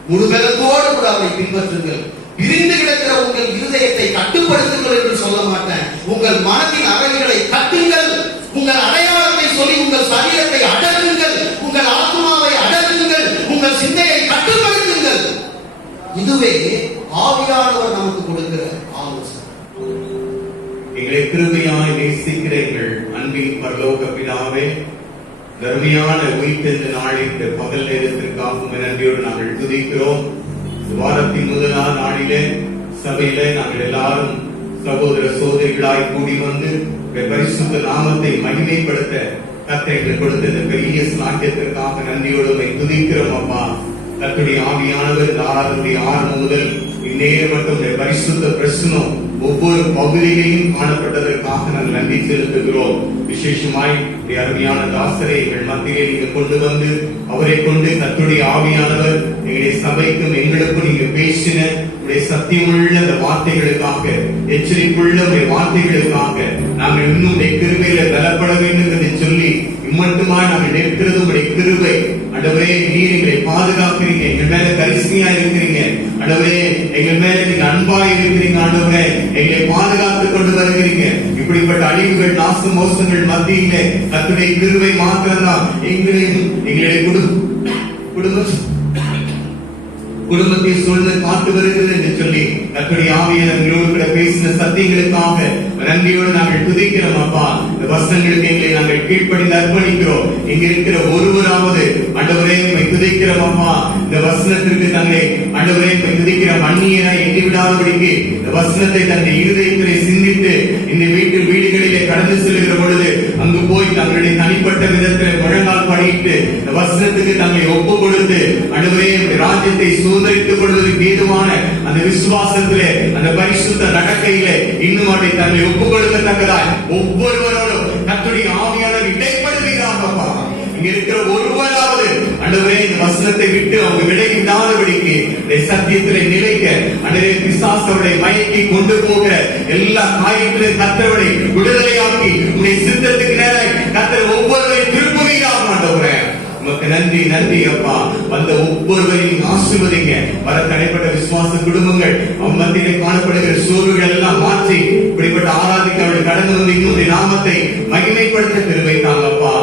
முழு பலத்தோடு கூட அவரை பின்பற்றுங்கள். பிரிந்து கிடக்கிற உங்கள் இருதயத்தை கட்டுப்படுத்துங்கள் என்று சொல்ல மாட்டேன். உங்கள் மனதின் அறைகளை கட்டுங்கள். உங்கள் அடையாளத்தை சொல்லி உங்கள் சரீரத்தை அடக்குங்கள். உங்கள் ஆத்மாவை அடக்குங்கள். உங்கள் சிந்தையை கட்டுப்படுத்துங்கள். இதுவே ஆவியானவர் நமக்கு கொடுக்கிற ஆலோசனை. எங்களை கிருபையாய் நேசிக்கிற எங்கள் அன்பின் பரலோக பிதாவே, தர்மியான உயிர்த்தெழுந்த நாளிற்கு பகல் நேரத்திற்காக நன்றியோடு நாங்கள் துதிக்கிறோம். வாரத்தின் முதல் நாளிலே சபையிலே நாங்கள் எல்லாரும் சகோதர சகோதரிகளாய் கூடி வந்து பரிசுத்த நாமத்தை மகிமைப்படுத்த கர்த்தர் கொடுத்த இந்த பெரிய சாக்கியத்திற்காக நன்றியோடு துதிக்கிறோம். அப்பா, கர்த்தருடைய ஆவியானவர் இந்த ஆராதனுடைய ஆரம்பம் முதல் இந்நேரம் மட்டும் பரிசுத்த பிரசனம் ஒவ்வொரு பகுதியிலையும் காணப்பட்டதற்காக நாங்கள் நன்றி செலுத்துகிறோம். விசேஷமாய் அருமையான தாசரை எங்கள் மத்தியிலே நீங்க கொண்டு வந்து அவரை கொண்டு கர்த்தருடைய ஆவியானவர் எங்களுடைய சபைக்கும் எங்களுக்கும் நீங்க பேசின உடைய சத்தியமுள்ள அந்த வார்த்தைகளுக்காக, எச்சரிப்புள்ள உடைய வார்த்தைகளுக்காக நாங்கள் இன்னும் கிருபையில பலப்பட வேண்டும் என்று சொல்லி இம்மட்டுமா நாங்கள் நிற்கிறது உடைய கிருபை. ஆண்டவரே, நீர் எங்களை பாதுகாக்கிறீங்க, எங்கள் மேல கரிசனையா இருக்கிறீங்க. ஆண்டவரே, எங்கள் மேல நீங்க அன்பாக இருக்கிறீங்க. ஆண்டவரே, எங்களை பாதுகாத்துக் கொண்டு வருகிறீங்க. இப்படிப்பட்ட அழிவுகள், நாச மோசங்கள் மத்தியிலே கர்த்தருடைய கிருபை மாத்திரம்தான் எங்களுடைய குடும்பத்தை சூழ்ந்து காத்து வருகிறது என்று சொல்லி கர்த்தருடைய ஆவியானவரோடு கூட பேசின சத்தியங்களுக்காக நன்றியோடு நாங்கள் துதிக்கிறோம். அப்பா, இந்த வசனங்களுக்கு எங்களை நாங்கள் கீழ்ப்படிந்து அர்ப்பணிக்கிறோம். இங்க இருக்கிற ஒருவராவது ஆண்டவரே துதிக்கிறோம். அப்பா, இந்த வசனத்திற்கு தங்களை ஆண்டவரே துதிக்கிற மன்னியரை எண்ணி விடாதபடிக்கு இந்த வசனத்தை தன்னுடைய இருதயத்திலே சிந்தித்து இந்த வீடுகளிலே கடந்து செல்கிற பொழுது அங்கு போய் தங்களுடைய தனிப்பட்ட விதத்தில் முழங்கால் படியிட்டு இந்த வசனத்துக்கு தங்களை ஒப்பு கொடுத்து ஆண்டவரே ராஜ்யத்தை சுதந்திரித்துக் கொள்வதற்கு ஏதுவான அந்த விசுவாசத்திலே, அந்த பரிசுத்த நடக்கையிலே இன்னும் அவரை தங்களை ஒப்புக் கொடுக்கத்தக்கதாய் ஒவ்வொருவரோடும் கர்த்தருடைய ஆவியானவர் இடைப்படுவீராகப்பா. இங்க இருக்கிற ஒருவராவது ஆண்டவரே இந்த வசனத்தை விட்டு அவங்க விலகிடாதபடிக்கு சத்தியத்திலே நிலைக்க ஆண்டவரே பிசாசை மயக்கி கொண்டு போகிற எல்லா காரியத்திலும் கர்த்தரை விடுதலையாக்கி உடைய சித்தத்துக்கு நேராக கர்த்தர் ஒவ்வொருவரையும் திருப்புவீராக. ஆண்டவரே, உமக்கு நன்றி நன்றி அப்பா. வந்த ஒவ்வொருவரையும் ஆசீர்வதிங்க. வர தடைப்பட்ட விசுவாச குடும்பங்கள் மத்தியிலே காணப்படுகிற சோர்வுகள் எல்லாம் மாற்றி இப்படிப்பட்ட ஆராதிக்க அவர்கள் கடந்து வந்து இன்னும் நாமத்தை மகிமைப்படுத்த கிருபை தாங்கப்பா.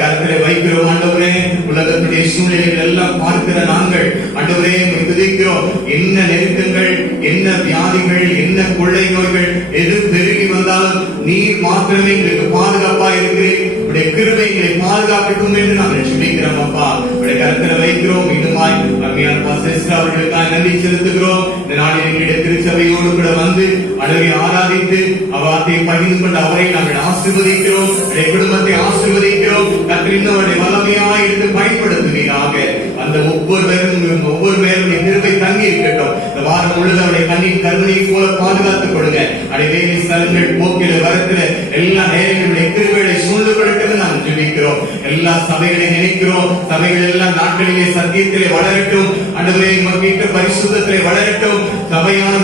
கருத்திலே வைக்கிறோம். ஆண்டவரே, உலகத்துடைய சூழ்நிலைகள் எல்லாம் பார்க்கிற நாங்கள் ஆண்டவரே துதிக்கிறோம். என்ன நெருக்கங்கள், என்ன வியாதிகள், என்ன கொள்ளை நோய்கள் எது பெருகி வந்தாலும் நீர் மாத்திரமே எங்களுக்கு பாதுகாப்பா இருக்கிறேன். உடைய கிருபை எங்களை பாதுகாக்கட்டும் என்று நாங்கள் ஜெபிக்கிறோம். அப்பா, உடைய கருத்திலே வைக்கிறோம். இன்னுமாய் அருமையான பாஸ்டர் அவர்களுக்காக நன்றி செலுத்துகிறோம். இந்த நாளில் எங்களுடைய திருச்சபையோடு கூட வந்து அழகை ஆராதித்து அவ்வார்த்தையை பகிர்ந்து கொண்டு அவரை நாங்கள் ஆசீர்வதிக்கிறோம். குடும்பத்தை ஆசீர்வதிக்கிறோம். கர்த்தர் இன்னும் அவருடைய வல்லமையாய் இருந்து பயன்படுத்துவீராக. அந்த ஒவ்வொரு பேரும் கிருபை தங்கி இருக்கட்டும். இந்த வாரம் முழுவதும் அவருடைய கண்ணின் கருணையை போல பாதுகாத்துக் கொடுங்க. அடைய வேலை ஸ்தலங்கள், போக்கில, வரத்துல எல்லா நேரங்களுடைய கிருபைகளை சூழ்ந்து கொள்ளட்டும் நாங்கள் ஜெபிக்கிறோம். எல்லா சபைகளை நினைக்கிறோம். சபைகள் எல்லாம் நாட்களிலே சத்தியத்திலே வளரட்டும். ஆண்டவரே மக்களுக்கு பரிசுத்தத்திலே வளரட்டும். சபையான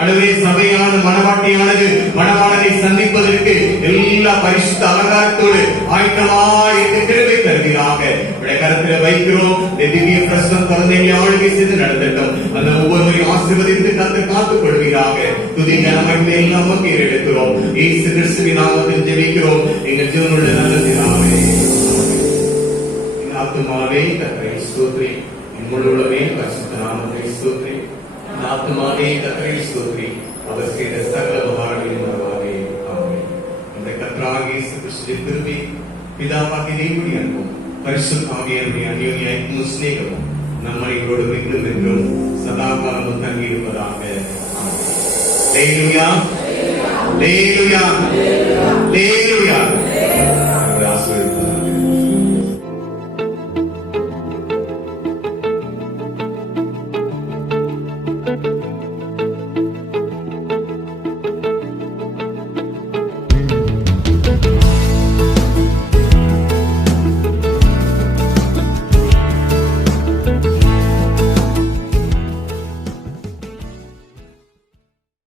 ஆண்டவரே சபையான மனவாட்டியானது மணவாளனை சந்திப்பதற்கு எல்லா பரிசுத்த அலங்காரத்தோடு ஆயத்தமாய் இருக்க கிருபை தருவீராக. உடைய கரத்திலே வைக்கிறோம். திவ்ய பிரசன்னம் தொடர்ந்து ஆளுகை செய்து நடத்தட்டும். அந்த ஒவ்வொருவரையும் ஆசீர்வதித்து காத்துக் கொள்வீராக. துதி கனமகிமை எல்லாம் நமக்கு எடுக்கிறோம். இயேசு கிறிஸ்துவின் நாமத்தில் ஜெபிக்கிறோம் எங்கள் ஜீவனுள்ள நல்ல பிதாவே. என் ஆத்துமாவே கர்த்தரை ஸ்தோத்திரி, என் முழு உள்ளமே பரிசுத்த நாமத்தை ஸ்தோத்திரி. என் ஆத்துமாவே கர்த்தரை ஸ்தோத்திரி, அவர் செய்த சகல உபகாரங்களையும் மறவாதே. ஆமென். இந்த கர்த்தராகிய இயேசு கிறிஸ்துவின் கிருபை, பிதாவாகிய தேவனுடைய அன்பும் பரிசுத்த ஆவியானவருடைய அந்யோன்ய ஐக்கியமும் சிநேகமும் நம்மையோடு மீண்டும் என்றும் சதா காலமும் தங்கி இருப்பதாக. Hallelujah. Hallelujah. Hallelujah.